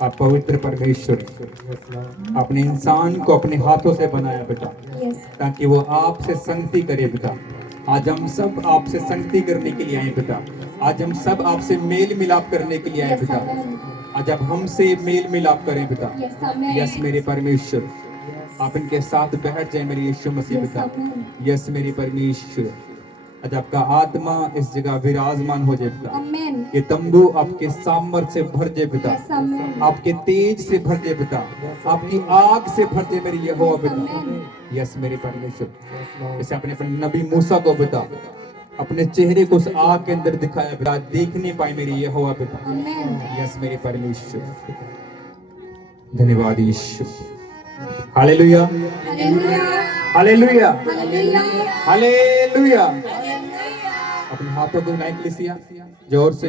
आप पवित्र परमेश्वर अपने इंसान को अपने हाथों से बनाया बेटा, ताकि वो आपसे संगति करे बेटा। आज हम सब आपसे संगति करने के लिए आए बेटा। आज हम सब आपसे मेल मिलाप करने के लिए आए बेटा। आज आप हमसे मेल मिलाप करें बेटा। यस मेरे परमेश्वर, आप इनके साथ बैठ जाए मेरे यीशु मसीह बेटा। यस मेरे परमेश्वर, आज आपका आत्मा इस जगह विराजमान हो जाए बेटा। ये तंबू आपके सामर्थ्य से भर जाए बेटा, आपके तेज से भर जाए बेटा, आपकी आग से भर जाए मेरी यहोवा बेटा। यस मेरे परमेश्वर, जैसे आपने अपने नबी मूसा को बेटा अपने चेहरे को उस आग के अंदर दिखाया बेटा, देखने पाए मेरी यहोवा बेटा। यस मेरे परमेश्वर, धन्यवाद यीशु। Hallelujah hallelujah hallelujah. अपने हाथों को हिलाएं कलीसिया जोर से,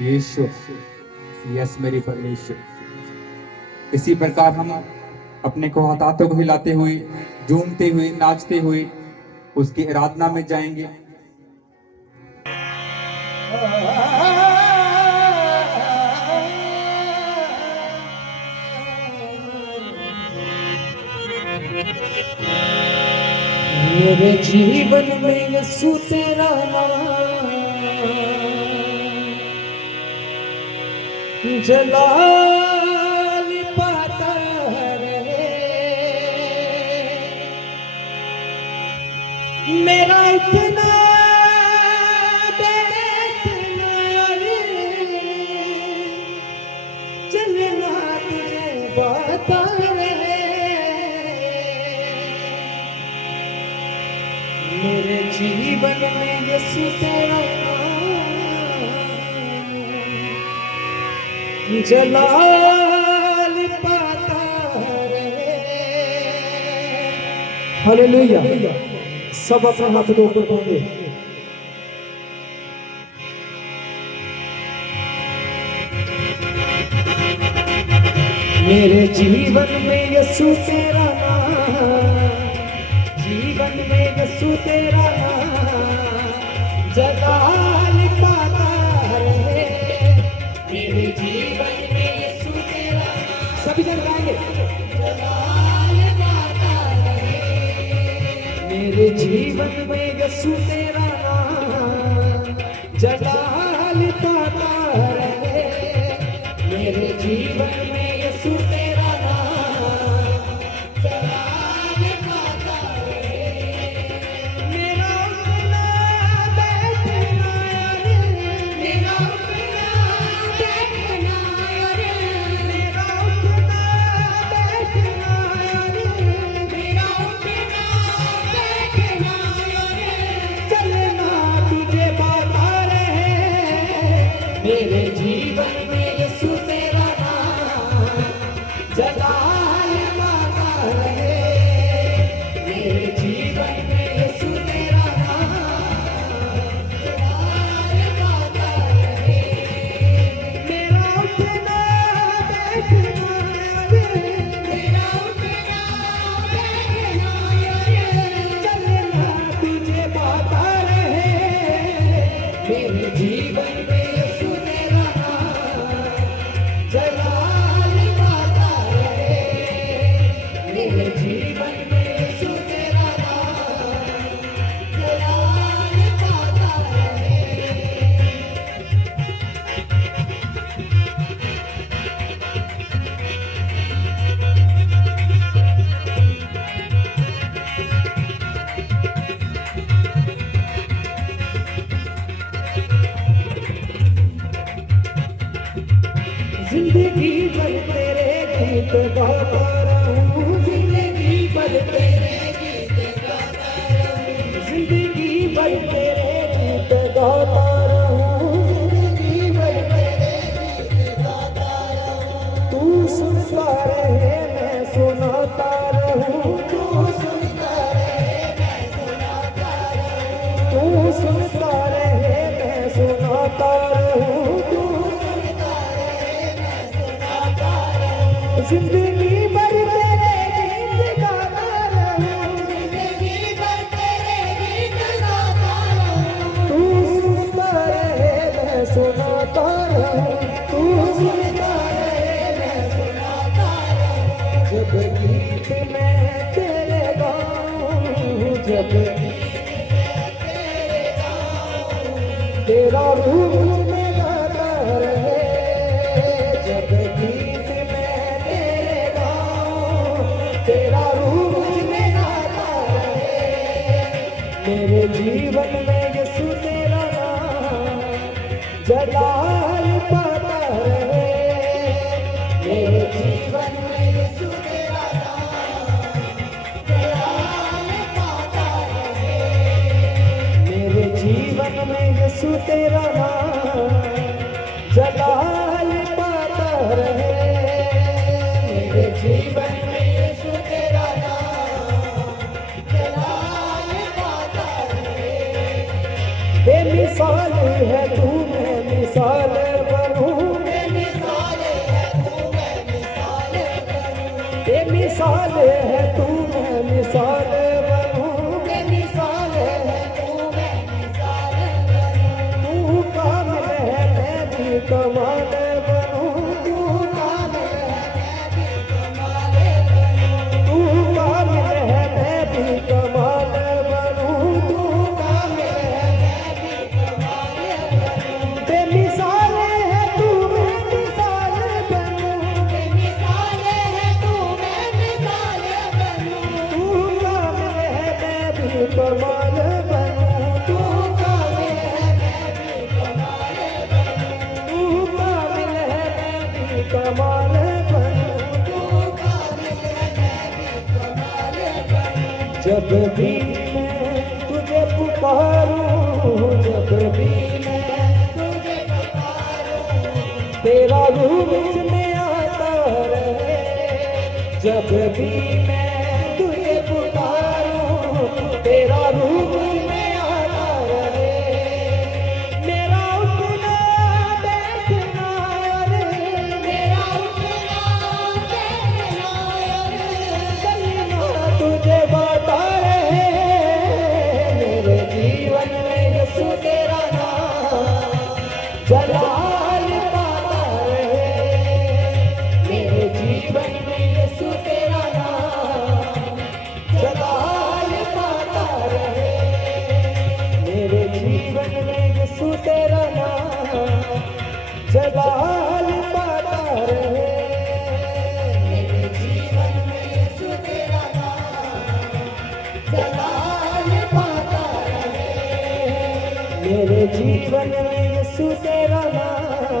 यीशु। यस मेरे परमेश्वर, इसी प्रकार हम अपने को हाथों को हिलाते हुए, झूमते हुए, नाचते हुए उसकी आराधना में जाएंगे। मेरे जीवन में यीशु तेरा नाम जलाल पाता रहे। मेरा इतना देखना चलना तुझे बता रहे। मेरे जीवन में यीशु तेरा जलाल पाता रहे। हालेलुया। सब अपने हाथ को ऊपर बांधे। मेरे जीवन में यीशु तेरा नाम, जीवन में यीशु तेरा नाम जलाल पाता रहे। मेरे जीवन में यीशु तेरा नाम, सभी जन गाएंगे, जलाल पाता रहे। मेरे जीवन में यीशु तेरा नाम जलाल पाता रहे। मेरे जीवन में यीशु तेरा नाम जलाल पाता रहे। मेरा उठना बैठना मेरा उठना बैठना मेरा उठना बैठना मेरा उठना बैठना चलना तुझे बता रहे। मेरे जीवन में यीशु तेरा नाम जलाल पाता रहे। मेरे जीवन में यीशु तेरा नाम जलाल पाता रहे। मेरा उठना बैठना मेरा उठना बैठना चलना तुझे बता रहे। मेरे जीवन में यीशु तेरा नाम जलाल पाता रहे। मेरे जीवन में यीशु तेरा नाम जलाल पाता रहे। जिंदगी भर तेरे गीत गाता रहूं, जिंदगी भर तेरे गीत गाता रहूं, जिंदगी भर तेरे गीत गाता रहूं, जिंदगी भर तेरे गीत गाता रहूं। तू सुनता रहे मैं सुनाता रहूं, तू सुनता रहे मैं सुनाता रहूं, तू सुनता रहे मैं सुनाता रहूं, तू सुनता रहे मैं सुनाता रहूं। जिंदगी भर तेरे गीत गाता रहूं, जिंदगी भर तेरे गीत गाता रहूं। तू सुनता रहे मैं सुनाता रहूं, तू सुनता रहे मैं जब गीत मैं तेरे गाऊं, जब तेरा रूप में गाता रहे, जब गीत मैं तेरे गाऊं, तेरा रूप में गाता रहे, मेरे जीवन में यीशु तेरा नाम जलाल पाता रहे, मेरे जीवन में यीशु तेरा नाम जलाल पाता रहे, मेरे जीवन में यीशु तेरा नाम जलाल पाता रहे, मेरे जीवन में यीशु तेरा नाम जलाल पाता रहे, बेमिसाल है तू, मैं मिसाल बनूं, बेमिसाल है तू, मैं मिसाल बनूं, बेमिसाल है तू, मैं मिसाल बनूं, बेमिसाल है तू, मैं मिसाल बनूं, तू कामिल है मैं भी कमाल बनूं, तू कामिल है मैं भी कमाल बनूं, तू कामिल है मैं भी कमाल बनूं, तू कामिल है मैं भी कमाल बनूं, बेमिसाल है तू, मैं मिसाल बनूं, बेमिसाल है तू, मैं मिसाल बनूं, तू कामिल है मैं भी कमाल बनूं, तू कामिल है मैं भी कमाल बनूं, तू कामिल है मैं भी कमाल बनूं, तू कामिल है मैं भी कमाल बनूं, जब भी मैं तुझे पुकारूं, जब भी मैं तुझे पुकारूं, तेरा रूप में आता रहे, जब भी मैं तुझे पुकारूं, तेरा रूप में आता रहे, मेरा उठना बैठना रे, मेरा उठना बैठना रे, कलिमा तुझे गाता रहे, मेरे जीवन में यीशु तेरा नाम जलाल पाता रहे, मेरे जीवन में यीशु तेरा नाम जलाल पाता रहे, मेरे जीवन में यीशु तेरा नाम जलाल पाता रहे, मेरे जीवन में यीशु तेरा नाम जलाल पाता रहे, मेरे जीवन में यीशु तेरा नाम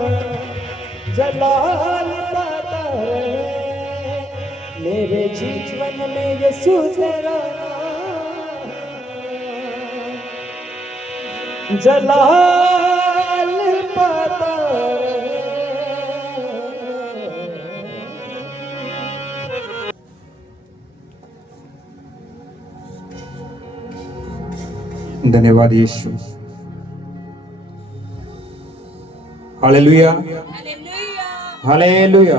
जलाल पाता रहे, मेरे जीवन में यीशु तेरा नाम जलाल पाता रहे। धन्यवाद यीशु। Hallelujah, hallelujah.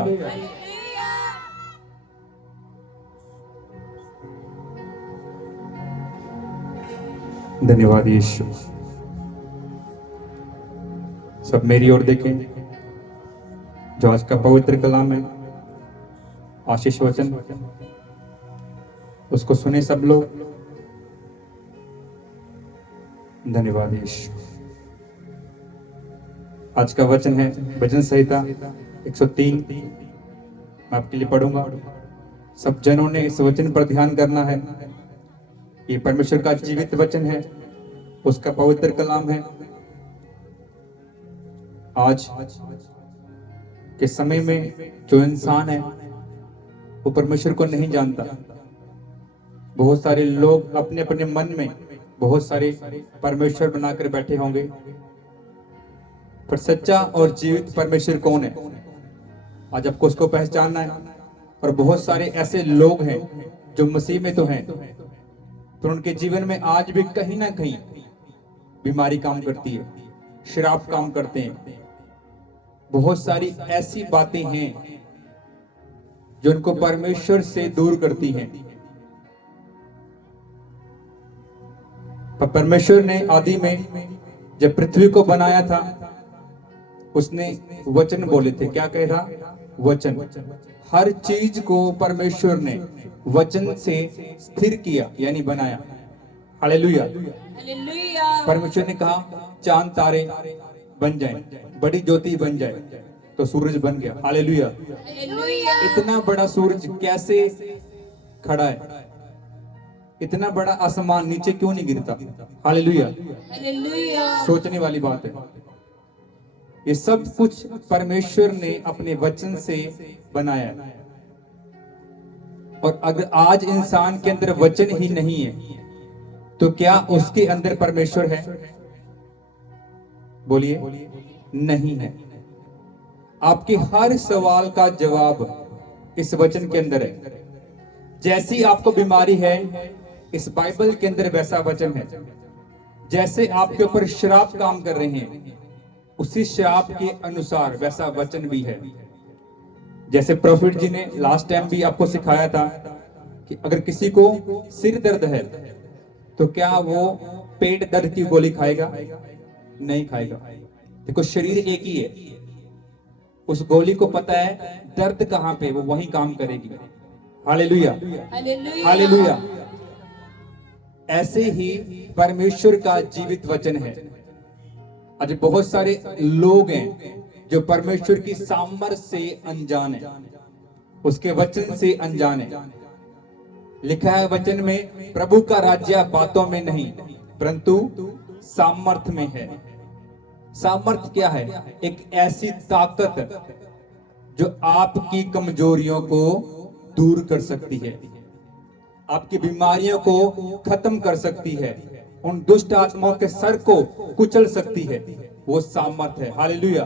धन्यवाद यीशु। सब मेरी ओर देखें, जो आज का पवित्र कलाम है, आशीष वचन, उसको सुने सब लोग। धन्यवाद यीशु। आज का वचन है भजन संहिता 103। मैं आपके लिए पढ़ूंगा। सब जनों ने इस वचन पर ध्यान करना है। ये परमेश्वर का जीवित वचन है, उसका पवित्र कलाम है। आज के समय में जो इंसान है वो परमेश्वर को नहीं जानता। बहुत सारे लोग अपने अपने मन में बहुत सारे परमेश्वर बनाकर बैठे होंगे, पर सच्चा और जीवित परमेश्वर कौन है, आज आपको उसको पहचानना है। और बहुत सारे ऐसे लोग हैं जो मसीह में तो हैं, पर उनके जीवन में आज भी कहीं ना कहीं बीमारी काम करती है, शराब काम करते हैं। बहुत सारी ऐसी बातें हैं जो उनको परमेश्वर से दूर करती हैं। पर परमेश्वर ने आदि में जब पृथ्वी को बनाया था, उसने वचन बोले थे। क्या कह रहा? वचन। हर चीज को परमेश्वर ने वचन से स्थिर किया यानी बनाया। हालेलुया। परमेश्वर ने कहा चांद तारे बन जाएं, बड़ी ज्योति बन जाए, तो सूरज बन गया। हालेलुया। इतना बड़ा सूरज कैसे खड़ा है? इतना बड़ा आसमान नीचे क्यों नहीं गिरता? हालेलुया। सोचने वाली बात है। ये सब कुछ परमेश्वर ने अपने वचन से बनाया है। और अगर आज इंसान के अंदर वचन ही नहीं है तो क्या उसके अंदर परमेश्वर है? बोलिए, नहीं है। आपके हर सवाल का जवाब इस वचन के अंदर है। जैसी आपको बीमारी है, इस बाइबल के अंदर वैसा वचन है। जैसे आपके ऊपर श्राप काम कर रहे हैं, उसी श्राप के अनुसार वैसा वचन भी है। जैसे प्रॉफिट जी ने लास्ट टाइम भी आपको सिखाया था कि अगर किसी को सिर दर्द है तो क्या वो पेट दर्द की गोली खाएगा? नहीं खाएगा। देखो, शरीर एक ही है, उस गोली को पता है दर्द कहां पे, वो वहीं काम करेगी। Hallelujah, hallelujah. ऐसे ही परमेश्वर का जीवित वचन है। आज बहुत सारे लोग हैं जो परमेश्वर की सामर्थ से अनजान है, उसके वचन से अनजान है। लिखा है वचन में, प्रभु का राज्य बातों में नहीं परंतु सामर्थ में है। सामर्थ क्या है? एक ऐसी ताकत जो आपकी कमजोरियों को दूर कर सकती है, आपकी बीमारियों को खत्म कर सकती है, उन दुष्ट आत्माओं के सर को कुचल सकती है। वो सामर्थ है। Hallelujah,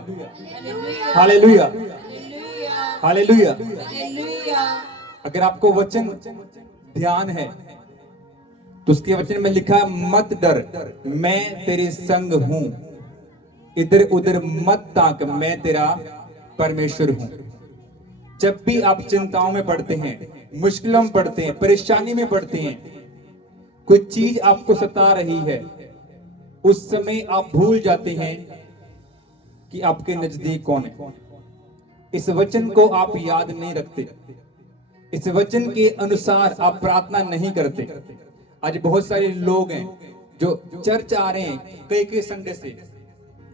hallelujah, hallelujah. अगर आपको वचन ध्यान है तो उसके वचन में लिखा है, मत डर, मैं तेरे संग हूं, इधर उधर मत ताक, मैं तेरा परमेश्वर हूं। जब भी आप चिंताओं में पड़ते हैं, मुश्किलों में पड़ते हैं, परेशानी में पड़ते हैं, कोई चीज आपको सता रही है, उस समय आप भूल जाते हैं कि आपके नजदीक कौन है। इस वचन को आप याद नहीं रखते, इस वचन के अनुसार आप प्रार्थना नहीं करते। आज बहुत सारे लोग हैं जो चर्च आ रहे हैं कई कई संडे से,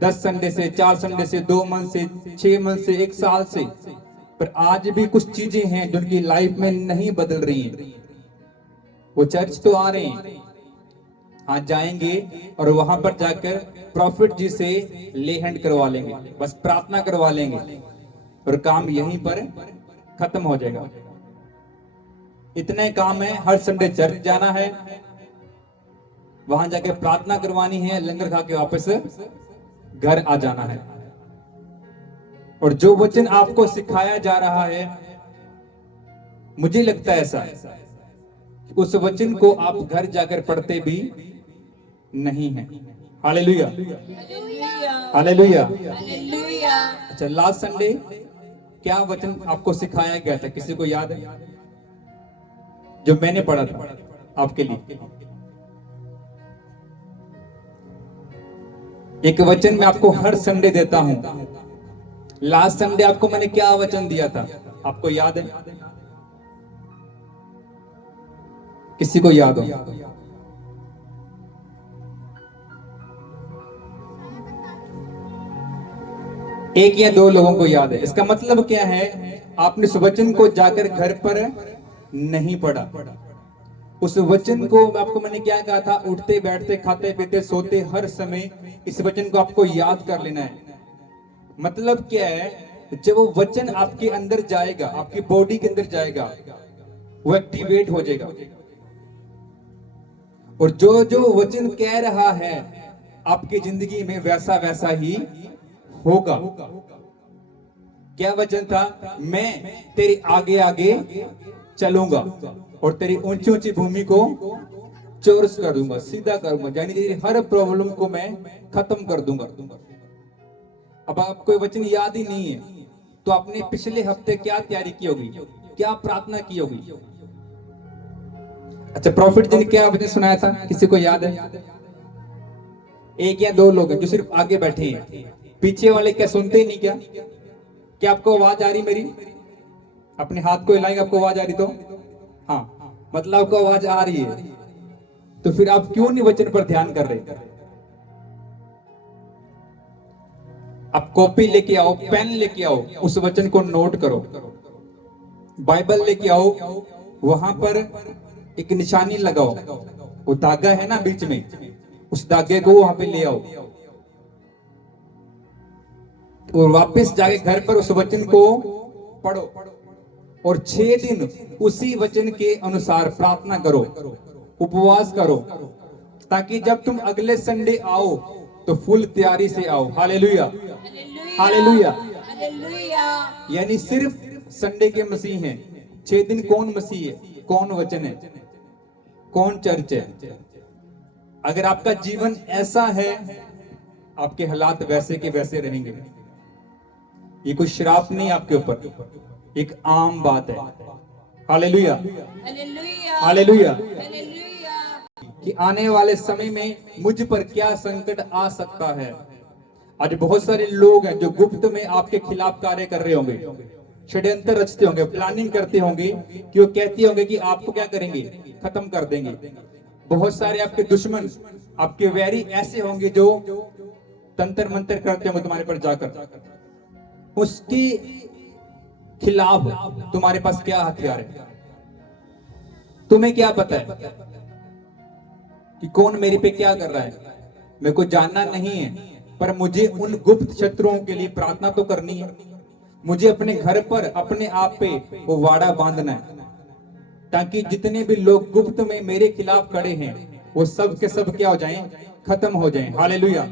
10 संडे से, 4 संडे से, 2 मंथ से, 6 मंथ से, 1 साल से, पर आज भी कुछ चीजें हैं जो उनकी लाइफ में नहीं बदल रही हैं। वो चर्च तो आ रहे हैं, आज जाएंगे और वहां पर जाकर प्रॉफिट जी से ले हैंड करवा लेंगे, बस प्रार्थना करवा लेंगे और काम यहीं पर खत्म हो जाएगा। इतने काम है, हर संडे चर्च जाना है, वहां जाके प्रार्थना करवानी है, लंगर खा के वापस घर आ जाना है। और जो वचन आपको सिखाया जा रहा है, मुझे लगता है ऐसा, उस वचन को आप घर जाकर पढ़ते भी नहीं हैं। Hallelujah, hallelujah. अच्छा, लास्ट संडे क्या वचन आपको सिखाया गया था? किसी को याद है? जो मैंने पढ़ा था आपके लिए। एक वचन मैं आपको हर संडे देता हूं। लास्ट संडे आपको मैंने क्या वचन दिया था? आपको याद है? किसी को याद हो? एक या 2 लोगों को याद है। इसका मतलब क्या है? आपने उस वचन को जाकर घर पर नहीं पढ़ा। उस वचन को आपको मैंने क्या कहा था? उठते बैठते खाते पीते सोते हर समय इस वचन को आपको याद कर लेना है। मतलब क्या है? जब वो वचन आपके अंदर जाएगा, आपकी बॉडी के अंदर जाएगा, वो एक्टिवेट हो जाएगा। और जो जो वचन कह रहा है आपकी जिंदगी में वैसा वैसा ही होगा। क्या वचन था? मैं तेरे आगे आगे चलूंगा और तेरी ऊंची ऊंची भूमि को चौरस कर दूंगा, सीधा करूंगा, यानी तेरी हर प्रॉब्लम को मैं खत्म कर दूंगा। अब आपको वचन याद ही नहीं है तो आपने पिछले हफ्ते क्या तैयारी की होगी, क्या प्रार्थना की होगी? अच्छा, प्रॉफिट जी ने क्या वचन सुनाया था? किसी को याद है? 1 या 2 लोग हैं जो सिर्फ आगे बैठे हैं, पीछे वाले क्या सुनते ही नहीं क्या? क्या आपको आवाज आ रही मेरी? अपने हाथ को हिलाएंगे, आपको आवाज आ रही तो हाँ, मतलब आपको आवाज आ रही है। तो फिर आप क्यों नहीं वचन पर ध्यान कर रहे? आप कॉपी लेके आओ, पेन लेके आओ, उस वचन को नोट करो। बाइबल लेके आओ, वहां पर एक निशानी लगाओ, वो धागा है ना बीच में, उस धागे को वहां पे ले आओ और वापस जाके घर पर उस वचन को पढ़ो और 6 दिन उसी वचन के अनुसार प्रार्थना करो, उपवास करो, ताकि जब तुम अगले संडे आओ तो फुल तैयारी से आओ। Hallelujah, hallelujah. यानी सिर्फ संडे के मसीह हैं, 6 दिन कौन मसीह है, कौन वचन है, कौन चर्च है। अगर आपका जीवन ऐसा है, आपके हालात वैसे के वैसे रहेंगे। ये कोई श्राप नहीं आपके ऊपर, एक आम बात है। Hallelujah, hallelujah. कि आने वाले समय में मुझ पर क्या संकट आ सकता है। आज बहुत सारे लोग हैं जो गुप्त में आपके खिलाफ कार्य कर रहे होंगे, षड्यंत्र रचते होंगे, प्लानिंग करते होंगे कि वो कहते होंगे कि आपको क्या करेंगे, खत्म कर देंगे। बहुत सारे आपके दुश्मन, आपके वैरी ऐसे होंगे जो तंत्र मंत्र करते होंगे तुम्हारे पर जाकर। उसके खिलाफ तुम्हारे पास क्या हथियार है? तुम्हें क्या पता है कि कौन मेरे पे क्या कर रहा है? मेरे को जानना नहीं है, पर मुझे उन गुप्त शत्रुओं के लिए प्रार्थना तो करनी है। मुझे अपने घर पर अपने आप पे वो वाड़ा बांधना है, ताकि जितने भी लोग गुप्त में मेरे खिलाफ खड़े हैं वो सब के सब क्या हो जाएं, खत्म हो जाएं। Hallelujah,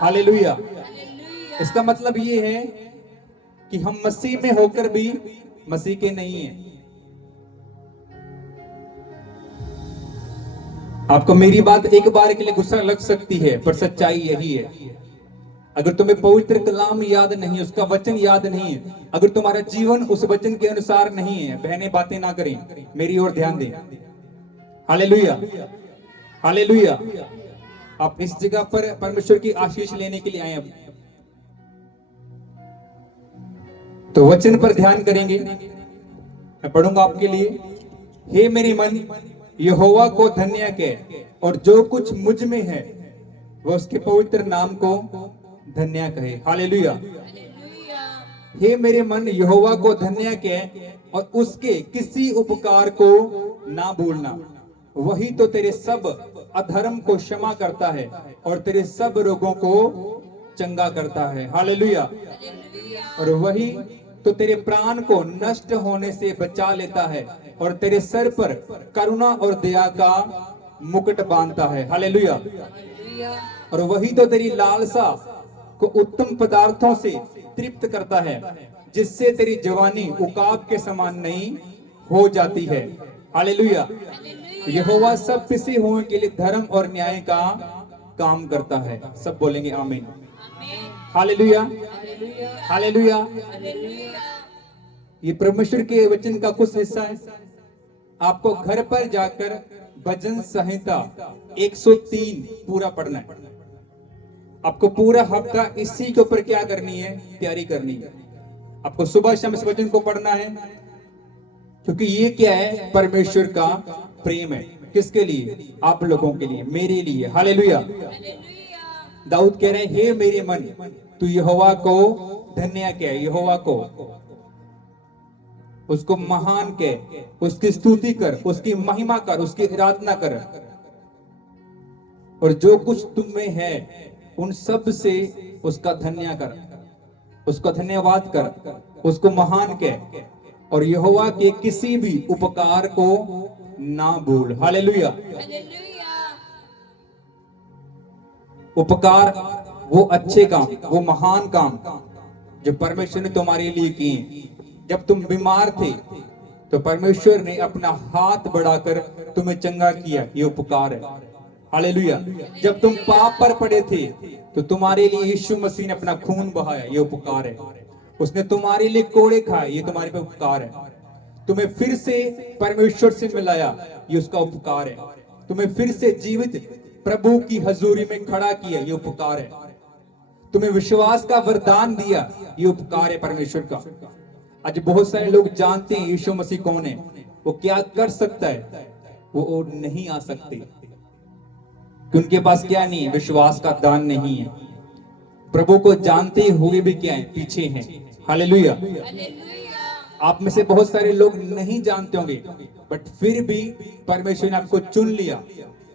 hallelujah. इसका मतलब ये है कि हम मसीह में होकर भी मसीह के नहीं हैं। आपको मेरी बात एक बार के लिए गुस्सा लग सकती है, पर सच्चाई यही है। अगर तुम्हें पवित्र कलाम याद नहीं, उसका वचन याद नहीं है, अगर तुम्हारा जीवन उस वचन के अनुसार नहीं है, बहनें बातें ना करें, मेरी ओर ध्यान दें। Hallelujah, hallelujah. आप इस जगह पर परमेश्वर की आशीष लेने के लिए आए। अब तो वचन पर ध्यान करेंगे। मैं पढ़ूंगा आपके लिए। हे मेरी मन, यहोवा को धन्य कह, और जो कुछ मुझ में है वह उसके पवित्र नाम को धन्य कहे। हालेलुया। हे मेरे मन, यहोवा को धन्य कह और उसके किसी उपकार को ना भूलना। वही तो तेरे सब अधर्म को क्षमा करता है और तेरे सब रोगों को चंगा करता है। हालेलुया। और वही तो तेरे प्राण को नष्ट होने से बचा लेता है और तेरे सर पर करुणा और दया का मुकुट बांधता है। हालेलुया। और वही तो तेरी लालसा को उत्तम पदार्थों से तृप्त करता है, जिससे तेरी जवानी उकाब के समान नहीं हो जाती है। हालेलुया। यहोवा सब पिसे हुए के लिए धर्म और न्याय का काम करता है। सब बोलेंगे आमीन। Hallelujah, hallelujah. ये परमेश्वर के वचन का कुछ हिस्सा है। आपको घर पर जाकर भजन संहिता 103 पूरा पढ़ना है। आपको पूरा हफ्ता इसी के ऊपर क्या करनी है, तैयारी करनी है। आपको सुबह शाम इस वचन को पढ़ना है, क्योंकि ये क्या है, परमेश्वर का प्रेम है। किसके लिए? आप लोगों के लिए, मेरे लिए। हालेलुया। दाऊद कह रहे हैं, हे मेरे मन, तू यहोवा को धन्य कह, यहोवा को, उसको महान कह, उसकी स्तुति कर, उसकी महिमा कर, उसकी आराधना कर, और जो कुछ तुम में है उन सब से उसका धन्य कर, उसका धन्यवाद कर, उसको महान कह, और यहोवा के किसी भी उपकार को ना भूल। हालेलुया। उपकार, वो अच्छे काम, वो महान काम जो परमेश्वर ने तुम्हारे लिए किए। जब तुम बीमार थे तो परमेश्वर ने अपना हाथ बढ़ाकर तुम्हें चंगा किया, ये उपकार है। हालेलुया। जब तुम पाप पर पड़े थे तो तुम्हारे लिए यीशु मसीह ने अपना खून बहाया, ये उपकार है। उसने तुम्हारे लिए कोड़े खाए, ये तुम्हारे पे उपकार है। तुम्हें फिर से परमेश्वर से मिलाया, ये उसका उपकार है। तुम्हें फिर से जीवित प्रभु की हजूरी में खड़ा किया, ये उपकार है। तुम्हें विश्वास का वरदान दिया, ये उपकार है परमेश्वर का। आज बहुत सारे लोग जानते हैं यीशु मसीह कौन है, वो क्या कर सकता है, वो नहीं आ सकते कि उनके पास क्या नहीं है, विश्वास का दान नहीं है। प्रभु को जानते हुए भी क्या है, पीछे हैं। हालेलुया। आप में से बहुत सारे लोग नहीं जानते होंगे, बट फिर भी परमेश्वर ने आपको चुन लिया,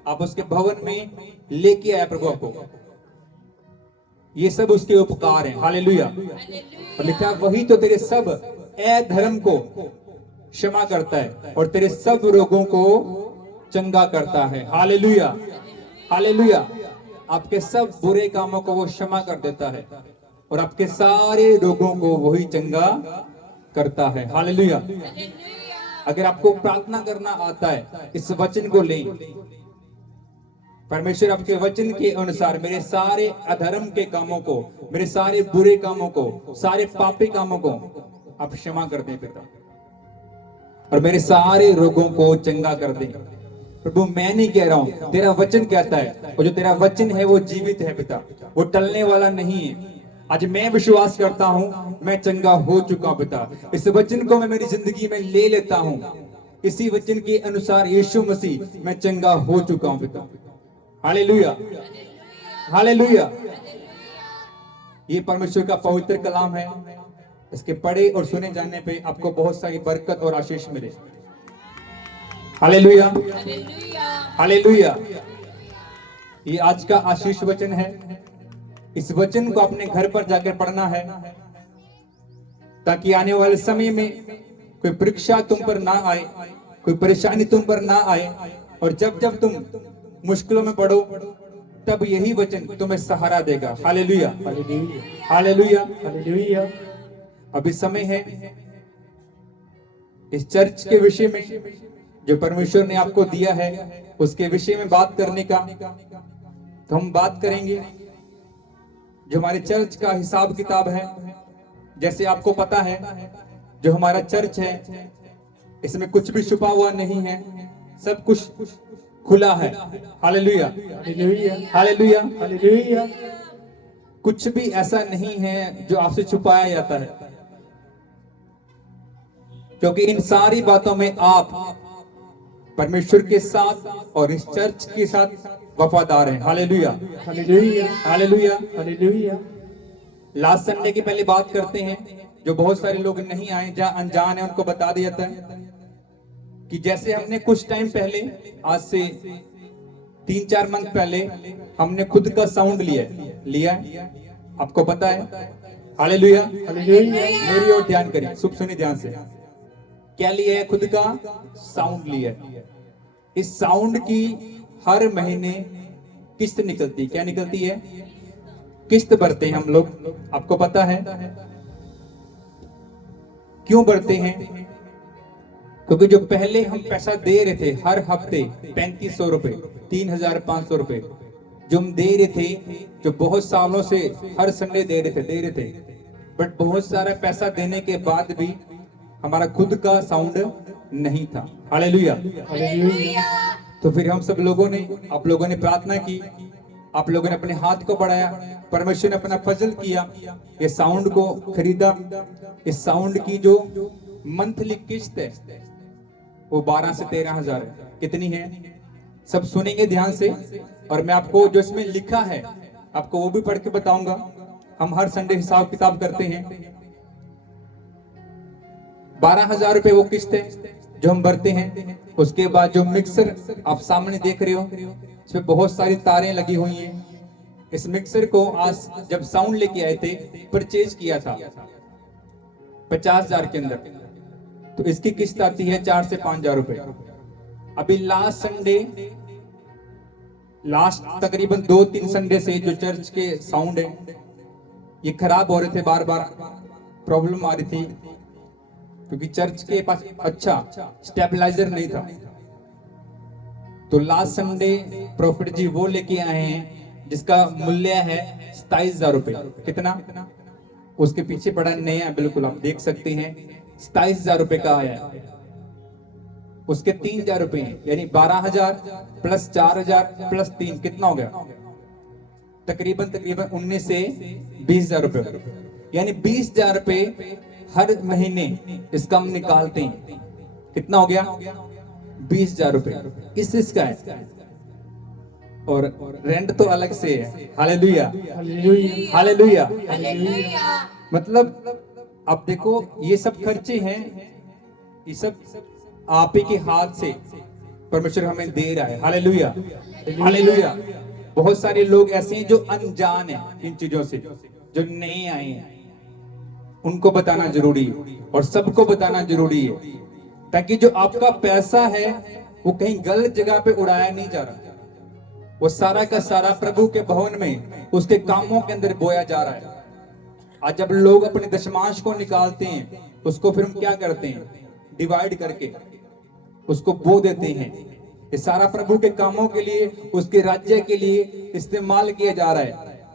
आप उसके भवन में लेके आया प्रभु आपको। ये सब उसके उपकार हैं। हालेलुया। और लिखा वही तो तेरे सब अधर्म को क्षमा करता है और तेरे सब रोगों को चंगा करता है। Hallelujah, hallelujah. आपके सब बुरे कामों को वो क्षमा कर देता है और आपके सारे रोगों को वही चंगा करता है। हालेलुया। अगर आपको प्रार्थना करना आता है, इस वचन को लें। परमेश्वर आपके वचन के अनुसार मेरे सारे अधर्म के कामों को, मेरे सारे बुरे कामों को, सारे पापी कामों को आप क्षमा कर दें पिता, और मेरे सारे रोगों को चंगा कर दें। प्रभु मैं नहीं कह रहा हूं, तेरा वचन कहता है, और जो तेरा वचन है वो जीवित है पिता, वो टलने वाला नहीं है। आज मैं विश्वास करता हूं, मैं चंगा हो चुका हूं पिता। इस वचन को मैं मेरी जिंदगी में ले लेता हूं। इसी वचन के अनुसार यीशु मसीह मैं चंगा हो चुका हूं पिता। Hallelujah, hallelujah. ये परमेश्वर का पवित्र कलाम है। इसके पढ़े और सुने जाने पे आपको बहुत सारी बरकत और आशीष मिले। Hallelujah, hallelujah. ये आज का आशीष वचन है। इस वचन को अपने घर पर जाकर पढ़ना है, ताकि आने वाले समय में कोई परीक्षा तुम पर ना आए, कोई परेशानी तुम पर ना आए, और जब जब तुम मुश्किलों में पड़ो तब यही वचन तुम्हें सहारा देगा। Hallelujah, hallelujah, hallelujah. अभी समय है इस चर्च के विषय में जो परमेश्वर ने आपको दिया है उसके विषय में बात करने का। तो हम बात करेंगे जो हमारे चर्च का हिसाब किताब है। जैसे आपको पता है जो हमारा चर्च है, इसमें कुछ भी छुपा हुआ नहीं है, सब कुछ खुला है। Hallelujah, hallelujah, hallelujah, hallelujah. कुछ भी ऐसा नहीं है जो आपसे छुपाया जाता है, क्योंकि इन सारी बातों में आप परमेश्वर के साथ और इस चर्च के साथ वफादार हैं। Hallelujah, hallelujah, hallelujah, hallelujah. Last Sunday की पहले बात करते हैं। जो बहुत सारे लोग नहीं आए, जहां अनजान है, उनको बता दिया जाता है कि जैसे हमने कुछ टाइम पहले, आज से 3-4 मंथ पहले, हमने खुद का साउंड लिया। आपको पता है। Hallelujah, hallelujah. मेरी ओर ध्यान करिए, सुख सुनिए ध्यान से। क्या लिया है? खुद का साउंड लिया है। इस साउंड की हर महीने किस्त निकलती है। क्या निकलती है? किस्त भरते हैं हम लोग। आपको पता है क्यों भरते हैं? क्योंकि जो पहले हम पैसा दे रहे थे हर हफ्ते 3500 रुपए, 3500 रुपए जो हम दे रहे थे, जो बहुत सालों से हर संडे दे रहे थे, बट बहुत सारा पैसा देने के बाद भी हमारा खुद का साउंड नहीं था। Hallelujah, hallelujah. तो फिर हम सब लोगों ने, आप लोगों ने प्रार्थना की, आप लोगों ने अपने हाथ को बढ़ाया, परमेश्वर ने अपना फजल किया, ये साउंड को खरीदा। इस साउंड की जो मंथली किस्त है वो 12 से 13 हजार है। कितनी है? सब सुनेंगे ध्यान से, और मैं आपको जो इसमें लिखा है आपको वो भी पढ़ के बताऊंगा। हम हर संडे हिसाब किताब करते हैं। 12,000 रुपए वो किस्त है जो हम भरते हैं। उसके बाद जो मिक्सर आप सामने देख रहे हो, इसमें बहुत सारी तारें लगी हुई हैं। इस मिक्सर को आज जब साउंड लेके आए थे, परचेज किया था 50,000 के अंदर, तो इसकी किस्त आती है 4 से 5,000 रुपए। अभी लास्ट संडे, लास्ट तकरीबन 2-3 संडे से जो चर्च के साउंड है ये खराब हो रहे थे, बार बार प्रॉब्लम आ रही थी, क्योंकि चर्च के पास अच्छा स्टेबलाइजर नहीं था। तो लास्ट संडे प्रॉफिट जी वो लेके आए हैं जिसका मूल्य है 27,000 रुपए। कितना? उसके पीछे पड़ा नया, बिल्कुल आप देख सकते हैं, 27,000 रुपए का आया है। उसके 3,000 रुपए हैं, यानी 12,000 प्लस 4,000 प्लस 3 कितना हो गया? तकरीबन 19 से 20,000 रुपए, यानी 20,000 रुपए हर महीने इसका हम निकालते हैं। कितना हो गया? 20,000 रुपए इसका है, और रेंट तो अलग से है। हालेलुया, हालेलुया, मतलब अब देखो ये सब खर्चे हैं, ये सब आप ही के हाथ से परमेश्वर हमें दे रहा है। Hallelujah, hallelujah. बहुत सारे लोग ऐसे हैं जो अनजान हैं इन चीजों से, जो नए आए हैं, उनको बताना जरूरी है और सबको बताना जरूरी है, ताकि जो आपका पैसा है वो कहीं गलत जगह पे उड़ाया नहीं जा रहा, वो सारा का सारा प्रभु के भवन में उसके कामों के अंदर बोया जा रहा है। आज जब लोग अपने दशमांश को निकालते हैं, उसको फिर हम क्या करते हैं? डिवाइड करके उसको बो देते हैं। ये सारा प्रभु के कामों के लिए, उसके राज्य के लिए इस्तेमाल किया जा रहा है।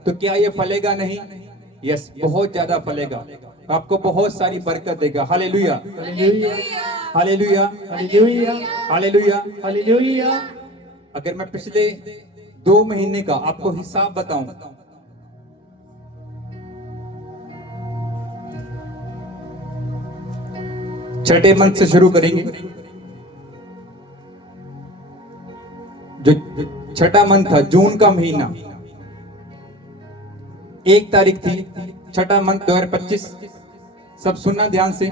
तो क्या ये फलेगा नहीं? यस, बहुत ज्यादा फलेगा, आपको बहुत सारी बरकत देगा। Hallelujah, hallelujah, hallelujah, hallelujah. अगर मैं पिछले 2 महीने का आपको हिसाब बताऊं, छठे मंथ से शुरू करेंगे। जो छठा मंथ था, जून का महीना, 1 तारीख थी, छठा मंथ 2025। सब सुनना ध्यान से।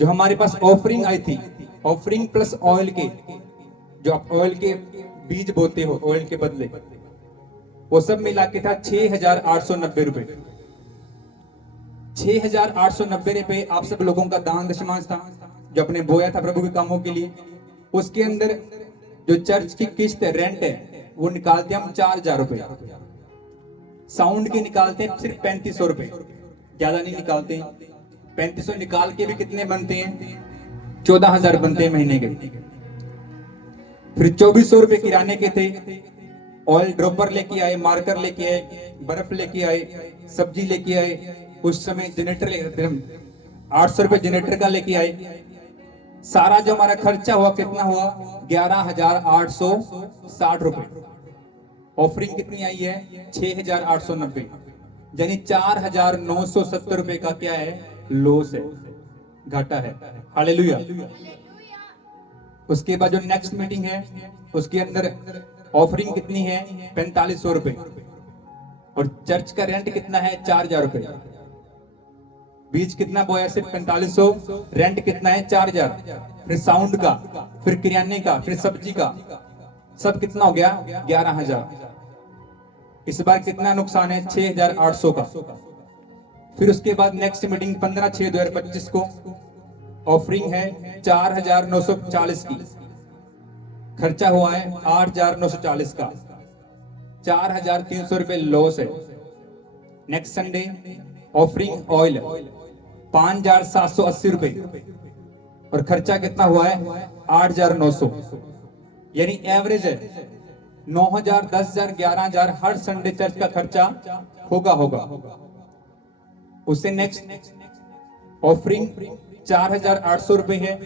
जो हमारे पास ऑफरिंग आई थी, ऑफरिंग प्लस ऑयल के, जो आप ऑयल के बीज बोते हो ऑयल के बदले, वो सब मिला के था 6,890 रुपए। 6,890 रुपए आप सब लोगों का दान दशमांश था, जो अपने बोया था प्रभु के कामों के लिए। उसके अंदर जो चर्च की किस्त रेंट है वो निकालते हैं हम 4,000 रुपए, साउंड के निकालते हैं सिर्फ 3500 रुपए, ज्यादा नहीं निकालते हैं। 3500 निकाल के भी कितने बनते हैं? 14,000 बनते हैं महीने के। फिर 2,400 रुपए किराने के थे, ऑयल ड्रॉपर लेके आए, मार्कर लेके आए, बर्फ लेके आए, सब्जी लेके आए। उस समय जनरेटर लेके 800 रुपए जनरेटर का लेके आए। सारा जो हमारा खर्चा हुआ कितना हुआ? 11,860 रुपए। ऑफरिंग कितनी आई है? 6,890, यानी 4,970 रुपए का क्या है? लॉस है, घाटा है। हालेलुया। उसके बाद जो नेक्स्ट मीटिंग है उसके अंदर ऑफरिंग कितनी है? 4,500 रुपए, और चर्च का रेंट कितना है? 4,000 रुपए। बीज कितना बोया? सिर्फ 4,500, रेंट कितना है? 4,000। फिर साउंड का, फिर किराने का, फिर सब्जी का, सब कितना हो गया? 11,000। इस बार कितना नुकसान है? 6,800 का। फिर उसके बाद नेक्स्ट मीटिंग 15/6/2025 को ऑफरिंग है 4,940 की, खर्चा हुआ है 8,940 का, 4,300 रुपए लॉस है। नेक्स्ट संडे ऑफरिंग ऑयल 5,780 रुपए, और खर्चा कितना हुआ है? 8,900, यानी एवरेज है 9,000, 10,000, 11,000 हर संडे चर्च का खर्चा होगा। उससे नेक्स्ट ऑफरिंग 4,800 रुपए है,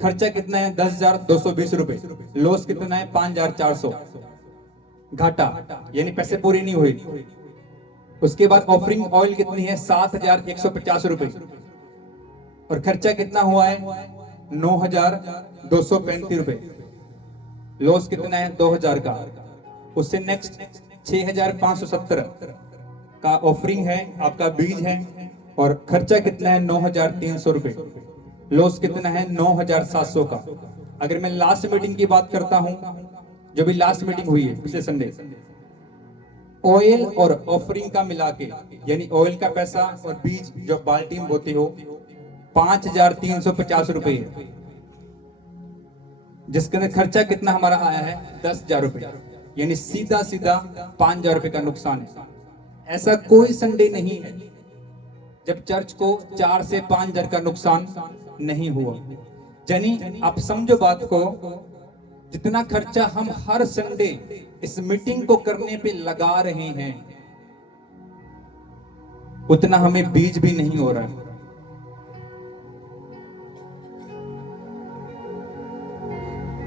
खर्चा कितना है? 10,220 रुपए, लॉस कितना है? 5,400, घाटा, यानी पैसे पूरे नहीं हुए। उसके बाद ऑफरिंग ऑयल कितनी है? 7,150 रुपए, और खर्चा कितना हुआ है? 9,235 रुपए, लॉस कितना है? 2,000 का। उससे नेक्स्ट 6,570 का ऑफरिंग है, आपका बीज है, और खर्चा कितना है? 9,300 रुपए, लॉस कितना है? 9,700 का। अगर मैं लास्ट मीटिंग की बात करता हूं, जो भी लास्ट मीटिंग हुई है पिछले संडे, ऑयल और ऑफरिंग का मिला के, यानी ऑयल का पैसा और बीज जो बाल्टी में बोते हो, 5,350 रुपए है, जिसके अंदर खर्चा कितना हमारा आया है? 10,000 रुपए, यानी सीधा 5,000 रुपए का नुकसान है। ऐसा कोई संडे नहीं है जब चर्च को 4 से 5,000 का नुकसान नहीं हुआ। यानी आप समझो बात को, जितना खर्चा हम हर संडे इस मीटिंग को करने पे लगा रहे हैं, उतना हमें बीज भी नहीं हो रहा है।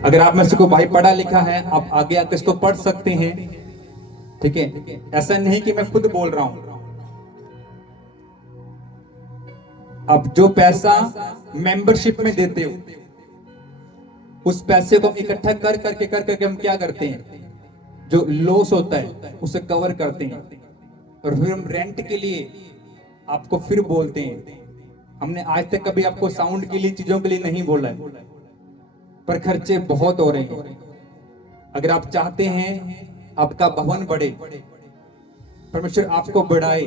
अगर आप में से कोई भाई पढ़ा लिखा है, आप आगे आकर इसको पढ़ सकते हैं। ठीक है, ऐसा नहीं कि मैं खुद बोल रहा हूं। अब जो पैसा मेंबरशिप में देते हो, उस पैसे को हम इकट्ठा कर करके हम क्या करते हैं, जो लॉस होता है उसे कवर करते हैं, और फिर हम रेंट के लिए आपको फिर बोलते हैं। हमने आज तक कभी आपको साउंड के लिए, चीजों के लिए नहीं बोला है, पर खर्चे बहुत हो रहे हैं। अगर आप चाहते हैं आपका भवन बढ़े, परमेश्वर आपको बढ़ाए,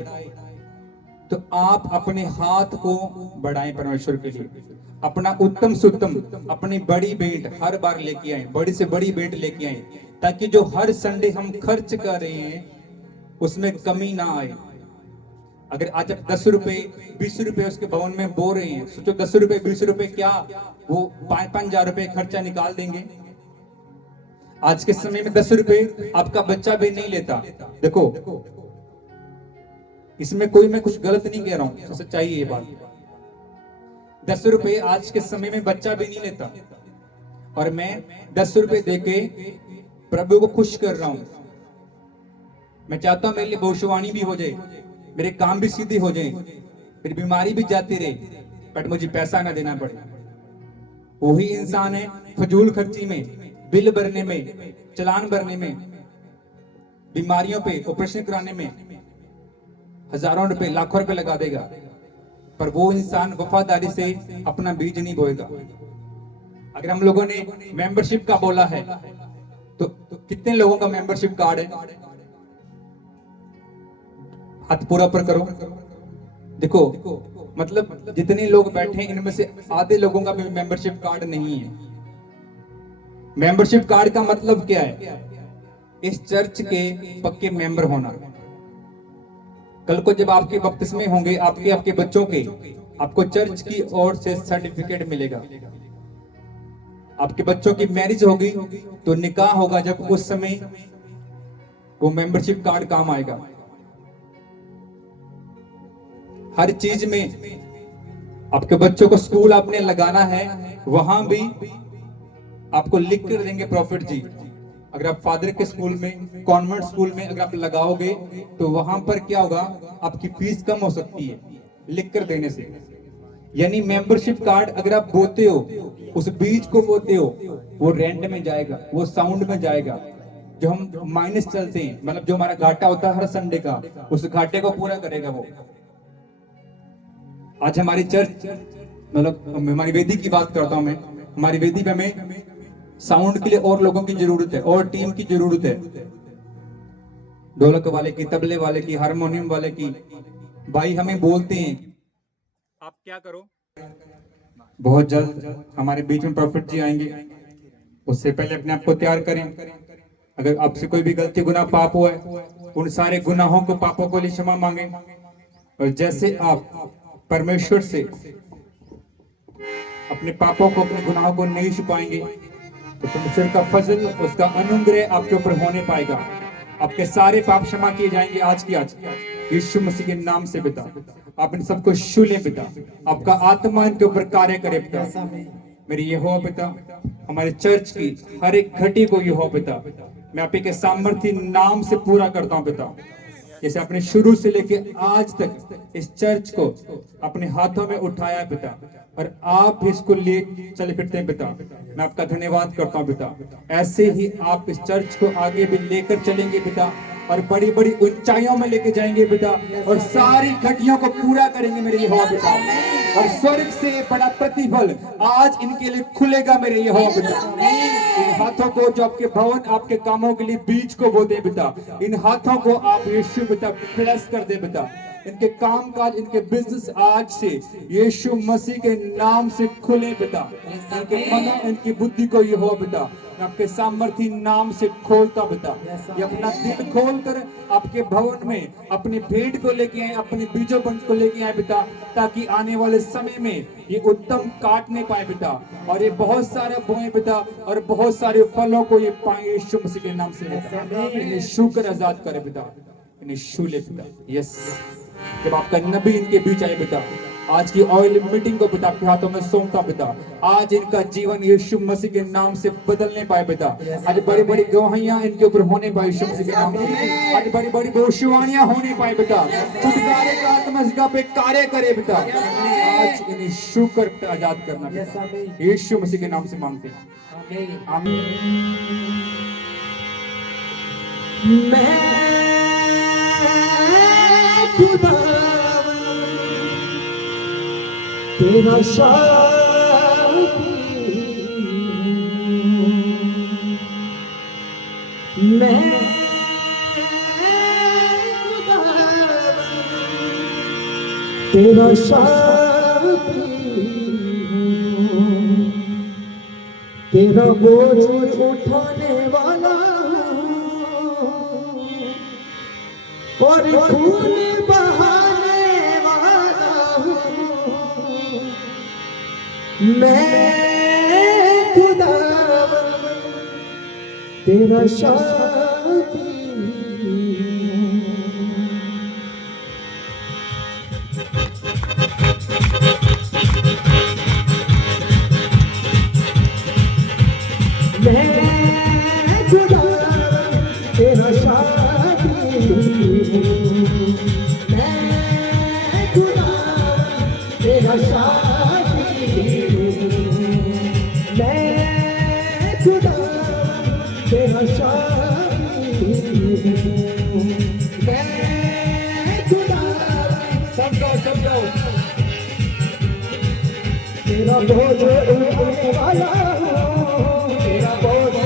तो आप अपने हाथ को बढ़ाएं परमेश्वर के लिए। अपना उत्तम से उत्तम, अपनी बड़ी भेंट हर बार लेके आए, बड़ी से बड़ी भेंट लेके आए, ताकि जो हर संडे हम खर्च कर रहे हैं उसमें कमी ना आए। अगर आज आप 10 रुपए 20 रुपए उसके भवन में बो रहे हैं, सोचो 10 रुपए 20 रुपए क्या वो 5,000 रुपए खर्चा निकाल देंगे। आज के समय में 10 रुपए आपका बच्चा भी नहीं लेता। देखो, इसमें कोई मैं कुछ गलत नहीं कह रहा हूं, सच्चाई है ये बात। 10 रुपए आज के समय में बच्चा भी नहीं लेता, और मैं 10 रुपए देके प्रभु को खुश कर रहा हूं। मैं चाहता हूं मेरे लिए भविष्यवाणी भी हो जाए, मेरे काम भी सीधे हो जाए, मेरी बीमारी भी जाती रहे, बट मुझे पैसा ना देना पड़े। वही इंसान है फजूल खर्ची में, बिल भरने में, चलान भरने में, बीमारियों पे ऑपरेशन कराने में हजारों रुपए लाखों रुपए लगा देगा, पर वो इंसान वफादारी से अपना बीज नहीं बोएगा। अगर हम लोगों ने मेंबरशिप का बोला है, तो कितने लोगों का मेंबरशिप कार्ड है? हाथ पूरा पर करो। देखो, मतलब जितने लोग बैठे इनमें से आधे लोगों का भी मेंबरशिप कार्ड नहीं है। मेंबरशिप कार्ड का मतलब क्या है? इस चर्च के पक्के मेंबर होना। कल को जब आपके बपतिस्मे होंगे, आपके बच्चों के, आपको चर्च की ओर से सर्टिफिकेट मिलेगा। आपके बच्चों की मैरिज होगी तो निकाह होगा, जब उस समय वो मेंबरशिप कार्ड काम आएगा। हर चीज में आपके बच्चों को स्कूल आपने लगाना है, वहां भी आपको लिख कर देंगे प्रॉफिट जी। अगर आप फादर के स्कूल में, कॉन्वेंट स्कूल में अगर आप लगाओगे, तो वहां पर क्या होगा, आपकी फीस कम हो सकती है लिख कर देने से। यानी मेंबरशिप कार्ड अगर आप बोते हो, उस बीज को बोते हो, वो रेंट में जाएगा, वो साउंड में जाएगा। जो हम माइनस चलते हैं, मतलब जो हमारा घाटा होता है हर संडे का, उस घाटे को पूरा करेगा वो। आज हमारी चर्च, मतलब हमारी वेदी की बात करता हूं मैं, हमारी वेदी पे हमें साउंड के लिए और लोगों की जरूरत है, और टीम की जरूरत है, ढोलक वाले की, तबले वाले की, हारमोनियम वाले की। भाई हमें बोलते हैं आप क्या करो, बहुत जल्द हमारे बीच में प्रॉफिट जी आएंगे, उससे पहले अपने आप को तैयार करें। अगर आपसे कोई भी गलती गुनाह पाप हुआ है, उन सारे गुनाहों को, पापों को लिए क्षमा मांगे। और जैसे आप परमेश्वर से अपने पापों को, अपने गुनाहों को नहीं छुपाएंगे, तो परमेश्वर का फजल, उसका अनुग्रह आपके ऊपर होने पाएगा। आपके सारे पाप क्षमा किए जाएंगे आज की आज, यीशु मसीह के नाम से पिता। आप इन सबको छू ले पिता, आपका आत्मा इनके ऊपर कार्य करे पिता। मेरी ये हो पिता, हमारे चर्च की हर एक घटी को ये हो पिता, मैं आप के सामर्थ्य नाम से पूरा करता हूँ पिता। जैसे आपने शुरू से लेके आज तक इस चर्च को अपने हाथों में उठाया पिता, और आप भी इसको ले चले फिरते हैं पिता। मैं आपका धन्यवाद करता हूँ पिता। ऐसे ही आप इस चर्च को आगे भी लेकर चलेंगे पिता, और बड़ी बड़ी ऊंचाइयों में लेके जाएंगे पिता, और सारी घटियों को पूरा करेंगे मेरे यहोवा पिता। और स्वर्ग से बड़ा प्रतिफल आज इनके लिए खुलेगा मेरे यहोवा पिता। इन हाथों को जो आपके भवन, आपके कामों के लिए बीज को बो दे पिता, इन हाथों को आप यीशु पिता ब्लेस कर दे पिता। इनके काम काज, इनके बिजनेस आज से यीशु मसीह के नाम से खुले पिता। इनके मन, इनकी बुद्धि को ये हो पिता, मैं आपके सामर्थ्य नाम से खोलता पिता। ये अपना दिल खोल कर आपके भवन में अपनी भेंट को लेके आए, अपने बीजों को लेके आए पिता, ताकि आने वाले समय में ये उत्तम काटने पाए पिता, और ये बहुत सारा बोए पिता, और बहुत सारे फलों को ये पाए यीशु मसीह के नाम से पिता। इन्हें शुक्र आजाद करे पिता, इन्हें छू ले पिता। यस, जब आपका नबी इनके बीच आए पिता, आज की ऑयल मीटिंग को पिता आपके हाथों में सौंपता पिता। आज इनका जीवन यीशु मसीह के नाम से बदलने पाए पिता। आज बड़ी बड़ी गवाहियां इनके ऊपर होने पाए यीशु मसीह के नाम से। आज बड़ी बड़ी भविष्यवाणियां होने पाए पिता। छुटकारे का आत्मा इसका पे कार्य करे पिता। आज इन्हें छू कर आजाद करना पिता। यीशु मसीह के नाम से मांगते हैं, आमीन। मैं खुदा तेरा साथी, मैं खुदा तेरा साथी, तेरा बोझ उठाने वाला और खून बहाने वाला हूँ। मैं खुदा तेरा साथी, मैं खुदा तेरा साथी, मैं खुदा तेरा साथी, मैं खुदा तेरा साथी, मैं खुदा समझो तेरा बोझ उठाने वाला हूँ, तेरा बोझ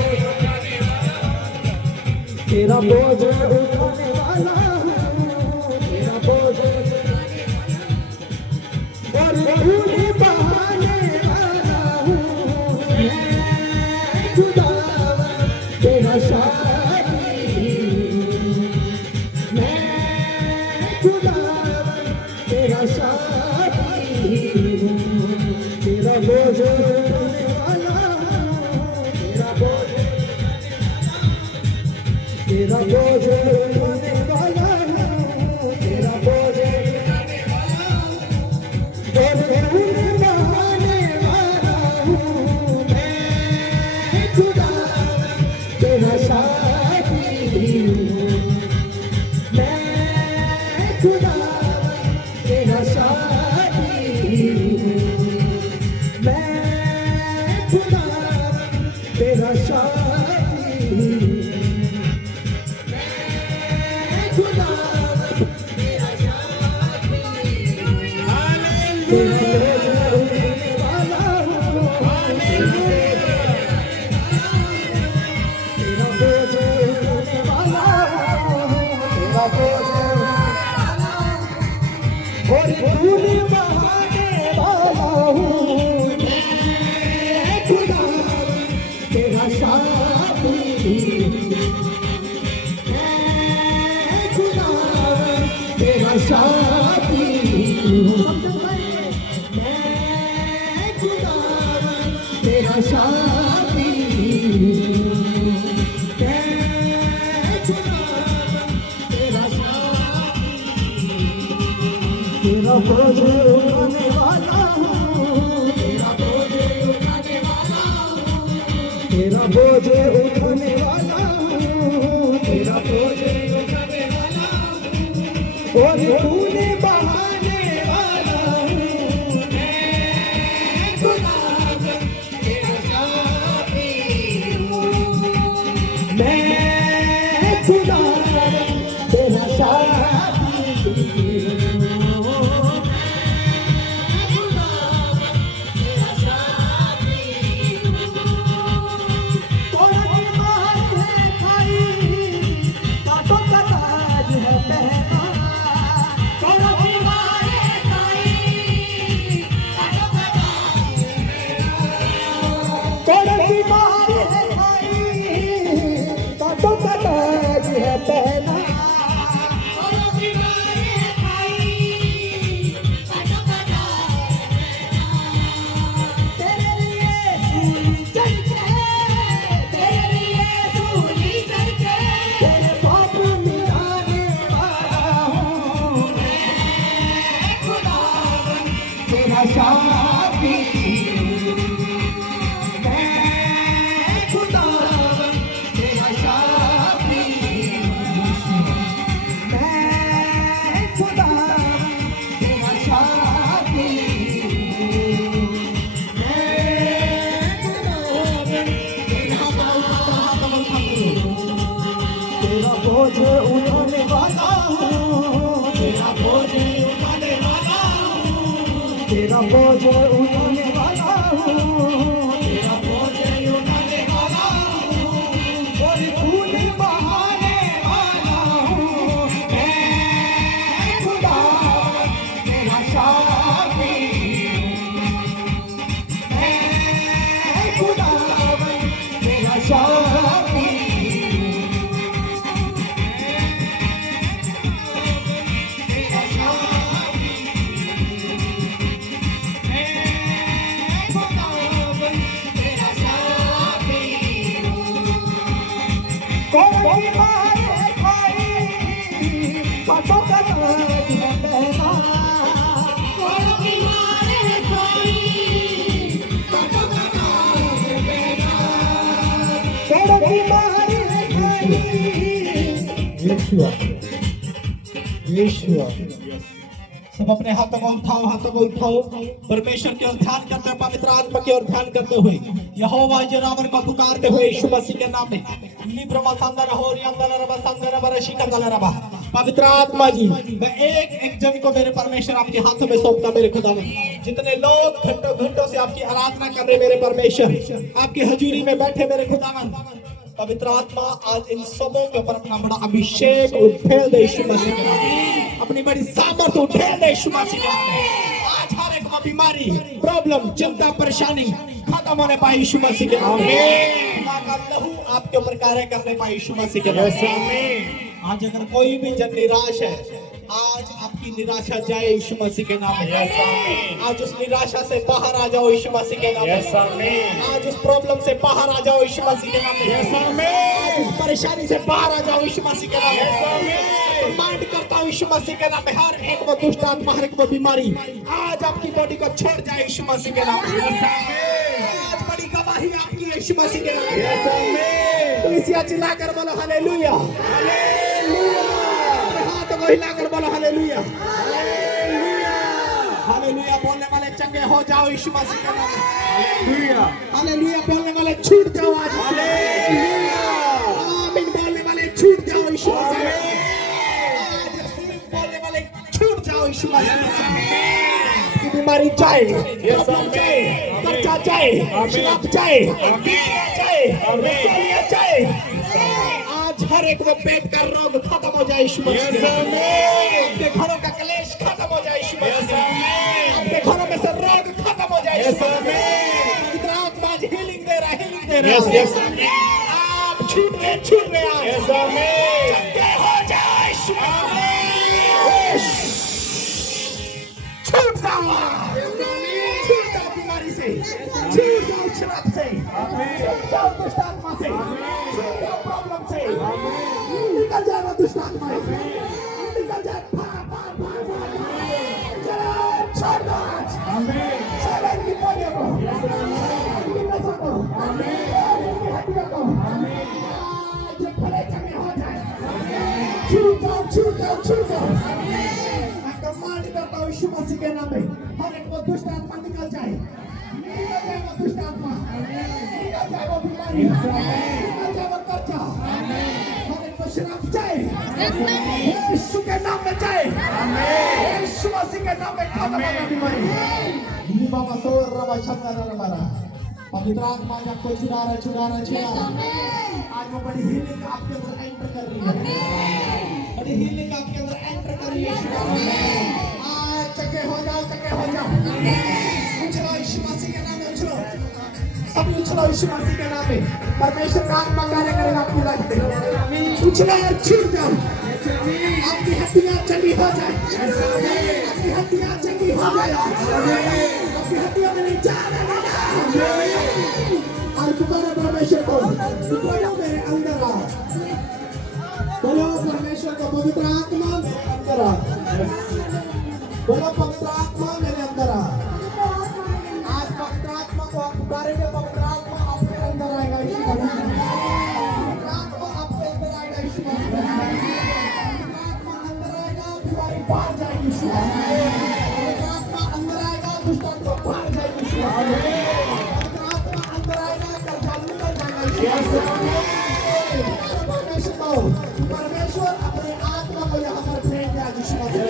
उठाने वाला हूँ, तेरा बोझ और खून बहाने वाला हूँ। मैं खुदा तेरा साथी, मैं खुदा तेरा साथी, तेरा बोझ उठाने वाला हूँ, तेरा बोझ उठाने वाला हूँ, तेरा बोझ और खून बहाने वाला हूँ। मैं खुदा तेरा साथी, मैं खुदा तेरा साथी, मैं खुदा तेरा साथी, मैं खुदा तेरा साथी, तेरा बोझ उठाने वाला हूँ, तेरा बोझ उठाने वाला हूँ, तेरा बोझ और खून बहाने वाला हूँ। मैं खुदा तेरा साथी, मैं खुदा तेरा साथी, मैं खुदा तेरा साथी, मैं खुदा तेरा साथी, तेरा बोझ उठाने वाला हूँ, तेरा बोझ उठाने वाला हूँ, तेरा बोझ उठाने वाला हूँ, तेरा बोझ उठाने वाला हूँ और खून बहाने वाला हूँ। मैं खुदा तेरा साथी हूँ, मैं खुदा तेरा साथी हूँ, तेरा साथी हूँ। तेरा बोझ उठाने वाला हूँ, तेरा बोझ उठाने वाला हूँ, तेरा बोझ उठाने वाला हूँ, तेरा बोझ उठाने वाला हूँ, और खून बहाने वाला हूँ, मैं खुदा तेरा शाफी, मैं खुदा तेरा शाफी। कोई मारे कोई बातों का ताज है पहना, कोई मारे कोई बातों का ताज है पहना, कोई मारे कोई। यीशुआ यीशुआ सब अपने हाथों को उठाओ, हाथों को उठाओ, परमेश्वर की ओर ध्यान करते हुए, पवित्र आत्मा की ओर ध्यान करते हुए, यहोवा जिरावर को पुकारते हुए यीशु मसीह के नाम में। पवित्र आत्मा जी, मैं एक एक जन को मेरे परमेश्वर आपके हाथों में सौंपता मेरे खुदावंद। जितने लोग घंटों घंटों से आपकी आराधना कर रहे मेरे परमेश्वर, आपकी हजूरी में बैठे मेरे खुदावंद, पवित्र आत्मा आज इन सबों के ऊपर अपना बड़ा अभिषेक उठेल दे यीशु मसीह के नाम में, अपनी बड़ी सामर्थ उठेल दे यीशु मसीह के नाम में। आज हर एक बीमारी, प्रॉब्लम, चिंता, परेशानी खत्म होने पाए यीशु मसीह के नाम में। मां का लहू आपके ऊपर कार्य करने पाए यीशु मसीह के नाम में। आज अगर कोई भी जन निराश है, आज आपकी निराशा जाए यीशु मसीह के नाम में। आज उस निराशा से बाहर आ जाओ यीशु मसीह के नाम में। आज उस प्रॉब्लम से बाहर आ जाओ यीशु मसीह के नाम में। आज उस परेशानी से बाहर आ जाओ यीशु मसीह के नाम में। कमांड करता हूँ यीशु मसीह के नाम में, हर एक वो दुष्ट आत्मा, हर एक वो बीमारी आज आपकी बॉडी को छोड़ जाए यीशु मसीह के नाम में। आज बड़ी गवाही आपकी यीशु मसीह के नाम में। तो इसी चिल्लाकर बोलो हालेलुया, हालेलुया। हाथों को हिलाकर बोलो हालेलुया, हालेलुया, हालेलुया। बोलने वाले चंगे हो जाओ यीशु मसीह के नाम में, हालेलुया, हालेलुया। बोलने वाले छूट जाओ आज, हालेलुया। आमीन बोलने वाले छूट जाओ यीशु मसीह के नाम में। आज बोलने वाले छूट जाओ यीशु मसीह के नाम में। आपकी बीमारी जाए, प्रॉब्लम जाए, कर्जा जाए, शराब जाए, जाए, रसोलियां जाए। आज हर एक वो पेट का रोग खत्म हो जाए यीशु मसीह के नाम में। आपके घरों का क्लेश खत्म हो जाए यीशु मसीह के नाम में। आपके घरों में से रोग खत्म हो जाए यीशु मसीह के नाम में। इतना आत्मा आज हीलिंग दे रहा है, हीलिंग दे रहा है। आप छूट रहे आप, चंगे हो जाए यीशु मसीह। छूट जाओ, छूट जाओ बीमारी से, छूट जाओ शराब से, छूट जाओ दुष्ट आत्मा से, छूट जाओ प्रॉब्लम से, निकल जाएगा दुष्ट आत्मा, निकल जाए, छोड़ दो आज, छोड़ इनकी बॉडी को, इनकी नसों को, इनकी हड्डियों को, आज भले चंगे हो जाए, छूट जाओ, छूट जाओ, छूट जाओ। कमांड करता हूँ यीशु मसीह के नाम में, हर एक वो दुष्ट आत्मा निकल जाए, निकल जाए वो दुष्ट आत्मा, निकल जाए वो बीमारी, निकल जाए वो कर्जा, हर एक वो शराब जाए, यीशु के नाम में जाए, यीशु मसीह के नाम में खत्म होगा बीमारी। ये बाबा सोर रबा शंकर रबा, पवित्र आत्मा आपको छुड़ा रहा, छुड़ा रहा, छुड़ा रहा। आज वो बड़ी हीलिंग आपके अंदर एंटर कर रही है, बड़ी हीलिंग आपके अंदर एंटर कर रही है। आज चंगे हो जाओ, चंगे हो जाओ। उछलो यीशु मसीह के नाम में, उछलो, सब उछलो यीशु मसीह के नाम में। परमेश्वर का आत्मा कार्य करेगा आपकी लाइफ में। उछलो और छूट जाओ, आपकी हड्डियां चंगी हो जाए, आपकी हड्डियां चंगी हो जाए, आपकी हड्डियों में नहीं जाने देना। और पुकारो परमेश्वर को, पुकारो मेरे अंदर आ, बोलो परमेश्वर को, पवित्र आत्मा मेरे अंदर आ, बोलो पवित्र आत्मा मेरे अंदर आ। आज पवित्र आत्मा को आप पुकारेंगे, पवित्र आत्मा आपके अंदर आएगा यीशु मसीह, पवित्र आत्मा आपके अंदर आएगा यीशु मसीह, पवित्र आत्मा अंदर आएगा, बीमारी बाहर जाएगी यीशु मसीह, पवित्र आत्मा अंदर आएगा, दुष्टों को मार जाए यीशु मसीह आत्मा अंदर आएगा कर जादू कर जाएगा परमेश्वर अपने आत्मा को यहाँ पर फेंक दिया यीशु मसीह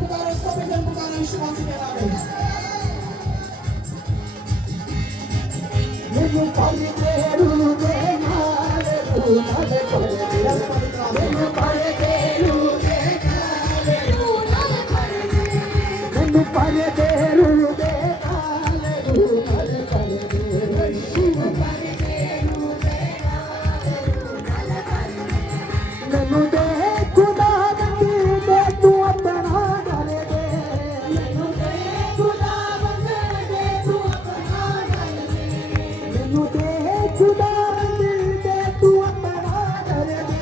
पुकारो सभी जन पुकारो यीशु मसीह के नाम में मेनू पानी दे रू दे मारे रू नाले करे मेनू पानी दे रू दे नाले रू नाले करे मेनू पानी दे रू दे नाले रू नाले करे मेनू पानी दे रू दे नाले रू नाले करे मेनू दे खुदा बंदी दे तू अपना डाले दे मेनू दे खुदा बंदी दे तू अपना डाले दे मेनू दे खुदा बंदी दे तू अपना डाले दे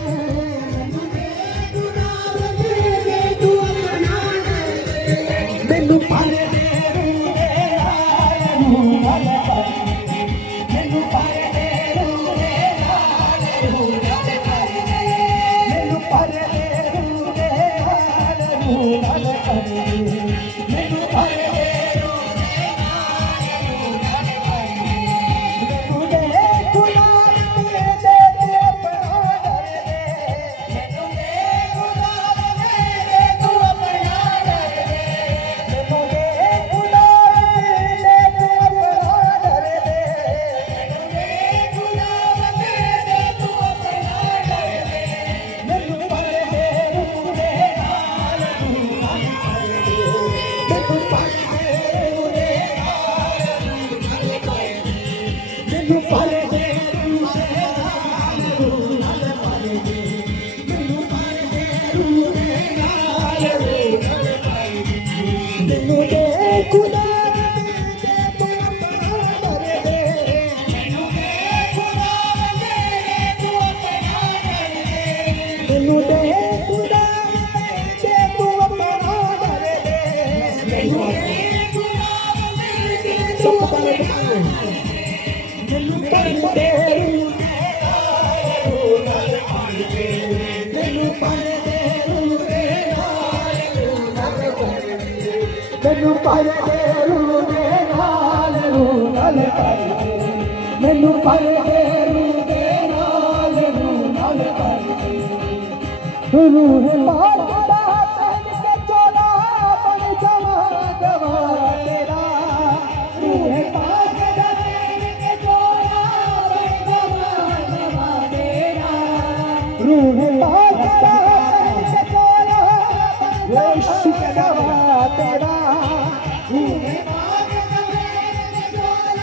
मेनू दे खुदा बंदी दे तू अपना डाले दे मेनू पाले दे रू दे नाले रू नाले करे मेनू पाले दे रू दे नाले रू नाले करे मेनू पाले दे रू दे नाले रू नाले करे मेनू पाले दे रू दे नाले रू नाले करे मेनू दे खुदा बंदी दे तू अपना डाले दे मेनू दे खुदा बंदी दे तू अपना डाले दे मेनू दे खुदा बंदी दे तू अपना डाले दे मेनू दे खुदा बंदी दे तू अपना डाले दे मेनू पाले दे रू दे नाले रू नाले करे मेनू पाले दे रू दे नाले रू नाले करे मेनू पाले दे रू दे नाले रू नाले करे मेनू पाले दे रू दे नाले रू नाले करे मेनू दे खुदा बंदी दे तू अपना डाले दे मेनू दे खुदा बंदी दे तू अपना डाले दे मेनू दे खुदा बंदी दे तू अपना डाले दे मेनू दे खुदा बंदी दे सब पता मेनू पाले दे रू दे नाले रू नाले करे मेनू पाले दे रू दे नाले रू नाले करे मेनू पाले दे रू दे नाले रू नाले करे मेनू पाले दे रू दे नाले रू नाले करे रूह पाक दा पहन के चोला बन जावा गवा तेरा रूह पाक दा पहन के चोला बन जावा गवा तेरा रूह पाक दा पहन के चोला बन जावा तेरा रूह पाक दा पहन के चोला बन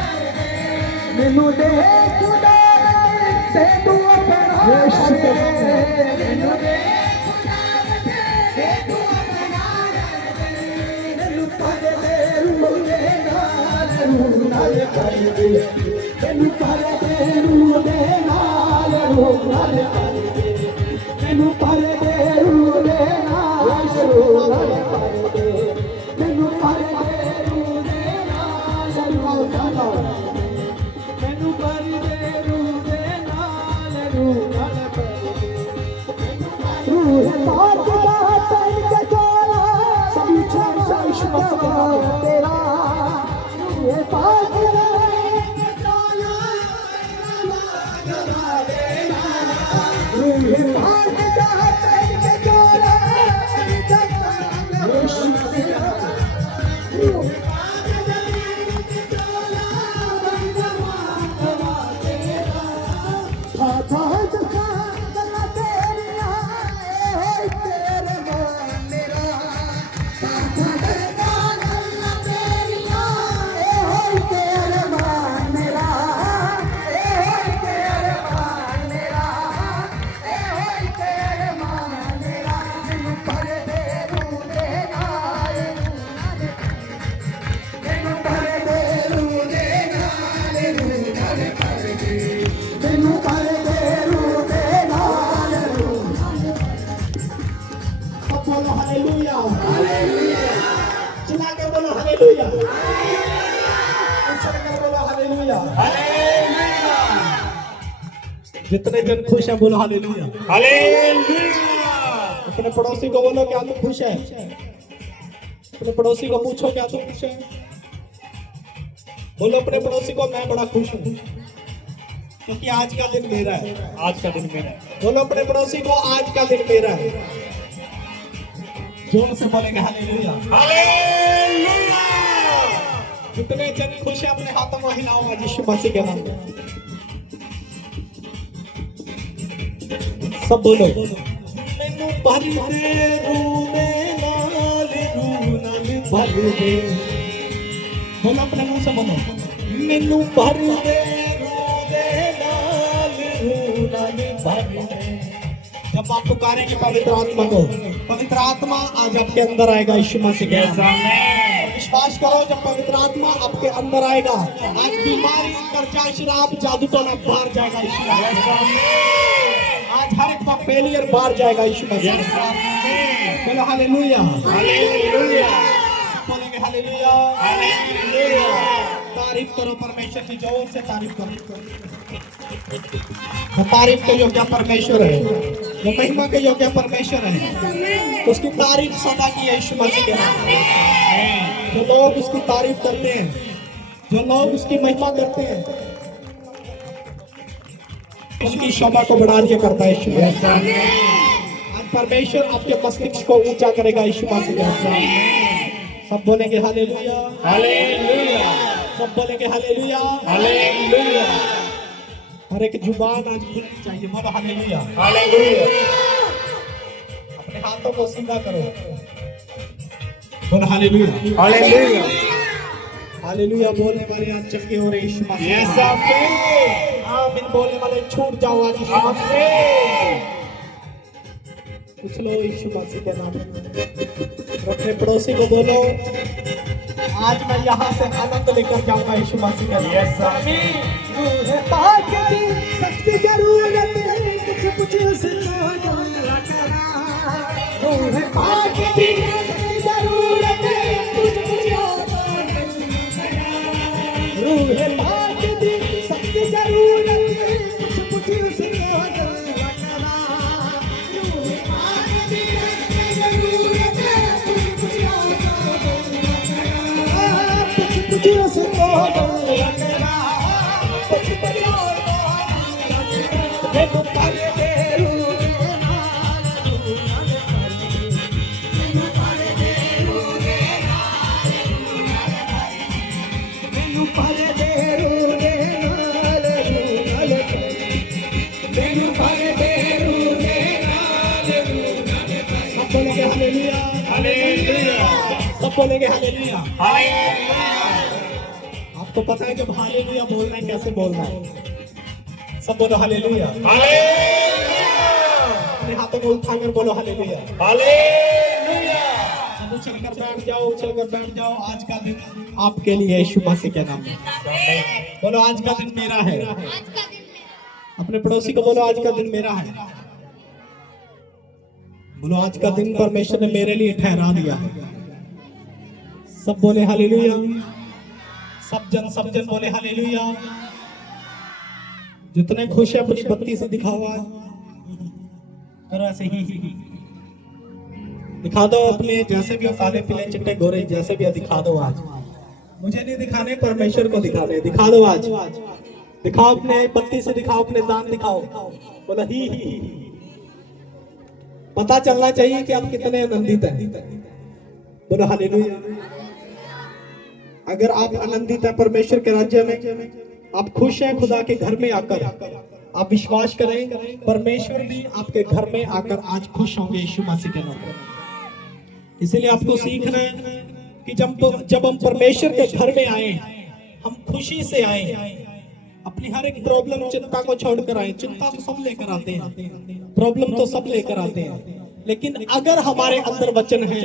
मेनू दे खुदा से तू अपना मेनू दे खुदा से तू अपना मेनू पाले दे रू दे नाले रू नाले करे मेनू पाले दे रू दे नाले रू नाले करे मेनू पाले दे रू दे नाले रू नाले करे मेनू पाले दे रू दे नाले रू नाले मेनू पाले दे रू दे नाले रू नाले करे रूह पाक दा पहन के चोला सभी चोला तेरा रूह पाक दा पहन के चोला गवा तेरा रूह पाक दा पहन के चोला रूह पाक दा पहन के चोला गवा तेरा था जितने जन खुश हैं बोलो हालेलुया। हालेलुया। अपने पड़ोसी को बोलो क्या तू खुश है? अपने पड़ोसी को पूछो क्या तू खुश है? बोलो अपने पड़ोसी को मैं बड़ा खुश हूँ क्योंकि आज का दिन मेरा है। आज का दिन मेरा है। बोलो अपने पड़ोसी को आज का दिन मेरा है। जोर से बोलेंगे हालेलुया। हालेलुया। जितने जन खुश है अपने हाथों को हिलाओ यीशु मसीह के नाम में। सब बोलो मैनू भर दे रूने नाल भर दे। बोलो अपने मुंह से बोलो मैनू भर दे रूने नाल भर दे। जब आप पुकारेंगे पवित्र आत्मा को, पवित्र आत्मा आज आपके अंदर आएगा यीशु मसीह के नाम में। विश्वास करो जब पवित्र आत्मा आपके अंदर आएगा आज बीमारी कर्जा शराब जादू टोना बाहर जाएगा यीशु मसीह। आज हर एक का फेलियर बाहर जाएगा यीशु मसीह। बोलो हालेलुया। हालेलुया। बोलेंगे हालेलुया। हालेलुया। तारीफ करो परमेश्वर की, जोर से तारीफ करो। वो तारीफ के योग्य परमेश्वर है, वो महिमा के योग्य परमेश्वर है। उसकी तारीफ सदा की है यीशु मसीह के नाम में। जो लोग उसकी तारीफ करते हैं, जो लोग उसकी महिमा करते हैं, उसकी शोभा को बढ़ा दिया करता है यीशु मसीह। आज परमेश्वर आपके मस्तिष्क को ऊंचा करेगा यीशु मसीह के नाम में। सब बोलेंगे हालेलुया। हालेलुया। सब बोलेंगे हालेलुया। हालेलुया। हर एक जुबान आज खुलनी चाहिए। बोलो हालेलुया। हालेलुया। अपने हाथों को सीधा करो। बोलो हालेलुया। हालेलुया। हालेलुया बोलने वाले आज चंगे हो रहे यीशु मसीह। यस आमीन। आमीन बोलने वाले छूट जाओ आज यीशु मसीह। पूछ लो यीशु मसीह के नाम में। अपने पड़ोसी को बोलो आज मैं यहाँ से आनंद लेकर जाऊंगा यीशु मसीह के नाम में। यस आमीन। पाक की सख्त जरूरत है कुछ मुझे से पाक की जरूरत है कुछ मुझे रूह पाक की सख्त जरूरत है कुछ मुझे से बोलेंगे हालेलुया। आपको पता है जब हालेलुया बोलना है कैसे बोलना है? सब बोलो हालेलुया। अपने हाथों को उठाकर बोलो हालेलुया। सब उछलकर बैठ जाओ, उछलकर बैठ जाओ। आज का दिन आपके लिए यीशु मसीह के नाम में। बोलो आज का दिन मेरा है। अपने पड़ोसी को बोलो आज का दिन मेरा है। बोलो आज का दिन परमेश्वर ने मेरे लिए ठहरा दिया है। सब बोले हालेलुया। सब जन बोले हालेलुया। जितने खुश है अपनी बत्ती से दिखाओ आज। करो ऐसे ही दिखा दो अपने, जैसे भी हो, काले पीले चिट्टे गोरे जैसे भी हो, दिखा दो आज। मुझे नहीं दिखाने, परमेश्वर को दिखाने। दिखा दो आज। दिखाओ अपने बत्ती से, दिखाओ अपने दांत दिखाओ। बोला ही पता चलना चाहिए कि आप कितने आनंदित हैं। बोलो हालेलुया। अगर आप आनंदित हैं परमेश्वर के राज्य में, आप खुश हैं खुदा के घर में आकर, आप विश्वास करें परमेश्वर भी आपके घर में आकर आज खुश होंगे यीशु मसीह के नाम में। इसलिए आपको सीखना है कि जब हम परमेश्वर के घर में आए, हम खुशी से आए। अपनी हर एक प्रॉब्लम चिंता को छोड़कर आए। चिंता तो सब लेकर आते हैं, प्रॉब्लम तो सब लेकर आते हैं, लेकिन अगर हमारे अंदर वचन है,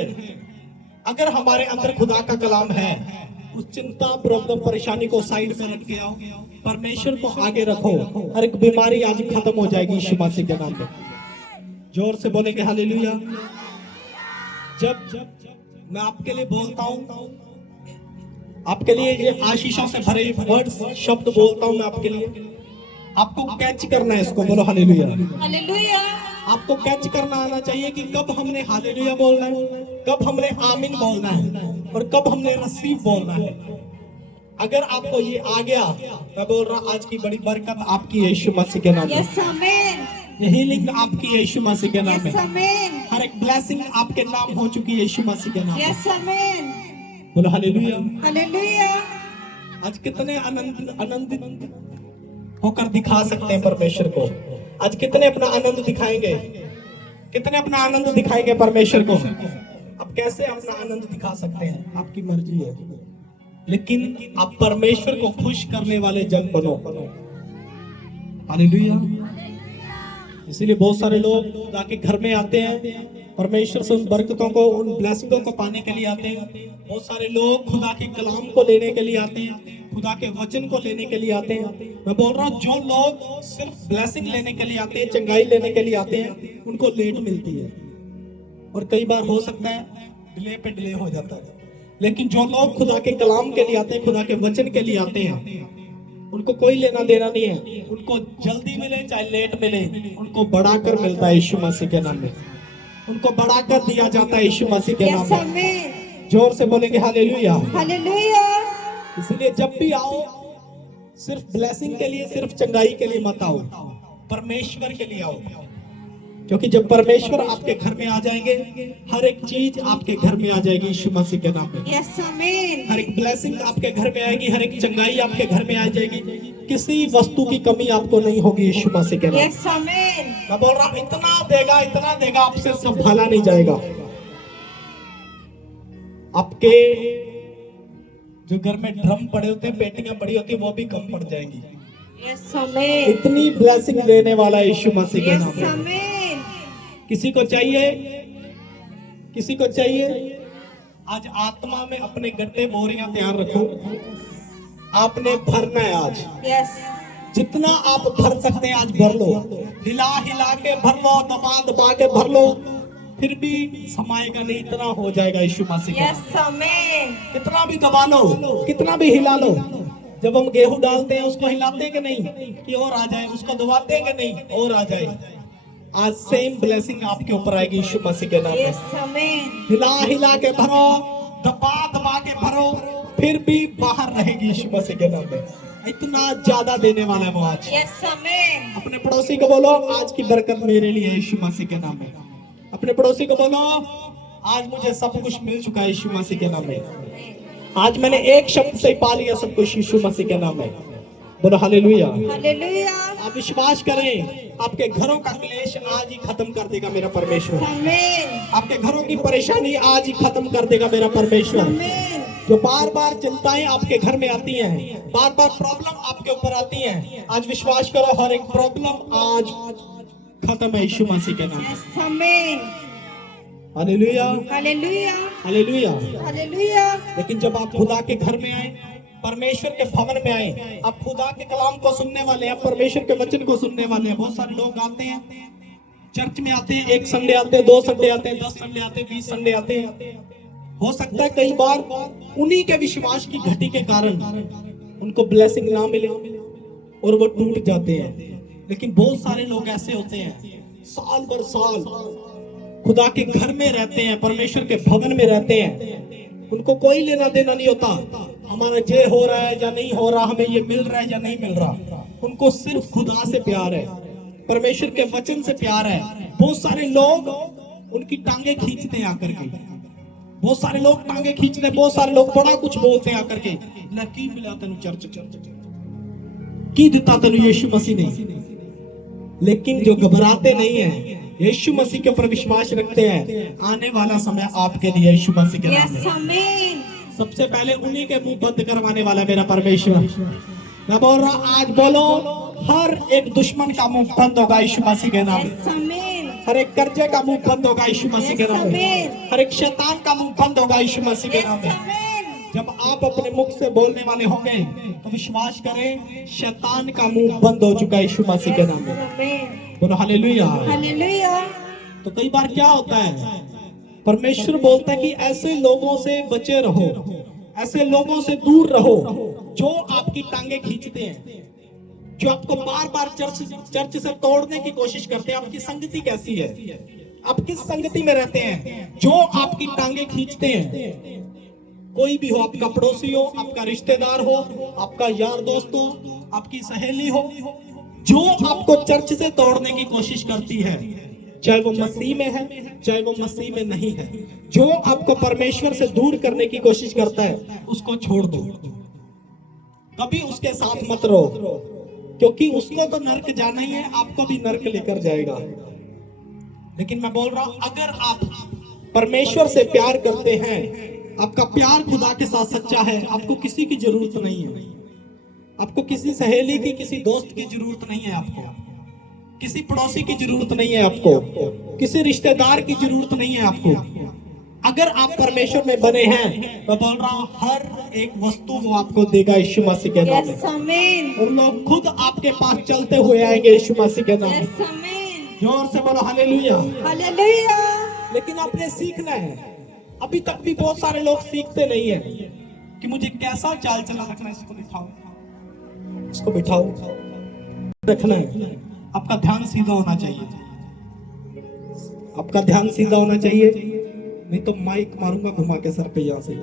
अगर हमारे अंदर खुदा का कलाम है, उस चिंता प्रॉब्लम परेशानी को साइड में रख के आओ, परमेश्वर को आगे रखो। हर एक बीमारी आज खत्म हो जाएगी यीशु मसीह के नाम में। जोर से बोलेंगे हालेलुया। जब मैं आपके लिए बोलता हूँ, आपके लिए ये आशीषों से भरे वर्ड्स शब्द बोलता हूँ मैं आपके लिए, आपको कैच करना है इसको, बोलो हालेलुया। हालेलुया। आपको कैच करना आना चाहिए कि कब हमने हालेलुया बोलना है, कब हमने आमीन बोलना है और कब हमने रसीव बोलना है। अगर आपको ये आ गया, मैं बोल रहा आज की बड़ी बरकत आपकी यीशु मसीह के नाम में, यस आमीन। ये हीलिंग आपकी यीशु मसीह के नाम में, यस आमीन। हर एक ब्लेसिंग आपके नाम हो चुकी है यीशु मसीह के नाम में। यस आमीन। बोलो हालेलुया। हालेलुया। आज कितने आनंदित होकर दिखा सकते हैं परमेश्वर को? आज कितने अपना आनंद दिखाएंगे? कितने अपना आनंद दिखाएंगे परमेश्वर को? अब कैसे अपना आनंद दिखा सकते हैं, आपकी मर्जी है, लेकिन आप परमेश्वर को खुश करने वाले जन बनो। हालेलुया। इसीलिए बहुत सारे लोग जाके घर में आते हैं, परमेश्वर से उन बरकतों को, उन ब्लेसिंगों को पाने के लिए आते हैं। बहुत सारे लोग खुदा के कलाम को लेने के लिए आते हैं, खुदा के वचन को लेने के लिए आते हैं। मैं बोल रहा हूँ जो लोग सिर्फ ब्लेसिंग लेने के लिए आते हैं, चंगाई लेने के लिए आते हैं, उनको लेट मिलती है और कई बार हो सकता है डिले पे डिले हो जाता है। लेकिन जो लोग खुदा के कलाम के लिए आते हैं, खुदा के वचन के लिए आते हैं, उनको कोई लेना देना नहीं है। उनको जल्दी मिले चाहे लेट मिले, उनको बढ़ाकर मिलता है यीशु मसीह के नाम में, उनको बढ़ाकर दिया जाता है यीशु मसीह के नाम यस में। आमीन। जोर से बोलेंगे हालेलुया। हालेलुया। इसलिए जब भी आओ सिर्फ ब्लेसिंग के लिए, सिर्फ चंगाई के लिए मत आओ, परमेश्वर के लिए आओ। क्योंकि जब परमेश्वर आपके घर में आ जाएंगे, हर एक चीज आपके घर में आ जाएगी यीशु मसीह के नाम में। यस आमीन। हर एक ब्लेसिंग आपके घर में आएगी, हर एक चंगाई आपके घर में आ जाएगी। किसी वस्तु की कमी आपको नहीं होगी यीशु मसीह के नाम में। यस आमीन। मैं बोल रहा हूं इतना देगा आपसे संभाला नहीं जाएगा। आपके जो घर में ड्रम पड़े होते हैं, पेटियां पड़ी होती है, वो भी कम पड़ जाएंगी। यस आमीन। इतनी ब्लेसिंग देने वाला यीशु मसीह के नाम यस में। आमीन। किसी को चाहिए, किसी को चाहिए, आज आत्मा में अपने गड्ढे बोरियां तैयार रखो, आपने भरना है आज। यस। जितना आप भर सकते हैं आज भर लो, हिला हिला के भर लो, दबा दबा के भर लो, फिर भी समाएगा नहीं, इतना हो जाएगा यीशु मसीह के नाम में। यस आमीन। कितना भी दबा लो, कितना भी हिला लो। जब हम गेहूं डालते हैं उसको हिलाते हैं कि नहीं कि और आ जाए, उसको दबाते हैं कि नहीं और आ जाए। आज सेम ब्लेसिंग आपके ऊपर आएगी यीशु मसीह के नाम में। यस आमीन। हिला हिला के भरो, दबा दबा के भरो, फिर भी बाहर रहेगी यीशु मसीह के नाम में। इतना ज्यादा देने वाला है वो आज। यस आमीन। अपने पड़ोसी को बोलो आज की बरकत मेरे लिए यीशु मसीह के नाम में। अपने पड़ोसी को बोलो आज मुझे सब कुछ मिल चुका है यीशु मसीह के नाम में। आज मैंने एक शब्द से पा लिया सब कुछ यीशु मसीह के नाम में। बोलो हालेलुया। हालेलुया। आप विश्वास करें, आपके घरों का क्लेश आज ही खत्म कर देगा मेरा परमेश्वर। आमीन। आपके घरों की परेशानी आज ही खत्म कर देगा मेरा परमेश्वर। आमीन। जो बार बार चिंताएं आपके घर में आती हैं, बार बार प्रॉब्लम आपके ऊपर आती हैं, आज विश्वास करो हर एक प्रॉब्लम आज खत्म है यीशु मसीह के नाम में। यस आमीन। हालेलुया। हालेलुया। हालेलुया। हालेलुया। लेकिन जब आप खुदा के घर में आए, परमेश्वर के भवन में आए, आप खुदा के कलाम को सुनने वाले हैं, परमेश्वर के वचन को सुनने वाले हैं। बहुत सारे लोग आते हैं, चर्च में आते हैं, एक संडे आते हैं, 2 संडे आते हैं, 10 संडे आते हैं, 20 संडे आते हैं। हो सकता है कई बार उन्हीं के विश्वास की घटी के कारण उनको ब्लेसिंग ना मिले और वो टूट जाते हैं। लेकिन बहुत सारे लोग ऐसे होते हैं, साल भर साल खुदा के घर में रहते हैं, परमेश्वर के भवन में रहते हैं, उनको कोई लेना देना नहीं होता हमारा ये हो रहा है या नहीं हो रहा, हमें ये मिल रहा है या नहीं मिल रहा। उनको सिर्फ खुदा से प्यार है, परमेश्वर के वचन से प्यार है। बहुत सारे लोग उनकी टांगे खींचते हैं आकर के, बहुत सारे लोग टांगे खींचते, बहुत सारे लोग बड़ा कुछ बोलते हैं आकर के, की मिला तेन चर्च की दिता तेन यीशु मसीह ने। लेकिन जो घबराते नहीं है, यीशु मसीह के ऊपर विश्वास रखते हैं, आने वाला समय आपके लिए यीशु मसीह के नाम यस में। आमीन। सबसे पहले उन्हीं के मुंह बंद करवाने वाला मेरा परमेश्वर। मैं बोल रहा हूं आज बोलो, हर एक दुश्मन का मुंह बंद होगा यीशु मसीह के नाम में। यस आमीन। हर एक कर्जे का मुंह बंद होगा यीशु मसीह के नाम में। आमीन। हर एक शैतान का मुंह बंद होगा यीशु मसीह के नाम यस में। आमीन। जब आप अपने मुख से बोलने वाले होंगे तो विश्वास करें, शैतान का मुंह बंद हो चुका है यीशु मसीह के नाम में। आमीन। बोलो हालेलुया। हालेलुया। तो कई बार क्या होता है, परमेश्वर बोलता है कि ऐसे लोगों से बचे रहो, ऐसे लोगों से दूर रहो जो आपकी टांगे खींचते हैं। जो आपको बार बार चर्च से तोड़ने की कोशिश करते हैं। आपकी संगति कैसी है? आप किस संगति में रहते हैं जो आपकी टांगे खींचते हैं? कोई भी हो, आपका पड़ोसी हो, आपका रिश्तेदार हो, आपका यार दोस्त हो, आपकी सहेली हो, जो आपको चर्च से तोड़ने की कोशिश करती है, चाहे वो मसीह में है चाहे वो मसीह में नहीं है, जो आपको परमेश्वर से दूर करने की कोशिश करता है, उसको छोड़ दो। कभी उसके साथ मत रहो, क्योंकि उसको तो नरक जाना ही है, आपको भी नरक लेकर जाएगा। लेकिन मैं बोल रहा हूं, अगर आप परमेश्वर से प्यार करते हैं, आपका प्यार खुदा के साथ सच्चा है, आपको किसी की जरूरत नहीं है। आपको किसी सहेली की, किसी दोस्त की जरूरत नहीं है, आपको किसी पड़ोसी की जरूरत नहीं है, आपको किसी रिश्तेदार की जरूरत नहीं है। आपको अगर आप परमेश्वर में बने हैं, मैं बोल रहा हूँ, हर एक वस्तु वो आपको देगा यीशु मसीह के नाम में। आमीन। और लोग खुद आपके पास चलते हुए आएंगे यीशु मसीह के नाम में। आमीन। जोर से बोलो हालेलुया। हालेलुया। लेकिन आपने सीखना है। अभी तक भी बहुत सारे लोग सीखते नहीं है कि मुझे कैसा चाल चला रखना है। इसको बिठाओ, इसको बिठाओ, रखना है। आपका ध्यान सीधा होना चाहिए, आपका ध्यान सीधा होना चाहिए, नहीं तो माइक मारूंगा घुमा के सर पे यहाँ से।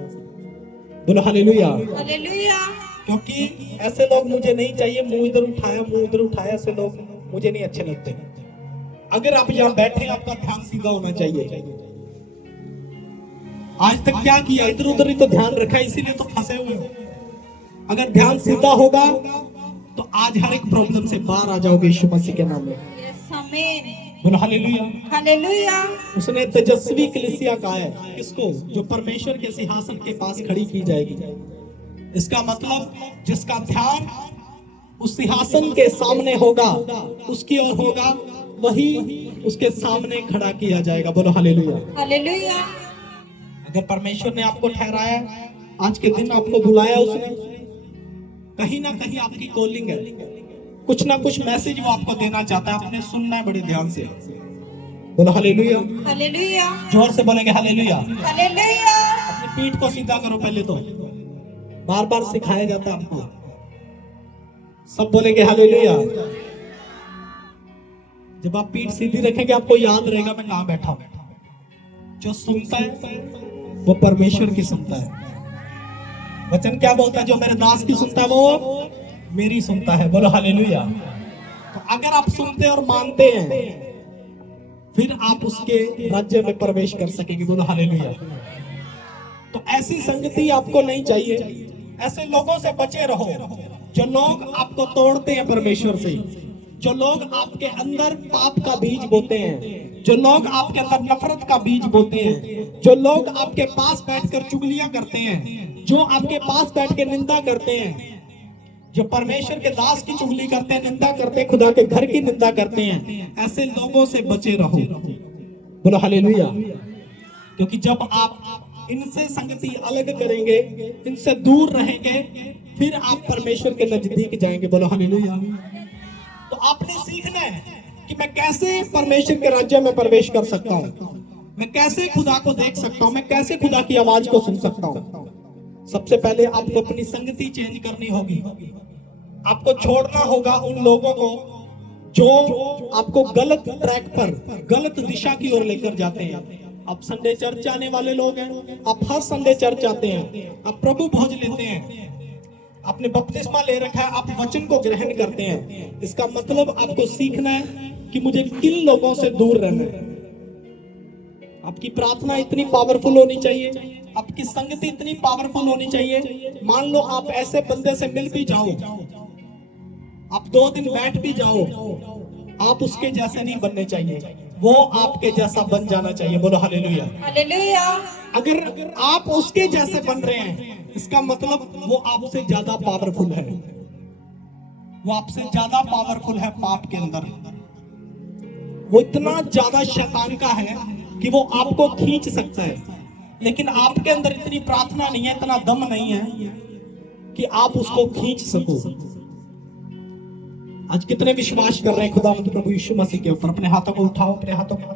बोलो हालेलुया। हालेलुया। क्योंकि ऐसे लोग मुझे नहीं चाहिए, मुंह इधर उठाया, ऐसे लोग मुझे नहीं अच्छे लगते। अगर आप यहाँ बैठे, आपका ध्यान सीधा होना चाहिए। आज तक क्या किया, इधर उधर ही तो ध्यान रखा, इसीलिए तो फंसे हुए हो। अगर ध्यान सीधा होगा तो आज हर एक प्रॉब्लम से बाहर आ जाओगे यीशु मसीह के नाम में। आमीन। बोलो हालेलुया। हालेलुया। उसने तेजस्वी कलीसिया कहा है, किसको? जो परमेश्वर के सिंहासन के पास खड़ी की जाएगी। इसका मतलब जिसका ध्यान उस सिंहासन के सामने होगा, उसकी ओर होगा, वही उसके सामने खड़ा किया जाएगा। बोलो हालेलुया। हालेलुया। अगर परमेश्वर ने आपको ठहराया, आज के दिन आपको बुलाया, उसने कहीं ना कहीं आपकी कॉलिंग है, कुछ ना कुछ मैसेज वो आपको देना चाहता है। आपने सुनना है बड़े ध्यान से। बोलो हालेलुया। हालेलुया। जोर से बोलेंगे हालेलुया। हालेलुया। अपनी पीठ को सीधा करो पहले तो, बार बार सिखाया जाता है आपको। सब बोलेंगे हालेलुया। जब आप पीठ सीधी रखेंगे, आपको याद रहेगा मैं कहां बैठा हूं। जो सुनता है वो परमेश्वर की सुनता है। वचन क्या बोलता है? जो मेरे दास की सुनता है वो मेरी सुनता है। बोलो हालेलुया। तो अगर आप सुनते और मानते हैं, फिर आप उसके राज्य में प्रवेश कर सकेंगे। बोलो हालेलुया। तो ऐसी संगति आपको नहीं चाहिए, ऐसे लोगों से बचे रहो जो लोग आपको तोड़ते हैं परमेश्वर से, जो लोग आपके अंदर पाप का बीज बोते हैं, जो लोग आपके अंदर नफरत का बीज बोते हैं, जो लोग आपके पास बैठकर चुगलियां करते हैं, जो आपके पास बैठ के निंदा करते हैं, जो परमेश्वर के दास की चुगली करते हैं, निंदा करते हैं, खुदा के घर की निंदा करते हैं, ऐसे लोगों से बचे रहो। बोलो हालेलुया। क्योंकि जब आप इनसे संगति अलग करेंगे, इनसे दूर रहेंगे, फिर आप परमेश्वर के नजदीक जाएंगे। बोलो हालेलुया। तो आपने सीखना है कि मैं कैसे परमेश्वर के राज्य में प्रवेश कर सकता हूँ, मैं कैसे खुदा को देख सकता हूँ, मैं कैसे खुदा की आवाज को सुन सकता हूँ। सबसे पहले आपको अपनी संगति चेंज करनी होगी। आपको छोड़ना होगा उन लोगों को जो आपको गलत ट्रैक पर, गलत दिशा की ओर लेकर जाते हैं। आप संडे चर्च आने वाले लोग हैं, आप हर संडे चर्च आते हैं, आप प्रभु भोज लेते हैं, आपने बपतिस्मा ले रखा है, आप वचन को ग्रहण करते हैं। इसका मतलब आपको सीखना है कि मुझे किन लोगों से दूर रहना है। आपकी प्रार्थना इतनी पावरफुल होनी चाहिए, आपकी संगति इतनी पावरफुल होनी चाहिए। मान लो आप ऐसे बंदे से मिल भी जाओ, आप 2 दिन बैठ भी जाओ, आप उसके जैसे नहीं बनने चाहिए, वो आपके जैसा बन जाना चाहिए। बोलो हालेलुया। हालेलुया। अगर आप उसके जैसे बन रहे हैं, इसका मतलब वो आपसे ज्यादा पावरफुल है, वो आपसे ज्यादा पावरफुल है पाप के अंदर। वो इतना ज्यादा शैतान का है कि वो आपको खींच सकता है, लेकिन आपके अंदर इतनी प्रार्थना नहीं है, इतना दम नहीं है कि आप उसको खींच सको। आज कितने विश्वास कर रहे हैं खुदा प्रभु यीशु मसीह के ऊपर? अपने हाथों को उठाओ, अपने हाथों को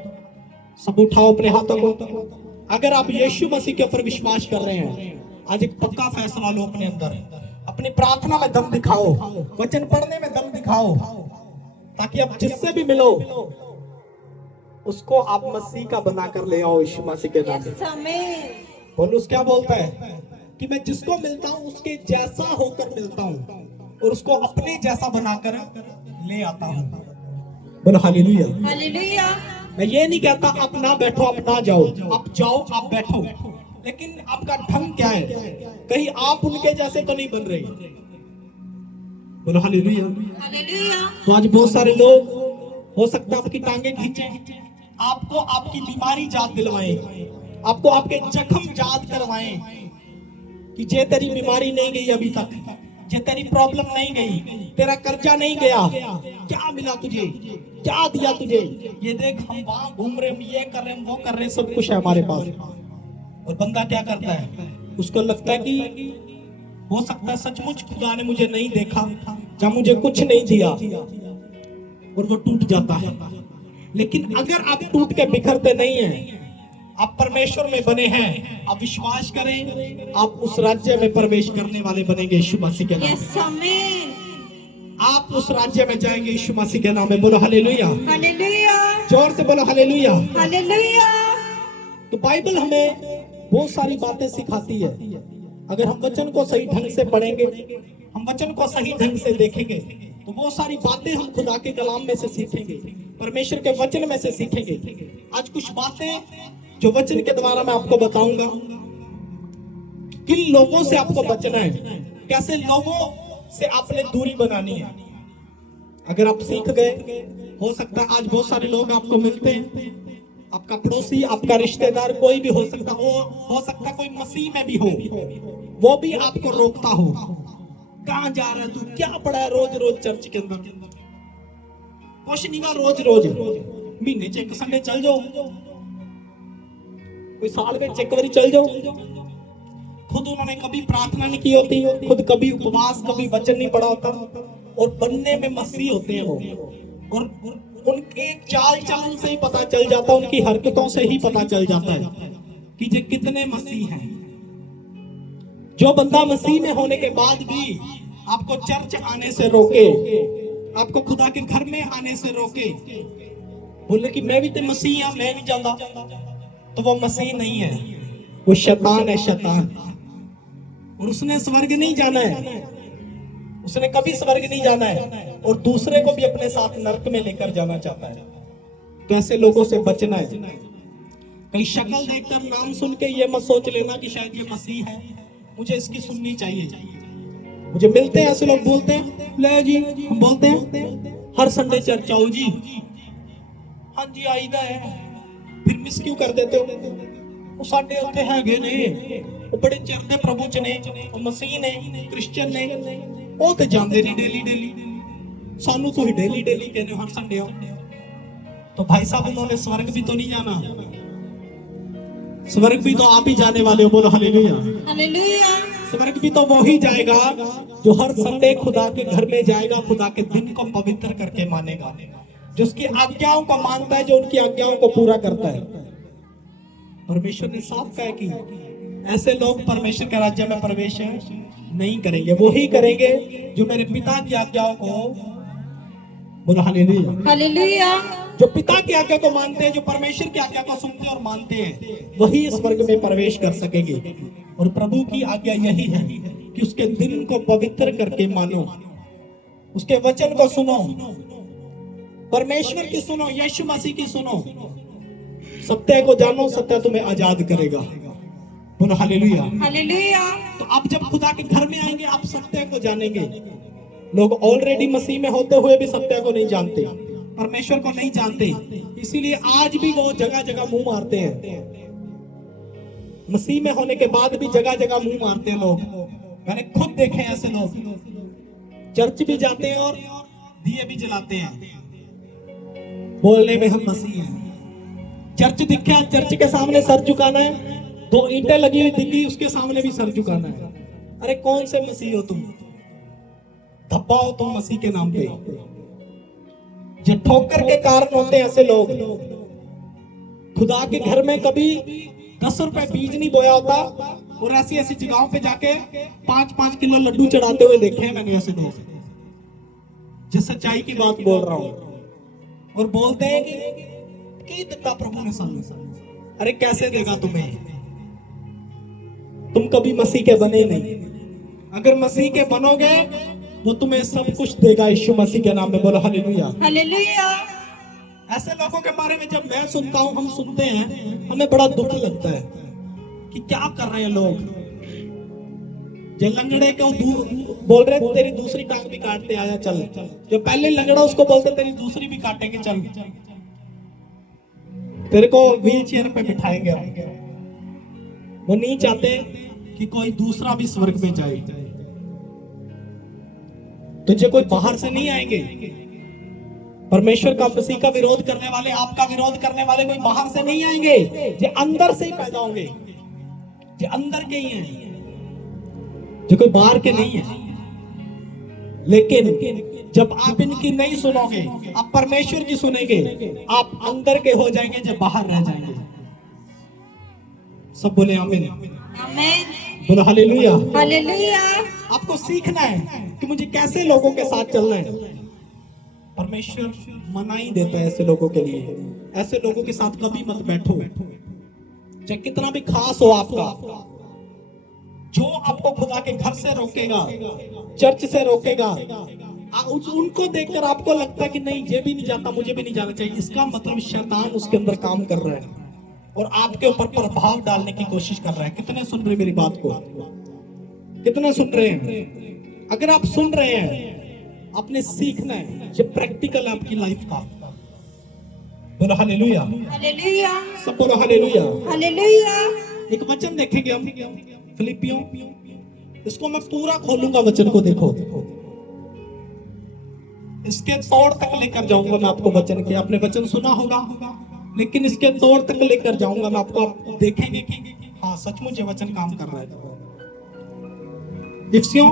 सब उठाओ, अपने हाथों को। अगर आप यीशु मसीह के ऊपर विश्वास कर रहे हैं, आज एक पक्का फैसला लो अपने अंदर, अपनी प्रार्थना में दम दिखाओ, वचन पढ़ने में दम दिखाओ, ताकि आप जिससे भी मिलो उसको आप मसीह का बनाकर ले आओ यीशु मसीह के नाम यस आमीन। पौलुस क्या बोलता है कि मैं जिसको मिलता हूँ उसके जैसा होकर मिलता हूँ और उसको अपने जैसा बनाकर ले आता हूँ। बोलो हालेलुया। हालेलुया। मैं ये नहीं कहता आप ना बैठो, आप ना जाओ, आप जाओ, आप बैठो, लेकिन आपका ढंग क्या है? कहीं आप उनके जैसे तो नहीं बन रहे। बोलो हालेलुया। हालेलुया। तो आज बहुत सारे लोग हो सकता है आपकी टांगे खींचे, आपको आपकी बीमारी याद दिलवाएं, आपको आपके जख्म याद करवाएं कि जे तेरी बीमारी नहीं गई अभी तक, जे तेरी प्रॉब्लम नहीं गई, तेरा कर्जा नहीं गया, क्या मिला तुझे, क्या दिया तुझे, ये देख हम वहां घूम रहे, हम ये कर रहे, हम वो कर रहे, सब कुछ है हमारे पास। और बंदा क्या करता है, उसको लगता है कि हो सकता है सचमुच खुदा ने मुझे नहीं देखा या मुझे कुछ नहीं दिया, और वो टूट जाता है। लेकिन अगर आप टूट के बिखरते नहीं हैं, आप परमेश्वर में बने हैं, आप विश्वास करें, आप उस राज्य में प्रवेश करने वाले बनेंगे यीशु मसीह के नाम में। यस आमीन। आप उस राज्य में जाएंगे यीशु मसीह के नाम में। बोलो हालेलुया। हालेलुया। जोर से बोलो हालेलुया। हालेलुया। तो बाइबल हमें बहुत सारी बातें सिखाती है। अगर हम वचन को सही ढंग से पढ़ेंगे, हम वचन को सही ढंग से देखेंगे, तो बहुत सारी बातें हम खुदा के कलाम में से सीखेंगे, परमेश्वर के वचन में से सीखेंगे। आज कुछ बातें जो वचन के द्वारा मैं आपको बताऊंगा, किन लोगों से आपको बचना है, कैसे लोगों से आपने दूरी बनानी है। अगर आप सीख गए, हो सकता है आज बहुत सारे लोग आपको मिलते हैं, आपका पड़ोसी, आपका रिश्तेदार, कोई भी हो सकता हो सकता कोई मसीह में भी हो, वो भी आपको रोकता हो, कहां जा रहा है तू, क्या पढ़ा है रोज रोज चर्च के अंदर, कुछ नहीं, रोज रोज महीने च एक संडे चल जाओ, कोई साल में एक बारी चल जाओ। खुद उन्होंने कभी प्रार्थना नहीं की होती, खुद कभी उपवास, कभी वचन नहीं पढ़ा होता, और बनने में मसीह होते हैं वो, और उनके चाल चलन से ही पता चल जाता है, उनकी हरकतों से ही पता चल जाता है कि ये कितने मसीह हैं। जो बंदा मसीह में होने के बाद भी आपको चर्च आने से रोके, आपको खुदा के घर में आने से रोके, बोले कि मैं भी तो मसीह हूं, मैं नहीं जाता, तो वो मसीह नहीं है, वो शैतान है, शैतान। और उसने स्वर्ग नहीं जाना है, उसने कभी स्वर्ग नहीं जाना है, और दूसरे को भी अपने साथ नरक में लेकर जाना चाहता है। तो ऐसे लोगों से बचना है। कहीं शक्ल देखकर, नाम सुन के ये मत सोच लेना कि शायद ये मसीह है, मुझे इसकी सुननी चाहिए। मुझे मिलते हैं ऐसे लोग, बोलते हैं ले जी, हम बोलते हैं हर संडे चर्च आओ जी, हाँ जी आईदा है, फिर मिस क्यों कर देते हो? वो साडे उत्ते हैगे ने, वो बड़े चरदे प्रभु च ने, वो मसीह ने, क्रिश्चियन ने, वो तो जांदे नहीं डेली डेली, सानू तो ही डेली डेली कहने हर संडे आओ। तो भाई साहब उन्होंने स्वर्ग भी तो नहीं जाना, स्वर्ग भी तो आप ही जाने वाले हो। बोलो हालेलुया। हालेलुया। स्वर्ग भी तो वो ही जाएगा जो हर संडे खुदा के घर में जाएगा, खुदा के दिन को पवित्र करके मानेगा, जो उसकी आज्ञाओं को मानता है, जो उनकी आज्ञाओं को पूरा करता है। परमेश्वर ने साफ कहा कि ऐसे लोग परमेश्वर के राज्य में प्रवेश नहीं करेंगे, वो ही करेंगे जो मेरे पिता की आज्ञाओं को, बोलो हालेलुया, हालेलुया, जो पिता की आज्ञा को मानते हैं, जो परमेश्वर की आज्ञा को सुनते और मानते हैं, वही इस स्वर्ग में प्रवेश कर सकेंगे। और प्रभु की आज्ञा यही है कि उसके दिन को पवित्र करके मानो, उसके वचन को सुनो, परमेश्वर की सुनो, यीशु मसीह की सुनो, सत्य को जानो, सत्य तुम्हें आजाद करेगा। बोलो हालेलुया, हालेलुया। तो आप जब खुदा के घर में आएंगे, आप सत्य को जानेंगे। लोग ऑलरेडी मसीह में होते हुए भी सत्य को नहीं जानते, परमेश्वर को नहीं जानते, इसीलिए आज भी वो जगह जगह मुंह मारते हैं। मसीह में होने के बाद भी जगह जगह मुंह मारते हैं लोग। मैंने खुद देखे ऐसे लोग, चर्च भी जाते हैं और दिए भी जलाते हैं, बोलने में हम मसीह हैं। चर्च दिखे, चर्च के सामने सर झुकाना है, 2 ईंटें लगी हुई दिखी, उसके सामने भी सर झुकाना है। अरे कौन से मसीह हो तुम? धब्बा हो तुम मसीह के नाम पे। जो ठोकर के कारण होते हैं ऐसे लोग, खुदा के घर में कभी 10 रुपए बीज नहीं बोया होता और ऐसी ऐसी जगहों पे जाके 5-5 किलो लड्डू चढ़ाते हुए देखे हैं मैंने ऐसे लोग, जिस सच्चाई की बात बोल रहा हूं। और बोलते हैं कि दिता प्रभु ने सामने। अरे कैसे देगा तुम्हें, तुम कभी मसीह के बने नहीं। अगर मसीह के बनोगे वो तुम्हें सब कुछ देगा यीशु मसीह के नाम में। बोलो हालेलुया। हालेलुया। ऐसे लोगों के बारे में जब मैं सुनता हूं, हम सुनते हैं, हमें बड़ा दुख लगता है कि क्या कर रहे हैं लोग। जो लंगड़े को बोल रहे तेरी दूसरी टांग भी काटते आया चल, जो पहले लंगड़ा उसको बोलते तेरी दूसरी भी काटेंगे चल, तेरे को व्हील चेयर पे बिठाएंगे। वो नहीं चाहते कि कोई दूसरा भी स्वर्ग में जाए। तुझे कोई बाहर से नहीं आएंगे। परमेश्वर का, मसीह का विरोध करने वाले, आपका विरोध करने वाले कोई बाहर से नहीं आएंगे, जो अंदर से ही पैदा होंगे, जो अंदर के ही हैं, जो कोई बाहर के नहीं है। लेकिन जब आप इनकी नहीं सुनोगे, आप परमेश्वर की सुनेंगे, आप अंदर के हो जाएंगे, जब बाहर रह जाएंगे। सब बोले आमीन। आमीन। बोलो हालेलुया। हालेलुया। आपको सीखना है कि मुझे कैसे लोगों के साथ चलना है। परमेश्वर मना ही देता है ऐसे लोगों के लिए। ऐसे लोगों के साथ कभी मत बैठो, चाहे कितना भी खास हो आपका। जो आपको खुदा के घर से रोकेगा, चर्च से रोकेगा, उनको देखकर आपको लगता है कि नहीं ये भी नहीं जाता, मुझे भी नहीं जाना चाहिए, इसका मतलब शैतान उसके अंदर काम कर रहा है और आपके ऊपर प्रभाव डालने की कोशिश कर रहा है। कितने सुन रहे मेरी बात को? कितने सुन रहे हैं? अगर आप सुन रहे हैं, आपने सीखना है, ये प्रैक्टिकल आपकी लाइफ का। बोलो हालेलुया। हालेलुया। सब बोलो हालेलुया। हालेलुया। एक वचन देखेंगे हम, फिलिपियों, इसको मैं पूरा खोलूंगा, वचन को देखो, इसके तोड़ तक लेकर जाऊंगा मैं आपको। वचन के आपने वचन सुना होगा, लेकिन इसके तोड़ तक लेकर जाऊंगा मैं आपको। आप देखेंगे कि हाँ सचमुच ये वचन काम कर रहा है। इफिसियों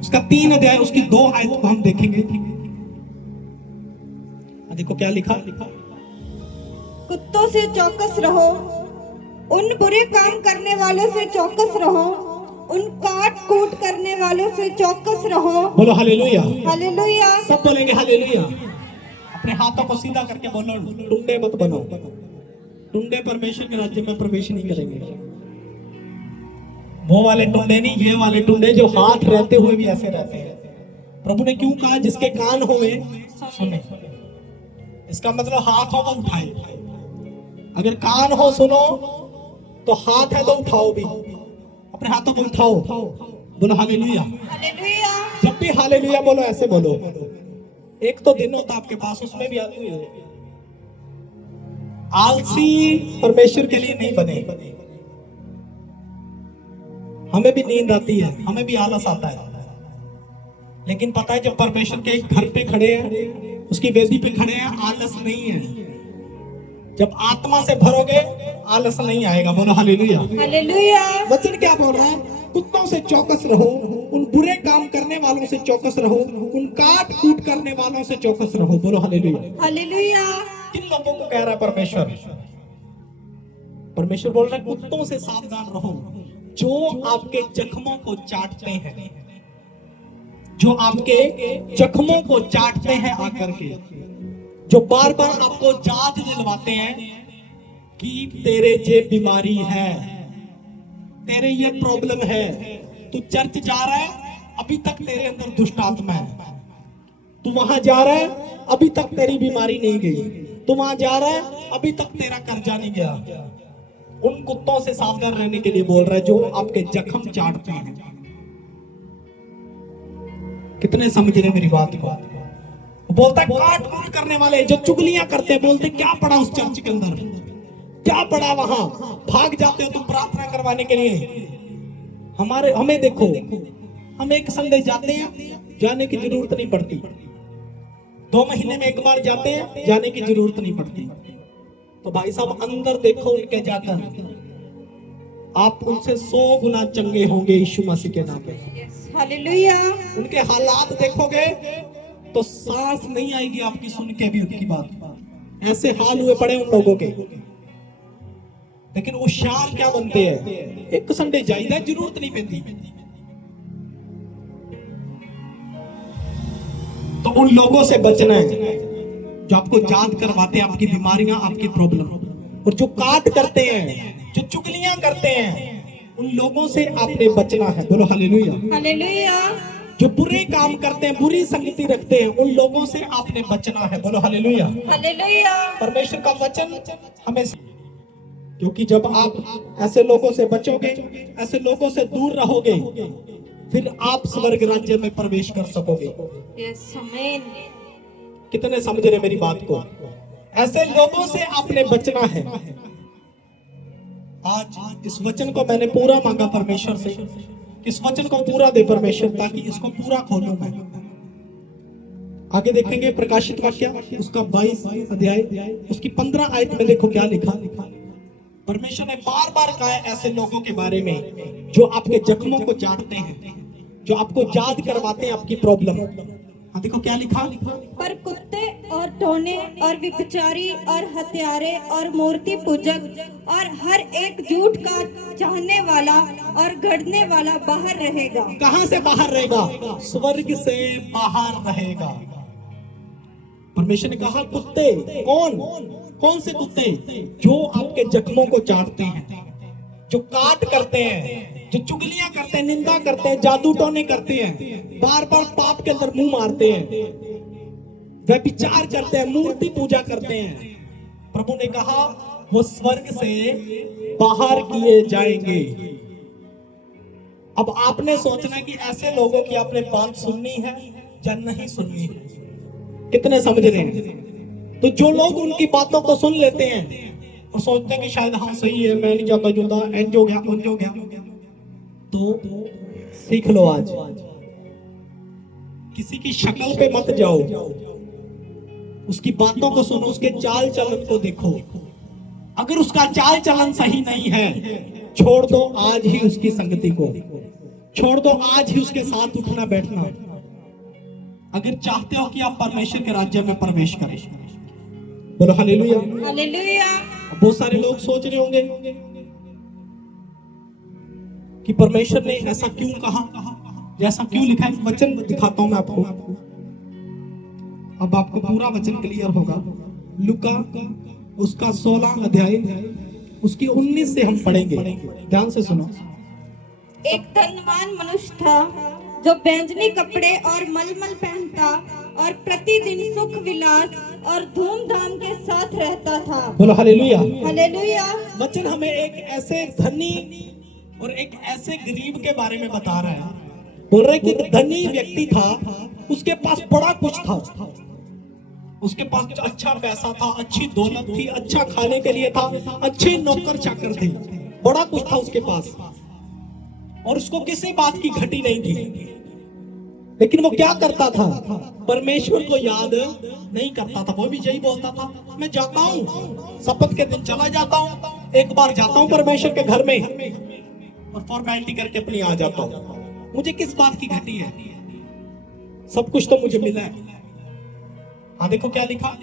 उसका 3 अध्याय, उसकी 2 आयत को हम देखेंगे। देखो क्या लिखा। कुत्तों से चौकस रहो, उन बुरे काम करने वालों से चौकस रहो, उन काट कूट करने वालों से चौकस रहो। बोलो हालेलुया। हालेलुया। सब बोलेंगे हालेलुया। अपने हाथों को सीधा करके बोलो, टुंडे मत बनो। टुंडे परमेश्वर के राज्य में प्रवेश नहीं करेंगे। वो वाले टुंडे नहीं, ये वाले टुंडे जो हाथ रहते हुए भी ऐसे रहते हैं। प्रभु ने क्यों कहा जिसके कान होवे सुने। इसका मतलब हाथ हो तो उठाए। अगर कान हो सुनो, तो हाथ है तो उठाओ भी, अपने हाथों को उठाओ। बोलो हालेलुया। हालेलुया। जब भी हालेलुया बोलो ऐसे बोलो। एक तो दिन होता आपके पास, उसमें भी आलसी परमेश्वर के लिए नहीं बने। हमें भी नींद आती है, हमें भी आलस आता है, लेकिन पता है जब परमेश्वर के घर पे खड़े हैं, उसकी वेदी पे खड़े हैं, आलस नहीं है। जब आत्मा से भरोगे आलस नहीं आएगा। बोलो हालेलुया। हालेलुया। वचन क्या बोल रहा है? कुत्तों से चौकस रहो, उन बुरे काम करने वालों से चौकस रहो, उन काट कूट करने वालों से चौकस रहो। बोलो हालेलुया। हालेलुया। किन लोगों को कह रहा है परमेश्वर? परमेश्वर बोल रहा है कुत्तों से सावधान रहो, जो आपके जख्मों को चाटते हैं, जो आपके जख्मों को चाटते हैं आकर के, जो बार बार आपको याद दिलवाते हैं कि तेरे ये बीमारी है, तेरे ये प्रॉब्लम है, तू चर्च जा रहा है, अभी तक तेरे अंदर दुष्ट आत्मा है, तू वहां जा रहा है, अभी तक तेरी बीमारी नहीं गई, तू वहां जा रहा है, अभी तक तेरा कर्जा नहीं गया। उन कुत्तों से सावधान रहने के लिए बोल रहा है जो आपके जख्म चाटते हैं। कितने समझ रहे मेरी बात को? बोलता है काट कूट करने वाले, जो चुगलियां करते हैं, बोलते क्या पड़ा उस चर्च के अंदर, क्या पड़ा वहां, भाग जाते हो तुम प्रार्थना करवाने के लिए। हमें देखो, हम एक संडे जाते हैं, जाने की जरूरत नहीं पड़ती। 2 महीने में एक बार जाते हैं, जाने की जरूरत नहीं पड़ती। तो भाई साहब अंदर देखो उनके जाकर, आप उनसे 100 गुना चंगे होंगे यीशु मसीह के नाम पे। हालेलुया। उनके हालात देखोगे तो सांस नहीं आएगी आपकी सुन के भी उनकी बात। ऐसे हाल हुए पड़े उन लोगों के। लेकिन होशियार क्या बनते हैं, एक संडे जाइदा जरूरत नहीं पैंदी। तो उन लोगों से बचना है जो आपको याद करवाते हैं आपकी बीमारियां, आपकी प्रॉब्लम, और जो काट करते हैं, जो चुगलियां करते हैं, उन लोगों से आपने बचना है। बोलो हालेलुया। हालेलुया। जो बुरे काम करते हैं, बुरी संगति रखते हैं, उन लोगों से आपने बचना है। बोलो हालेलुया। हालेलुया। परमेश्वर का वचन हमें, क्योंकि जब आप ऐसे लोगों से बचोगे, ऐसे लोगों से दूर रहोगे, फिर आप स्वर्ग राज्य में प्रवेश कर सकोगे। यस, आमीन। कितने समझ रहे मेरी बात को? ऐसे लोगों से आपने बचना है। आज इस वचन को मैंने पूरा मांगा परमेश्वर से, इस वचन को पूरा दे परमेश्वर, ताकि इसको पूरा खोलूं मैं। आगे देखेंगे प्रकाशित वाक्य उसका 22 अध्याय उसकी 15 आयत में, देखो क्या लिखा। परमेश्वर ने बार बार कहा है ऐसे लोगों के बारे में जो आपके जख्मों को जानते हैं, जो आपको याद करवाते हैं आपकी प्रॉब्लम। हाँ देखो क्या लिखा। पर कुत्ते और टोने और विपचारी और हत्यारे और मूर्ति पूजक और हर एक झूठ का चाहने वाला और गढ़ने वाला बाहर रहेगा। कहां से बाहर रहेगा? स्वर्ग से बाहर रहेगा। परमेश्वर ने कहा कुत्ते, कौन से कुत्ते? जो आपके जख्मों को चाटते हैं, जो काट करते हैं, जो चुगलियां करते हैं, निंदा करते हैं, जादू टोने करते हैं, बार बार पाप के अंदर मुंह मारते हैं, व्यभिचार करते हैं, मूर्ति पूजा करते हैं। प्रभु ने कहा वो स्वर्ग से बाहर किए जाएंगे। अब आपने सोचना कि ऐसे लोगों की आपने बात सुननी है या नहीं सुननी है। कितने समझ रहे हैं? तो जो लोग उनकी बातों को सुन लेते हैं और सोचते हैं कि शायद हाँ सही है, मैं नहीं जाता जुदा, एंज हो गया, उंज हो गया, तो सीख लो आज, किसी की शक्ल पे मत जाओ, उसकी बातों को सुनो, उसके चाल चलन को देखो। अगर उसका चाल चलन सही नहीं है, छोड़ दो आज ही उसकी संगति को, छोड़ दो आज ही उसके साथ उठना बैठना, अगर चाहते हो कि आप परमेश्वर के राज्य में प्रवेश करें। बोलो हालेलुया। हालेलुया। बहुत सारे लोग सोच रहे होंगे कि परमेश्वर ने ऐसा क्यों कहा, जैसा क्यों लिखा है। वचन दिखाता हूं मैं आपको, अब आपको पूरा वचन क्लियर होगा। लूका उसका 16 अध्याय उसकी 19 से हम पढ़ेंगे, ध्यान से सुनो। एक धनवान मनुष्य था जो बैंजनी कपड़े और मलमल पहनता और प्रतिदिन सुख विलास और धूमधाम के साथ रहता था। बोलो हालेलुया। हालेलुया। वचन हमें एक ऐसे धनी और एक ऐसे गरीब के बारे में बता रहा है। बोल रहे कि धनी व्यक्ति था, उसके पास बड़ा कुछ था, उसके पास कुछ अच्छा पैसा था, अच्छी दौलत थी, अच्छा खाने के लिए था, अच्छे नौकर चाकर थे, बड़ा कुछ था उसके पास, और उसको किसी बात की घटी नहीं थी। लेकिन वो क्या करता था? परमेश्वर को याद नहीं करता था। वो भी यही बोलता था, मैं जाता हूँ शपथ के दिन चला जाता हूँ, एक बार जाता हूँ परमेश्वर के घर में और फॉर्मेलिटी करके अपनी आ जाता हूँ, मुझे किस बात की घटी है, सब कुछ तो मुझे मिला है। हाँ देखो क्या लिखा।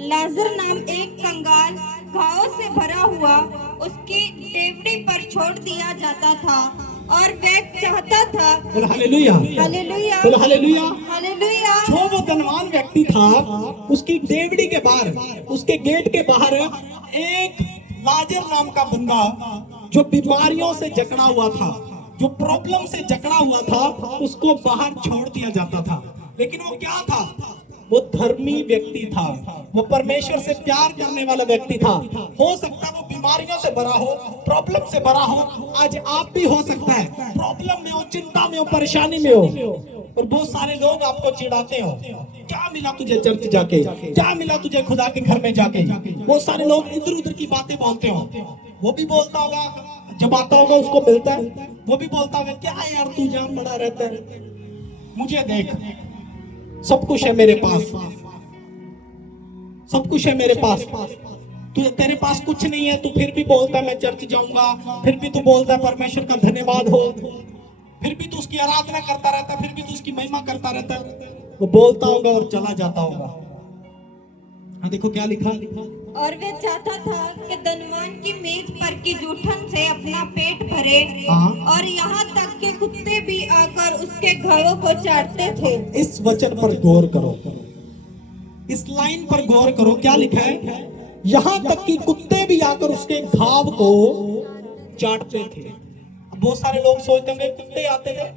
लाजर नाम एक कंगाल घावों से भरा हुआ उसकी देवड़ी पर छोड़ दिया जाता था और वह चाहता था। बोलो हालेलुया। हालेलुया। बोलो हालेलुया। हालेलुया। जो वो धनवान व्यक्ति था, उसकी देवड़ी के बाहर, उसके गेट के बाहर एक लाजर नाम का बंदा जो बीमारियों से जकड़ा हुआ था, जो प्रॉब्लम से जकड़ा हुआ था, उसको बाहर छोड़ दिया जाता था। लेकिन वो क्या था? वो धर्मी व्यक्ति था, वो परमेश्वर से प्यार करने वाला व्यक्ति था। हो सकता है वो बीमारियों से भरा हो, प्रॉब्लम से भरा हो। आज आप भी हो सकता है प्रॉब्लम में हो, चिंता में हो, परेशानी में हो, और बहुत सारे लोग आपको चिढ़ाते हो, क्या मिला तुझे चर्च जाके, क्या मिला तुझे खुदा के घर में जाके। बहुत सारे लोग इधर उधर की बातें बोलते हो। वो भी बोलता होगा, जब आता होगा उसको मिलता है, वो भी बोलता होगा क्या है यार तू जहां पड़ा रहता है, मुझे देख सब कुछ है मेरे पास, सब कुछ है मेरे पास, तू तेरे पास कुछ नहीं है, तू फिर भी बोलता है मैं चर्च जाऊंगा, फिर भी तू बोलता है परमेश्वर का धन्यवाद हो, फिर भी तू उसकी आराधना करता रहता है, फिर भी तू उसकी महिमा करता रहता है। वो बोलता होगा और चला जाता होगा। हाँ देखो क्या लिखा। और वे चाहता था कि धनवान की मेज पर की जूठन से अपना पेट भरे हाँ। और यहाँ तक कि कुत्ते भी आकर उसके घावों को चाटते थे। इस वचन पर गौर करो, इस लाइन पर गौर करो, क्या लिखा है? यहाँ तक कि कुत्ते भी आकर उसके घाव को चाटते थे। अब बहुत सारे लोग सोचते होंगे कुत्ते आते थे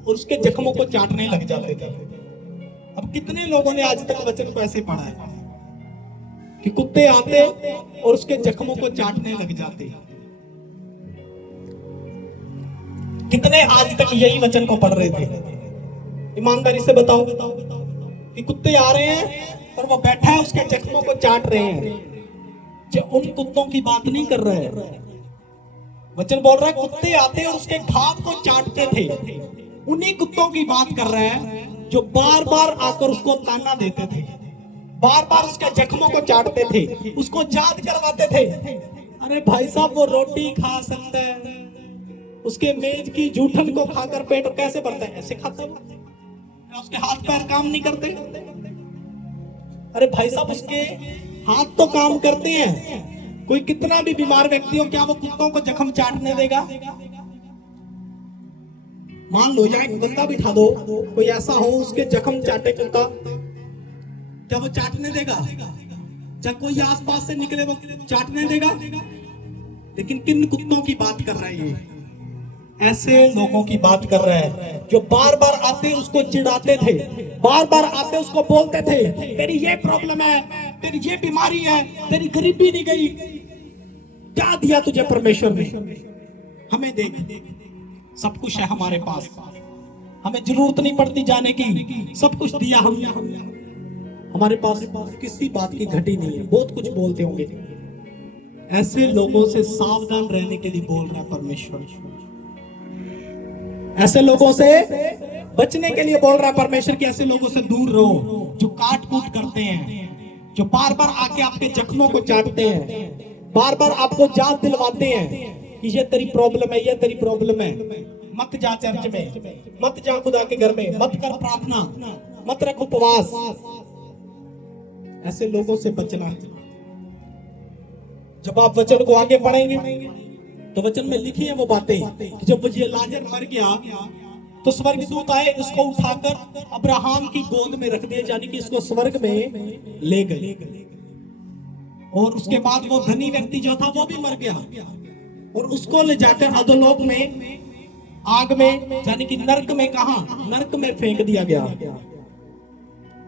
और उसके जख्मों को चाटने लग जाते थे। अब कितने लोगों ने आज तक वचन को ऐसे पढ़ा है कि कुत्ते आते और उसके जख्मों को चाटने लग जाते? कितने आज तक यही वचन को पढ़ रहे थे? ईमानदारी से बताओ कि कुत्ते आ रहे हैं और वो बैठा है उसके जख्मों को चाट रहे हैं। जो उन कुत्तों की बात नहीं कर रहे हैं, वचन बोल रहा है कुत्ते आते और उसके घाव को चाटते थे। उन्हीं कुत्तों की बात कर रहे हैं जो बार बार आकर उसको ताना देते थे, बार बार उसके जख्मों को चाटते थे, उसको याद करवाते थे। अरे भाई साहब, वो रोटी खा सकता है, उसके मेज की जूठन को खाकर पेट कैसे भरता है? ऐसे खाता है? उसके हाथ पैर काम नहीं करते? अरे भाई साहब, उसके हाथ तो काम करते हैं। कोई कितना भी बीमार व्यक्ति हो, क्या वो कुत्तों को जख्म चाटने देगा? मान लो या एक बंदा बिठा दो, कोई ऐसा हो उसके जख्म चाटे कुत्ता, क्या वो चाटने देगा? चाहे कोई आसपास से निकले वो चाटने देगा? लेकिन किन कुत्तों की बात कर रहे हैं? ऐसे लोगों की बात कर रहे हैं जो बार बार आते उसको चिढ़ाते थे, बार बार आते उसको बोलते थे तेरी ये प्रॉब्लम है, तेरी ये बीमारी है, तेरी गरीबी नहीं गई, क्या दिया तुझे परमेश्वर ने? हमें देख, सब कुछ है हमारे पास, हमें जरूरत नहीं पड़ती जाने की, सब कुछ दिया हमने, हमारे पास किसी बात की घटी नहीं है। बहुत कुछ बोलते होंगे। ऐसे लोगों से सावधान रहने के लिए बोल रहा है परमेश्वर। ऐसे लोगों से बचने के लिए बोल रहा है परमेश्वर कि ऐसे लोगों से दूर रहो जो काट कूट करते हैं, जो बार बार आके आपके जख्मों को चाटते हैं, बार बार आपको याद दिलवाते हैं कि ये तेरी प्रॉब्लम है, ये तेरी प्रॉब्लम है। मत जा चर्च में, मत जा खुदा के घर में, मत कर प्रार्थना, मत रख उपवास। ऐसे लोगों से बचना है। जब आप वचन को आगे पढ़ेंगे तो वचन में लिखी है वो बातें कि जब ये लाजर मर गया तो स्वर्गदूत आए, उसको उठाकर अब्राहम की गोद में रख दिया, यानी कि इसको स्वर्ग में ले गए। और उसके बाद वो धनी व्यक्ति जो था वो भी मर गया और उसको ले जाकर अधोलोक में, आग में, यानी कि नरक में, कहा? नरक में फेंक दिया गया।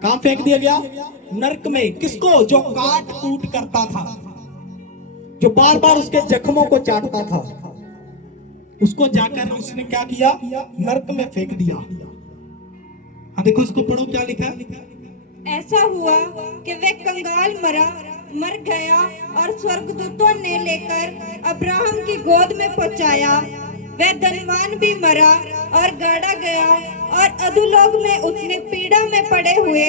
कहां फेंक दिया गया? नरक में। किसको? जो काट कूट करता था, जो बार बार उसके जख्मों को चाटता था, उसको जाकर उसने क्या किया? नरक में फेंक दिया। हाँ देखो, इसको पढ़ो, क्या लिखा है? ऐसा हुआ कि वे कंगाल मर गया और स्वर्गदूतों ने लेकर अब्राहम की गोद में पहुंचाया। वह धनवान भी मरा और गाड़ा गया और अधोलोक में उसने पीड़ा में पड़े हुए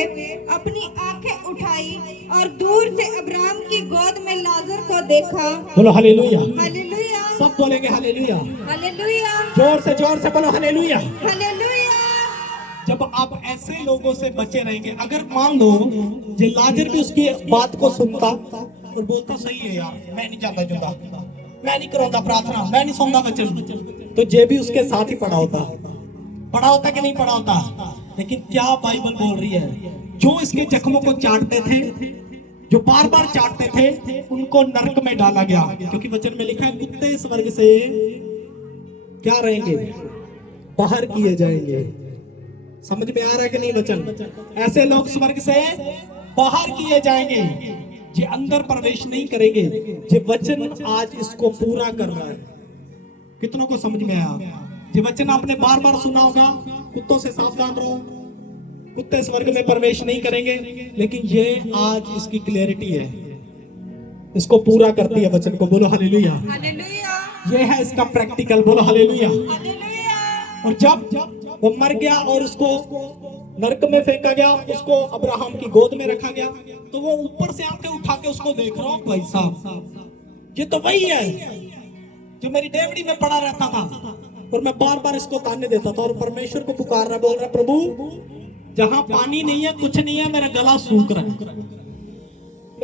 अपनी आंखें उठाई और दूर से अब्राहम की गोद में लाजर को देखा। बोलो हालेलुया। हालेलुया। सब बोलेंगे हालेलुया। हालेलुया। जोर से बोलो हालेलुया। हालेलुया। जब आप ऐसे लोगों से बचे रहेंगे, अगर मान लो ये लाजर भी उसकी बात को सुनता और बोलता सही है यार, मैं नहीं जाता जुदा, मैं नहीं कराता प्रार्थना, मैं नहीं सुनता वचन, तो ये भी उसके साथ ही पड़ा होता कि नहीं पड़ा होता? लेकिन क्या बाइबल बोल रही है? जो इसके जख्मों को चाटते थे, जो बार बार चाटते थे, उनको नरक में डाला गया, क्योंकि वचन में लिखा है कुत्ते स्वर्ग से क्या रहेंगे? बाहर किए जाएंगे। समझ में आ रहा है कि नहीं वचन? ऐसे लोग स्वर्ग से बाहर किए जाएंगे, ये अंदर प्रवेश नहीं करेंगे। ये वचन आज इसको पूरा कर रहा है। कितनों को समझ में आया? ये वचन आपने बार बार सुना होगा, कुत्तों से सावधान रहो, कुत्ते स्वर्ग में प्रवेश नहीं करेंगे, लेकिन ये आज इसकी क्लैरिटी है, इसको पूरा करती है वचन को। बोलो हालेलुया। हालेलुया। ये है इसका प्रैक्टिकल। बोलो हालेलुया। हालेलुया। और जब वो मर गया और उसको नरक में फेंका गया, उसको अब्राहम की गोद में रखा गया, तो वो ऊपर से आके उठा के उसको देख रहा हूं, भाई साहब ये तो वही है जो मेरी डेवड़ी में पड़ा रहता था और मैं बार बार इसको ताने देता था और परमेश्वर को पुकार रहा, बोल रहा प्रभु जहां पानी नहीं है, कुछ नहीं है, मेरा गला सूख रहा है,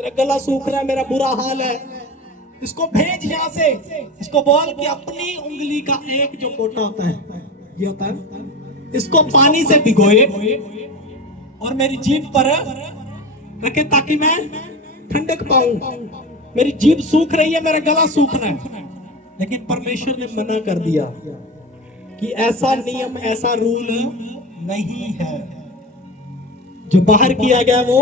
मेरा गला सूख रहा है, मेरा बुरा हाल है, इसको भेज यहाँ से, इसको बोल कि अपनी उंगली का एक जो पोटा होता है, ये होता है, इसको पानी से भिगोए और मेरी जीभ पर रखे ताकि मैं ठंडक पाऊं। मेरी जीभ सूख रही है, मेरा गला सूख रहा है, लेकिन परमेश्वर ने मना कर दिया कि ऐसा नियम, ऐसा रूल नहीं है। जो बाहर किया गया वो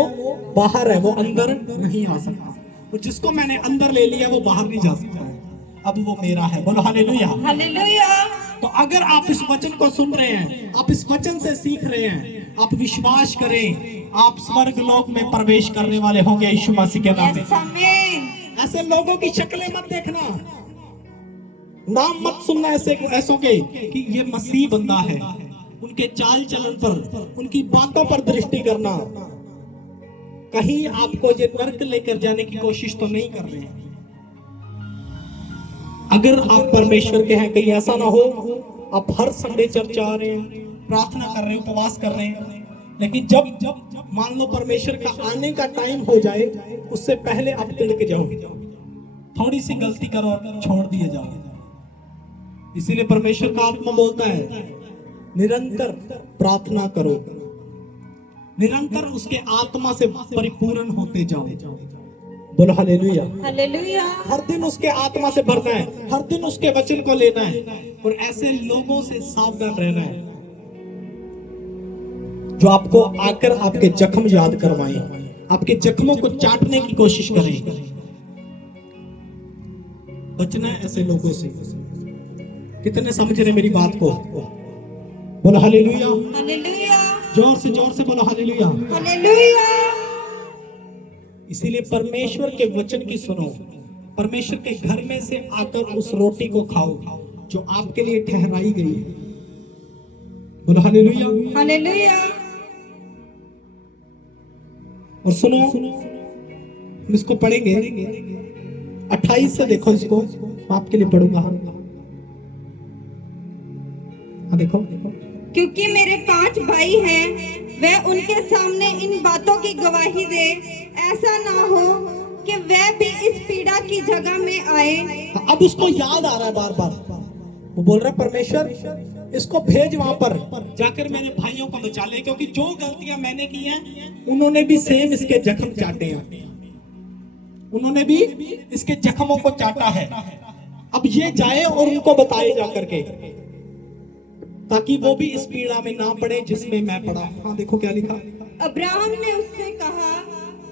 बाहर है, वो अंदर नहीं आ सकता। और जिसको मैंने अंदर ले लिया वो बाहर नहीं जा सकता है। अब वो मेरा है। बोलो हालेलुया। हालेलुया। तो अगर आप इस वचन को सुन रहे हैं, आप इस वचन से सीख रहे हैं, आप विश्वास करें, आप स्वर्ग लोक में प्रवेश करने वाले होंगे यीशु मसीह के नाम में। आमीन। ऐसे लोगों की शक्लें मत देखना, नाम मत सुनना ऐसों के कि ये मसीह बंदा है। उनके चाल चलन पर, उनकी बातों पर दृष्टि करना। कहीं आपको ये नर्क लेकर जाने की कोशिश तो नहीं कर रहे हैं। अगर आप परमेश्वर के हैं, कहीं ऐसा ना हो आप हर संडे चर्च आ रहे हैं, प्रार्थना कर रहे हैं, उपवास कर रहे हैं, लेकिन जब मान लो परमेश्वर का आने का टाइम हो जाए, उससे पहले आप तिड़क जाओ, थोड़ी सी गलती करो और छोड़ दिए जाओ। इसीलिए परमेश्वर का आत्मा बोलता है निरंतर प्रार्थना करो, निरंतर उसके आत्मा से परिपूर्ण होते जाओ। बोलो हालेलुया। हालेलुया। हर दिन उसके आत्मा से भरना है, हर दिन उसके वचन को लेना है, और ऐसे लोगों से सावधान रहना है जो आपको आकर आपके जख्म याद करवाएं, आपके जख्मों को चाटने की कोशिश करें। बचना है ऐसे लोगों से। कितने समझ रहे मेरी बात को? बोलो हालेलुया। हालेलुया। जोर से बोलो हालेलुया। हालेलुया। इसीलिए परमेश्वर के वचन की सुनो, परमेश्वर के घर में से आकर उस रोटी को खाओ जो आपके लिए ठहराई गई है। बोलो हालेलुया। हालेलुया। और सुनो, हम इसको पढ़ेंगे 28 से। देखो इसको, मैं आपके लिए पढ़ूंगा। हाँ देखो, क्योंकि मेरे 5 भाई हैं, वह उनके सामने इन बातों की गवाही दे, ऐसा ना हो कि वह भी इस पीड़ा की जगह में आए। अब उसको याद आ रहा है बार बार, वो बोल रहा है परमेश्वर इसको भेज वहां पर जाकर मेरे भाइयों को बचा ले, क्योंकि जो गलतियां मैंने की हैं उन्होंने भी सेम इसके जख्म चाटे हैं, उन्होंने भी इसके जख्मों को चाटा है। अब ये जाए और उनको बताए जा करके, ताकि वो भी इस पीड़ा में ना पड़े जिसमें मैं पड़ा। हाँ देखो क्या लिखा। अब्राहम ने उससे कहा,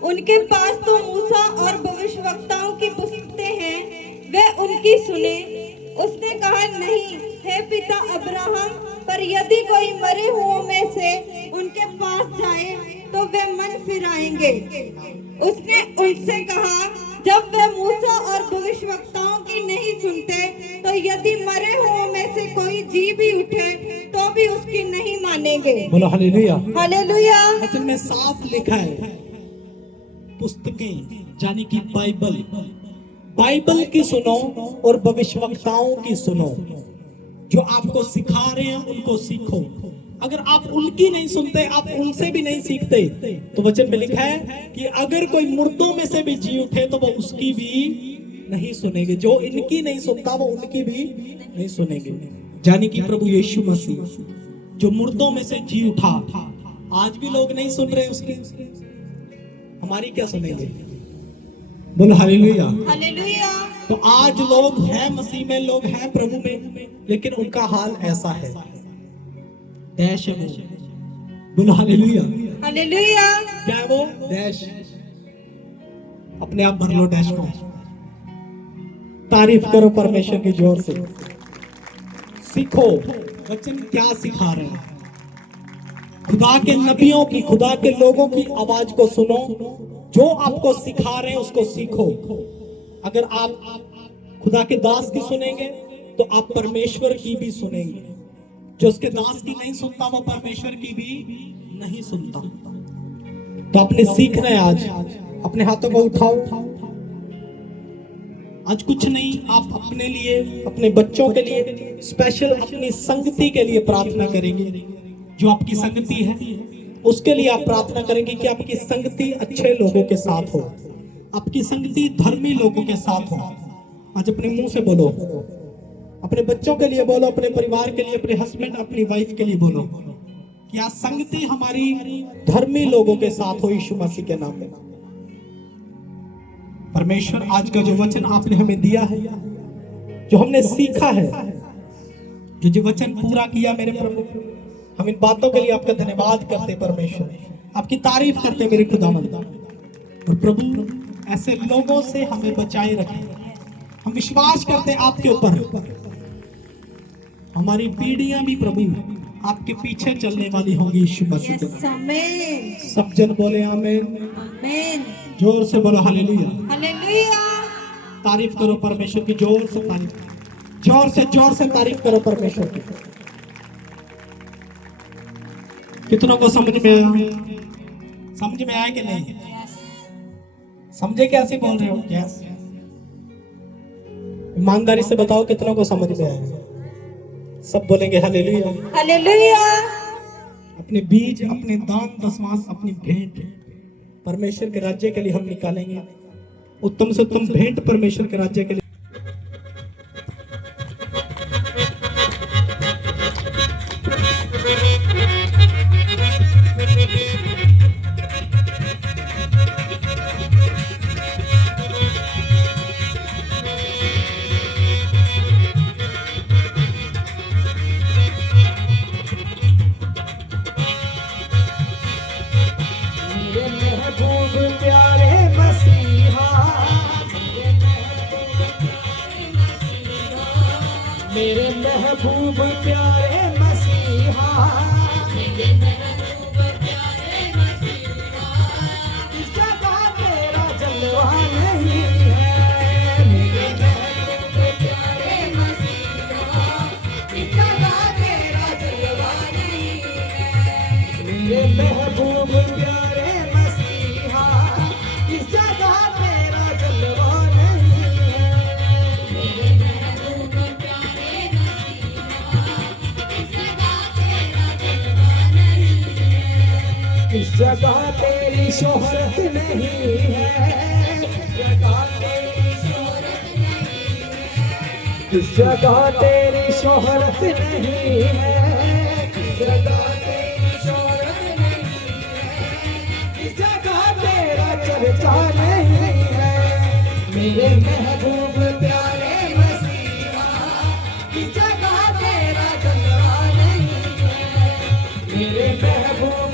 उनके पास तो मूसा और भविष्यवक्ताओं की पुस्तकें हैं, वे उनकी सुने। उसने कहा, नहीं हे पिता अब्राहम, पर यदि कोई मरे हुओं में से उनके पास जाए तो वे मन फिराएंगे। उसने उनसे कहा, जब वे मूसा और भविष्यवक्ताओं की नहीं सुनते, तो यदि मरे हुओं में से कोई जी भी उठे तो भी उसकी नहीं मानेंगे। बोलो हालेलुया। हालेलुया। वचन में साफ लिखा है, पुस्तकें यानी कि बाइबल की सुनो और भविष्यवक्ताओं की सुनो। जो आपको सिखा रहे हैं उनको सीखो। अगर आप उनकी नहीं सुनते, आप उनसे भी नहीं सीखते, तो वचन में लिखा है कि अगर कोई मुर्दों में से भी जी उठे तो वो उसकी भी नहीं सुनेंगे। जो इनकी नहीं सुनता वो उनकी भी नहीं सुनेंगे। यानी कि प्रभु यीशु मसीह जो मुर्दों में से जी उठा, आज भी लोग नहीं सुन रहे उसके, हमारी क्या सुनेंगे? बोलो हालेलुया। हालेलुया। तो आज लोग हैं मसीह में, लोग हैं प्रभु में, लेकिन उनका हाल ऐसा है। डैश है वो। बोलो हालेलुया। हालेलुया। क्या है वो? डैश। अपने आप भर लो डैश को। तारीफ करो परमेश्वर की जोर से। सीखो वचन क्या सिखा रहे हैं। खुदा के नबियों की, खुदा के लोगों की आवाज को सुनो। जो आपको सिखा रहे हैं उसको सीखो। अगर आप खुदा के दास की सुनेंगे तो आप परमेश्वर की भी सुनेंगे। जो उसके दास की नहीं सुनता वो परमेश्वर की भी नहीं सुनता। तो आपने सीखना है। आज अपने हाथों को उठाओ। आज कुछ नहीं, आप अपने लिए, अपने बच्चों के लिए, स्पेशल अपनी संगति के लिए प्रार्थना करेंगे। जो आपकी संगति है उसके लिए आप प्रार्थना करेंगे कि आपकी संगति अच्छे लोगों के साथ हो, आपकी संगति धर्मी लोगों के साथ हो। आज अपने मुंह से बोलो, अपने बच्चों के लिए बोलो, अपने परिवार के लिए, अपने हस्बैंड अपनी वाइफ के लिए बोलो कि आज संगति हमारी धर्मी लोगों के साथ हो यीशु मसीह के नाम में। परमेश्वर आज का जो वचन आपने हमें दिया है, जो हमने सीखा है, जो वचन पूरा किया मेरे प्रभु, हम इन बातों के लिए आपका धन्यवाद करते परमेश्वर, आपकी तारीफ करते मेरे खुदावंद। और प्रभु ऐसे लोगों से हमें बचाए रखें। हम विश्वास करते आपके ऊपर, हमारी पीढ़ियां भी प्रभु आपके पीछे चलने वाली होंगी यीशु मसीह के नाम। सब जन बोले आमीन, आमीन। जोर से बोलो हालेलुया, हालेलुया। तारीफ करो परमेश्वर की, जोर से तारीफ, जोर से तारीफ करो परमेश्वर की। कितनों को समझ में आया? समझ में आया कि नहीं? समझे कैसे बोल रहे हो? यस। ईमानदारी से बताओ कितनों को समझ में आया? सब बोलेंगे हालेलुया, हालेलुया। अपने बीज, अपने दान दशमांश, अपनी भेंट परमेश्वर के राज्य के लिए हम निकालेंगे। उत्तम से उत्तम भेंट परमेश्वर के राज्य के लिए। मेरे महबूब प्यारे मसीहा, मेरे महबूब प्यारे मसीहा, इस जगह तेरा जलवा नहीं है। मेरे महबूब प्यारे मसीहा, इस जगह तेरा जलवा नहीं है। मेरे महबूब प्यारे मसीहा, इस जगह तेरा जलवा नहीं है। मेरे महबूब इस जगह तेरी शोहरत नहीं है। इस जगह तेरी शोहरत नहीं है। इस जगह तेरी शोहरत नहीं है। इस जगह तेरा चर्चा नहीं है। मेरे महबूब प्यारे मसीहा, इस जगह तेरा जलवा नहीं है। मेरे महबूब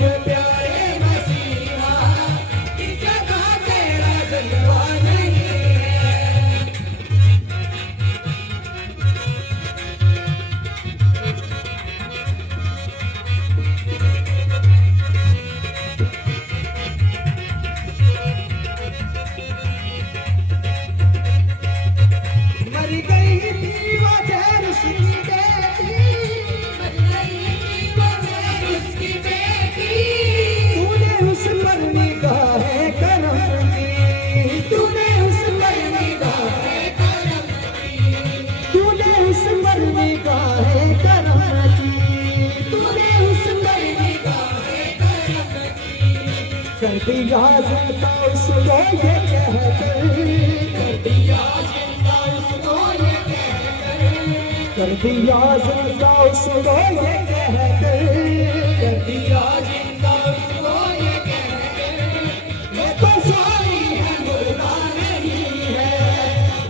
कर दिया जिंदा उसको ये कहकर, कर दिया जिंदा उसको ये कहकर, कर दिया जिंदा उसको ये कहकर, कर दिया जिंदा उसको ये कहकर, ये तो सारी है मुर्दा नहीं है।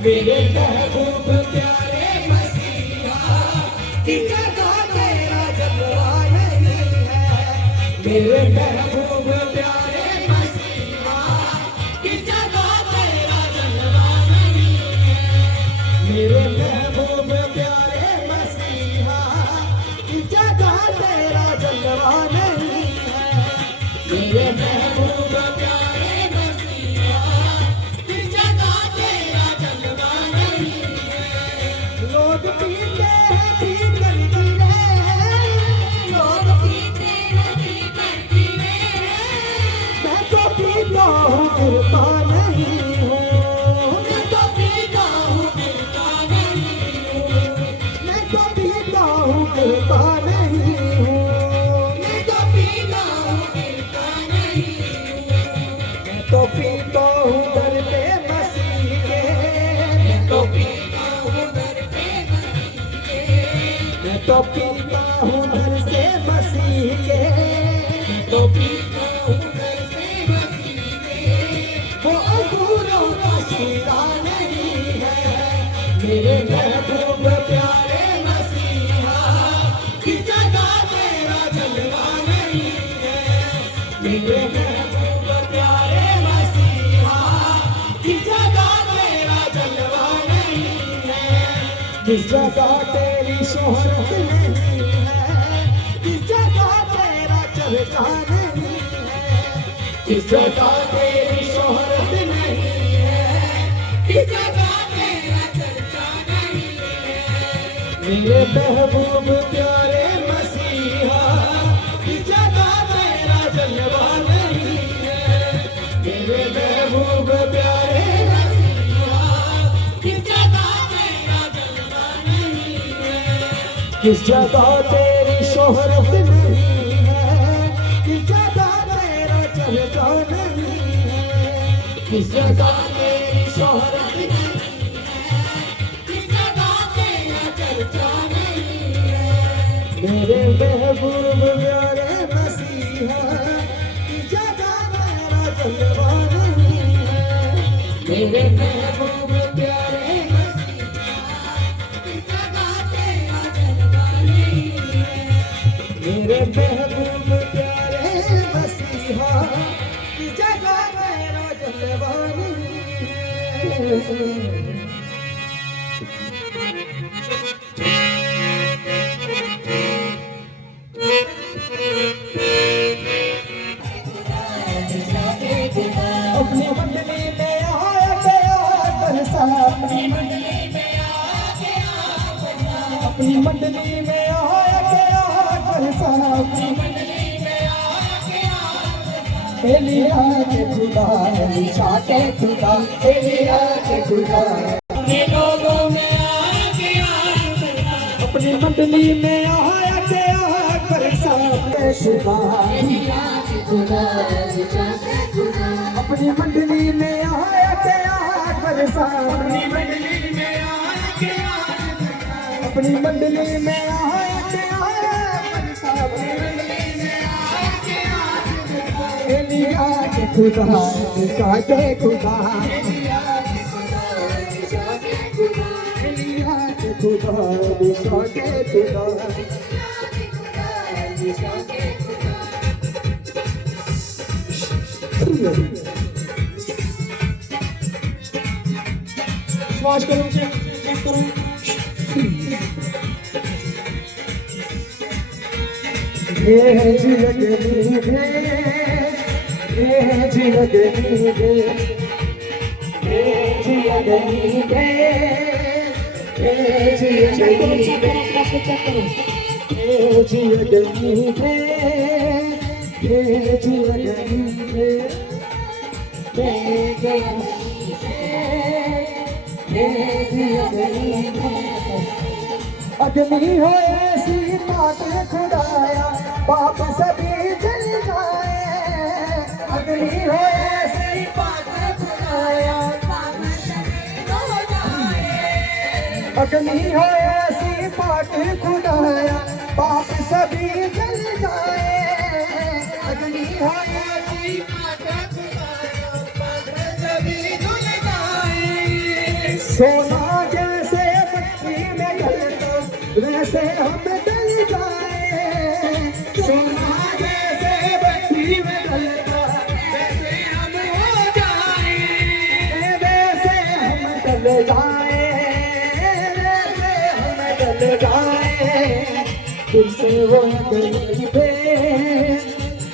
मेरे महबूब प्यारे मसीहा, इस जगह तेरा जलवा नहीं है। मेरे महबूब प्यारे मेरे महबूब प्यारे मसीहा, इस जगह तेरा जलवा नहीं है। मेरे महबूब प्यारे मसीहा, इस जगह तेरा जलवा नहीं है। लोग पीते हैं पी कर पीने, लोग पीते हैं पी कर पीने, तो पीता हूँ घर से मसीह के, तो पीता हूँ घर से मसीह के, वो अंगूरों का शीरा नहीं है मेरे महबूब प्यारे मसीहा, की जगह तेरा जलवा नहीं है मेरे महबूब प्यारे मसीहा, की जगह तेरा जलवा नहीं है, किस जगह तेरी शोहरत नहीं है, किस जगह तेरा चर्चा नहीं है, किस जगह तेरी शोहरत नहीं है, किस जगह तेरा चर्चा नहीं है मेरे महबूब प्यारे मसीहा, किस जगह तेरा जलवा नहीं है मेरे महबूब प्यारे मसीहा, किस जगह तेरा जलवा नहीं है, किस जगह तेरी शोहरत नहीं है, किस जगह तेरा चर्चा नहीं है, किस जगह तेरी शोहरत नहीं है, किस जगह तेरा चर्चा नहीं है मेरे महबूब प्यारे मसीहा, किस जगह तेरा जलवा नहीं है मेरे महबूब प्यारे मसीहा, किस जगह तेरा जलवा नहीं है मेरे महबूब प्यारे मसीहा, की जगह तेरा जलवा नहीं है। अपनी मंडली में आया गया बरसा, अपनी मंडली में आया गया बरसा, अपनी मंडली में आया गया बरसा, अपनी मंडली में आया गया बरसा, एलिया के खुदा एलीशा के खुदा, एलिया के खुदा अपने लोगों में आया गया बरसा, अपनी मंडली में आया गया बरसा, अपने खुदा एलिया के खुदा एलीशा के खुदा, अपनी मंडली में आया गया बरसा, अपनी मंडली में आया गया बरसा, अपनी मंडली में आया गया बरसा, अपनी मंडली में आया गया बरसा, एलिया के खुदा एलीशा के खुदा, एलिया के खुदा एलीशा के खुदा, एलिया के खुदा एलीशा के खुदा, एलीशा के खुदा। श्वास करो, चेक करो, ये जिंदगी है, ये जिंदगी है, ये जिंदगी है, ये जिंदगी है, ये जिंदगी है, ये जिंदगी है, अग्नि हो ऐसी बात खुदाया, पाप सभी जल जाए, अग्नि हो ऐसी बात खुदाया, पाप सभी जल जाए, अग्नि हो ऐसी बात खुदाया, पाप सभी जल जाए, अग्नि हो ऐसी बात खुदाया, पाप सभी जल जाए, सोना जैसे मिट्टी में ढलता वैसे हम डल जाए, सोना जैसे मिट्टी में ढलता वैसे हम हो जाए, वैसे हम डल जाए, वैसे हम डल जाए, फिर से वो गली पे,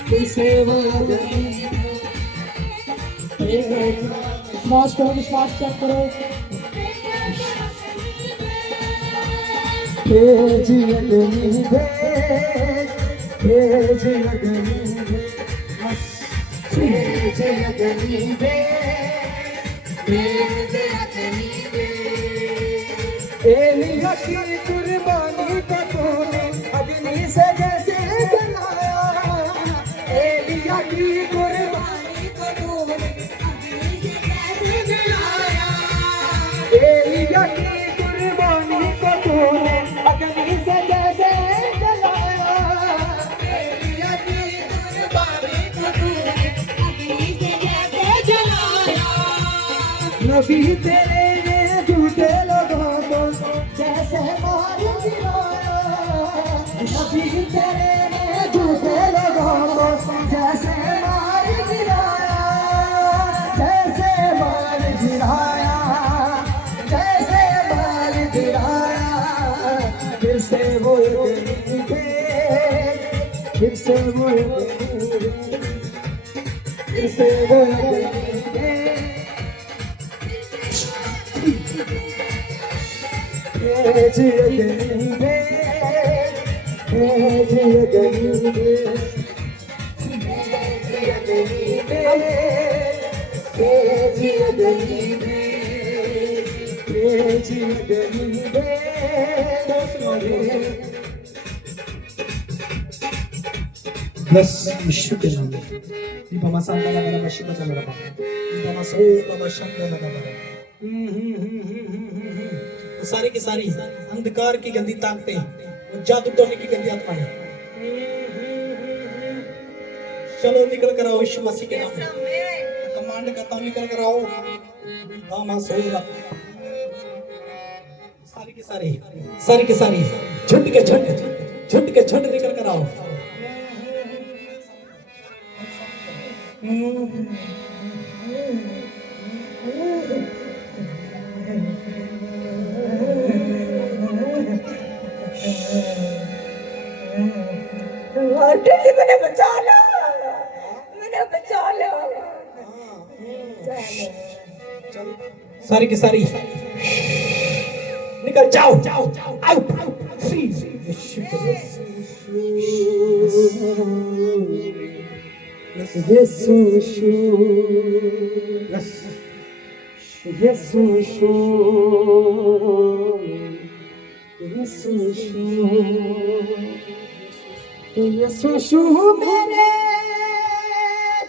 फिर से वो गली पे, विश्वास करो, विश्वास करो, हे जिंदगी है, हे जिंदगी है, हे जिंदगी है, हे जिंदगी है, एलिया की कुर्बानी को तूने अग्नि से जैसे जलाया, एलिया की कुर्बानी को तूने अग्नि से जैसे जलाया, एलिया की कुर्बानी को तूने अग्नि से जैसे नबी तेरे ने झूठे लोगों को जैसे मार गिराया, नबी तेरे ने झूठे लोगों को जैसे मार गिराया, जैसे मार गिराया, जैसे मार गिराया, फिर से वो उठे, फिर से वो उठे, फिर से वो उठे, गरीबे, गरीबे, Bless Yeshua ke naam mein. Iba masandala bara mashiba chala raba. Iba maso baba shandala bara. तो सारी की सारी अंधकार की गंदी ताकतें और जादू टोने की गंदी आत्माएं चलो निकल कर आओ यीशु मसीह के नाम में। कमांड करता हूं निकल कर आओ। सारी की सारी झुंड के झुंड निकल कर आओ। मैंने बचा लो, सारी की सारी निकल जाओ, आउट, फ्री। यीशु मेरे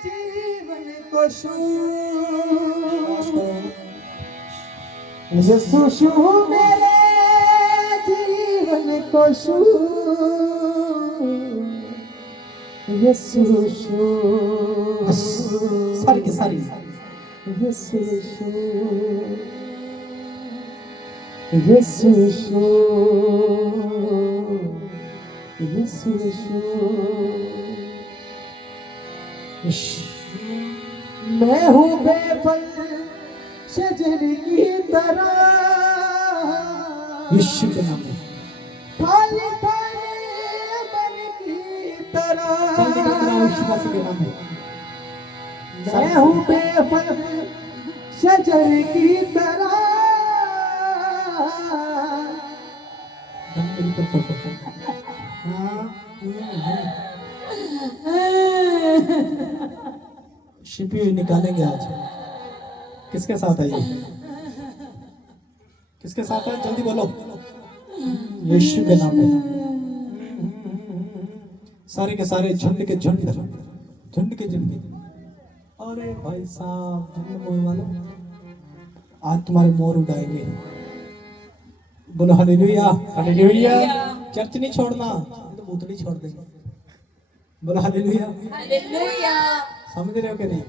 जीवन को छू, यीशु मेरे जीवन को छू, यीशु सारी की सारी यीशु मैं हूँ बेफल शजर की तरह, यीशु के नाम में काले काले बर की तरह, यीशु मसीह के नाम में मैं हूँ बेफल शजर की तरह। शिपी निकालेंगे आज। किसके साथ है ये? किसके साथ है? जल्दी बोलो। यीशु के नाम में सारे के सारे झुंड के झुंड। अरे भाई साहब, झुंड मोर वालों, आज तुम्हारे मोर उड़ाएंगे। बोलो हालेलुया, हालेलुया। चर्च नहीं छोड़ना, तो भूतनी छोड़ देंगे। बोलो हालेलुया, हालेलुया। समझ रहे हो कि नहीं?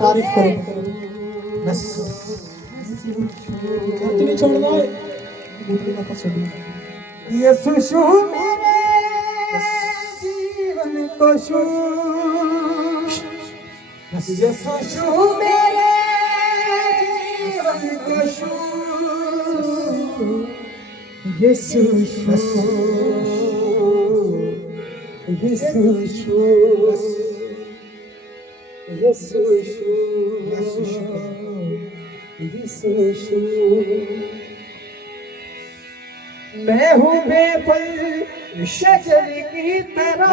तारीफ करो बस। चर्च नहीं छोड़ना है, भूतनी मत छोड़ो। यीशु मेरे जीवन को छू, यीशु मेरे जीवन को छू, यीशु मैं हूँ बेफल शजर की तरह,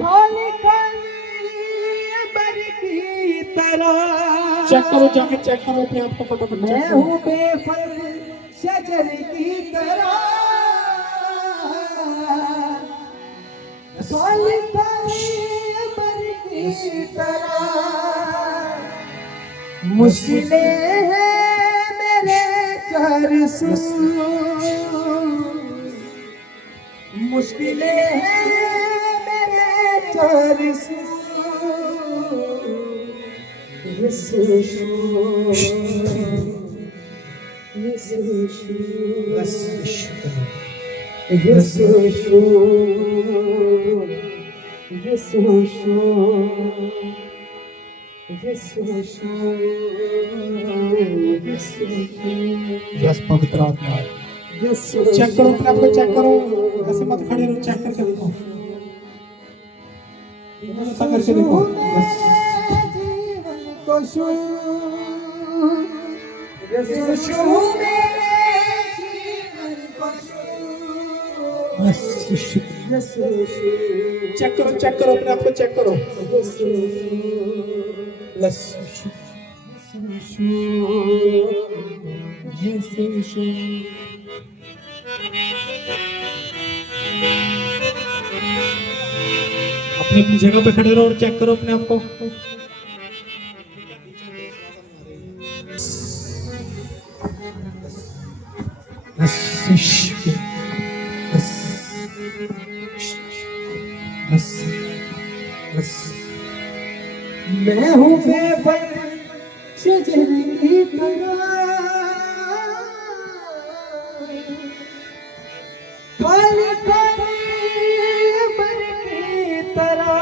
काली काली बर की तरह। चेक करो, जाके चेक करो अपने आप को फटाफट। मैं हूँ बेफल शजर की तरह, काली काली बर की तरह। मुश्किलें हैं मेरे चार सू, मुश्किलें हैं मेरे चारिसू यीशु यस पवित्र आत्मा चेक करो अपने आप को चेक करो ऐसे मत खड़े रहो चेक करके देखो ऐसा करके देखो चेक करो अपने आप को चेक करो अपनी अपनी जगह पे खड़े रहो और चेक करो अपने आप को मैं हूँ बेपन शजर की तरह काली काली बर की तरह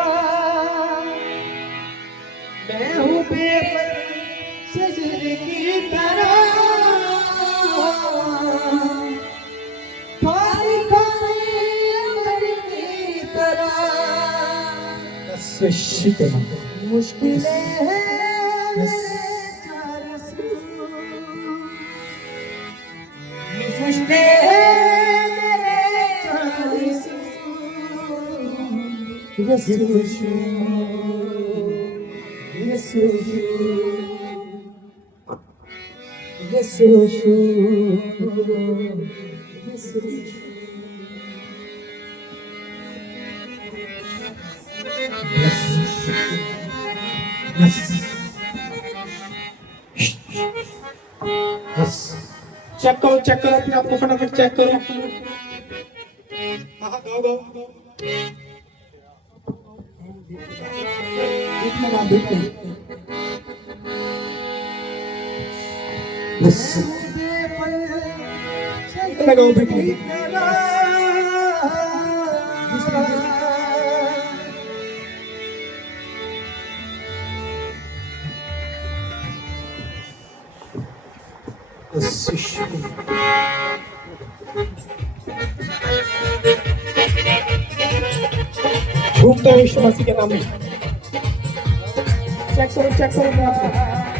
मैं हूँ बेपन शजर की तरह काली काली बर की तरह मुश्किलें हैं चेक करो अपने आप को फटाफट चेक करो गाओ लगाओ झूमते हो यीशु मसीह के नाम में चेक करो मैं आपको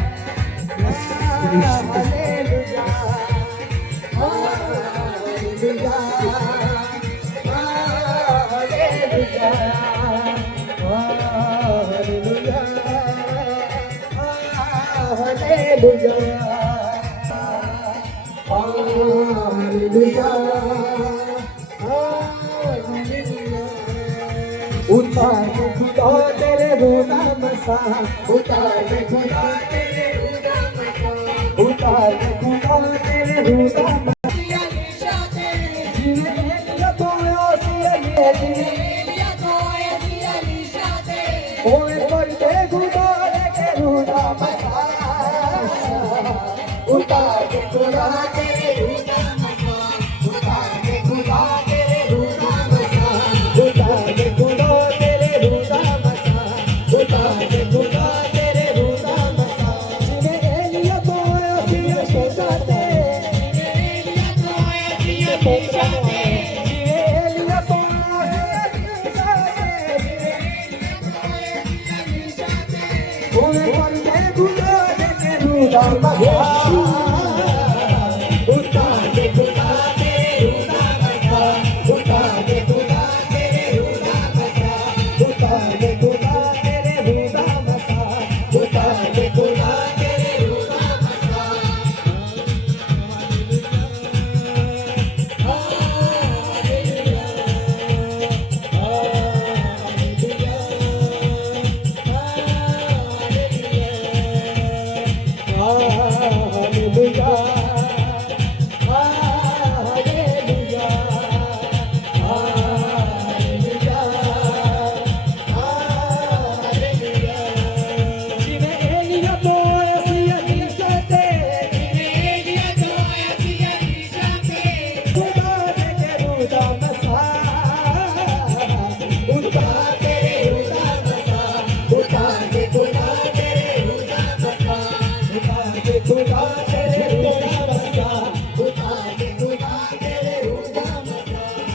उतार खुदा तेरे रोदा मसा उतार खुदा तेरे रोदा मसा उतार खुदा तेरे रोदा मसा जिया तो ओए पर ते खुदा के रोदा मसा उतार खुदा तेरे रोदा मसा उतार खुदा तेरे रोदा मसा उतार खुदा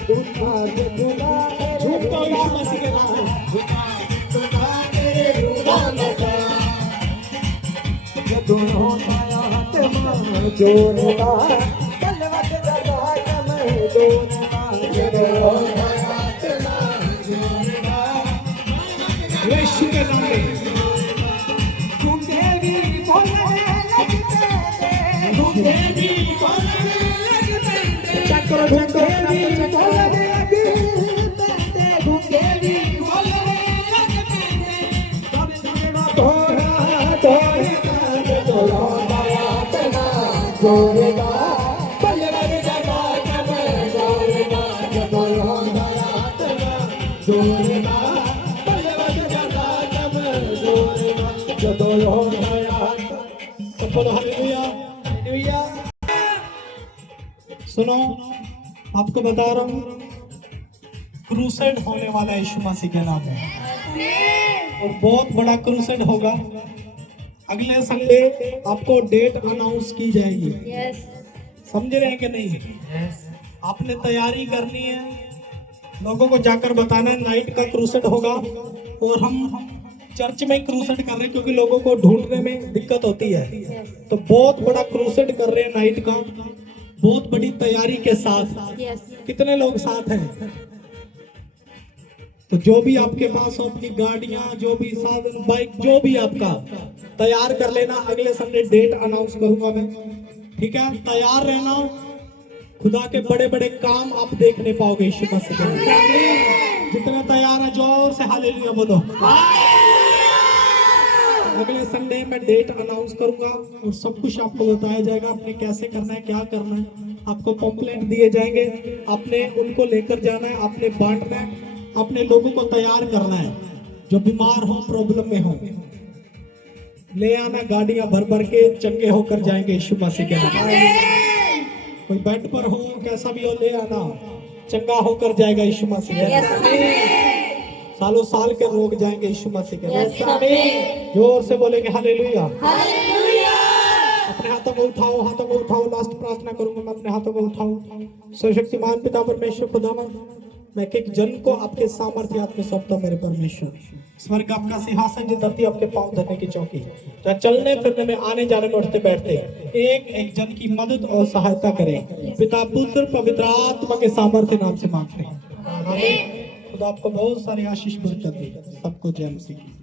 झूठ को यीशु मसीह के नाम में। यीशु के नाम में चेक करो सुनो, आपको बता रहा हूँ क्रूसेड होने वाला है यीशु मसीह के नाम में, और बहुत बड़ा क्रूसेड होगा। अगले संडे आपको डेट अनाउंस की जाएगी। समझ रहे हैं कि नहीं? आपने तैयारी करनी है, लोगों को जाकर बताना है नाइट का क्रूसेड होगा। और हम चर्च में क्रूसेड कर रहे हैं क्योंकि लोगों को ढूंढने में दिक्कत होती है, तो बहुत बड़ा क्रूसेड कर रहे हैं नाइट का, बहुत बड़ी तैयारी के साथ। कितने लोग साथ हैं? तो जो भी आपके पास हो, अपनी गाड़ियां, जो भी साधन, बाइक, जो भी आपका, तैयार कर लेना। अगले संडे डेट अनाउंस करूंगा मैं, ठीक है? तैयार रहना, खुदा के बड़े बड़े काम आप देखने पाओगे यीशु मसीह के। जितने तैयार है जोर से हालेलुया बोलो। अगले संडे में डेट अनाउंस करूंगा और सब कुछ आपको बताया जाएगा, आपने कैसे करना है, क्या करना है। आपको पॉम्पलेट दिए जाएंगे, आपने उनको लेकर जाना है, आपने बांटना है, अपने लोगों को तैयार करना है। जो बीमार हो, प्रॉब्लम में हो, ले आना, गाड़ियां भर भर के चंगे होकर जाएंगे यीशु मसीह के नाम। कोई बेड पर हो, कैसा भी हो, ले आना, चंगा होकर जाएगा यीशु मसीह के नाम। सालों साल के रोग जाएंगे यीशु मसीह के नाम। जोर से बोलेंगे हालेलुया। अपने हाथों को उठाओ, हाथों को उठाओ। लास्ट प्रार्थना करूंगा मैं, अपने हाथों को उठाओ। सर्वशक्तिमान पिता परमेश्वर खुदावंद, मैं एक जन को आपके सामर्थ्य हाथ में सौंपता मेरे परमेश्वर। स्वर्ग आपका सिंहासन, जो धरती आपके पांव धरने की चौकी, जहाँ चलने फिरने में, आने जाने में, उठते बैठते एक एक जन की मदद और सहायता करें। पिता पुत्र पवित्र आत्मा के सामर्थ्य नाम से मांगते हैं, खुदा आपको बहुत सारी आशीष बरकत दे। सबको जय मसीह।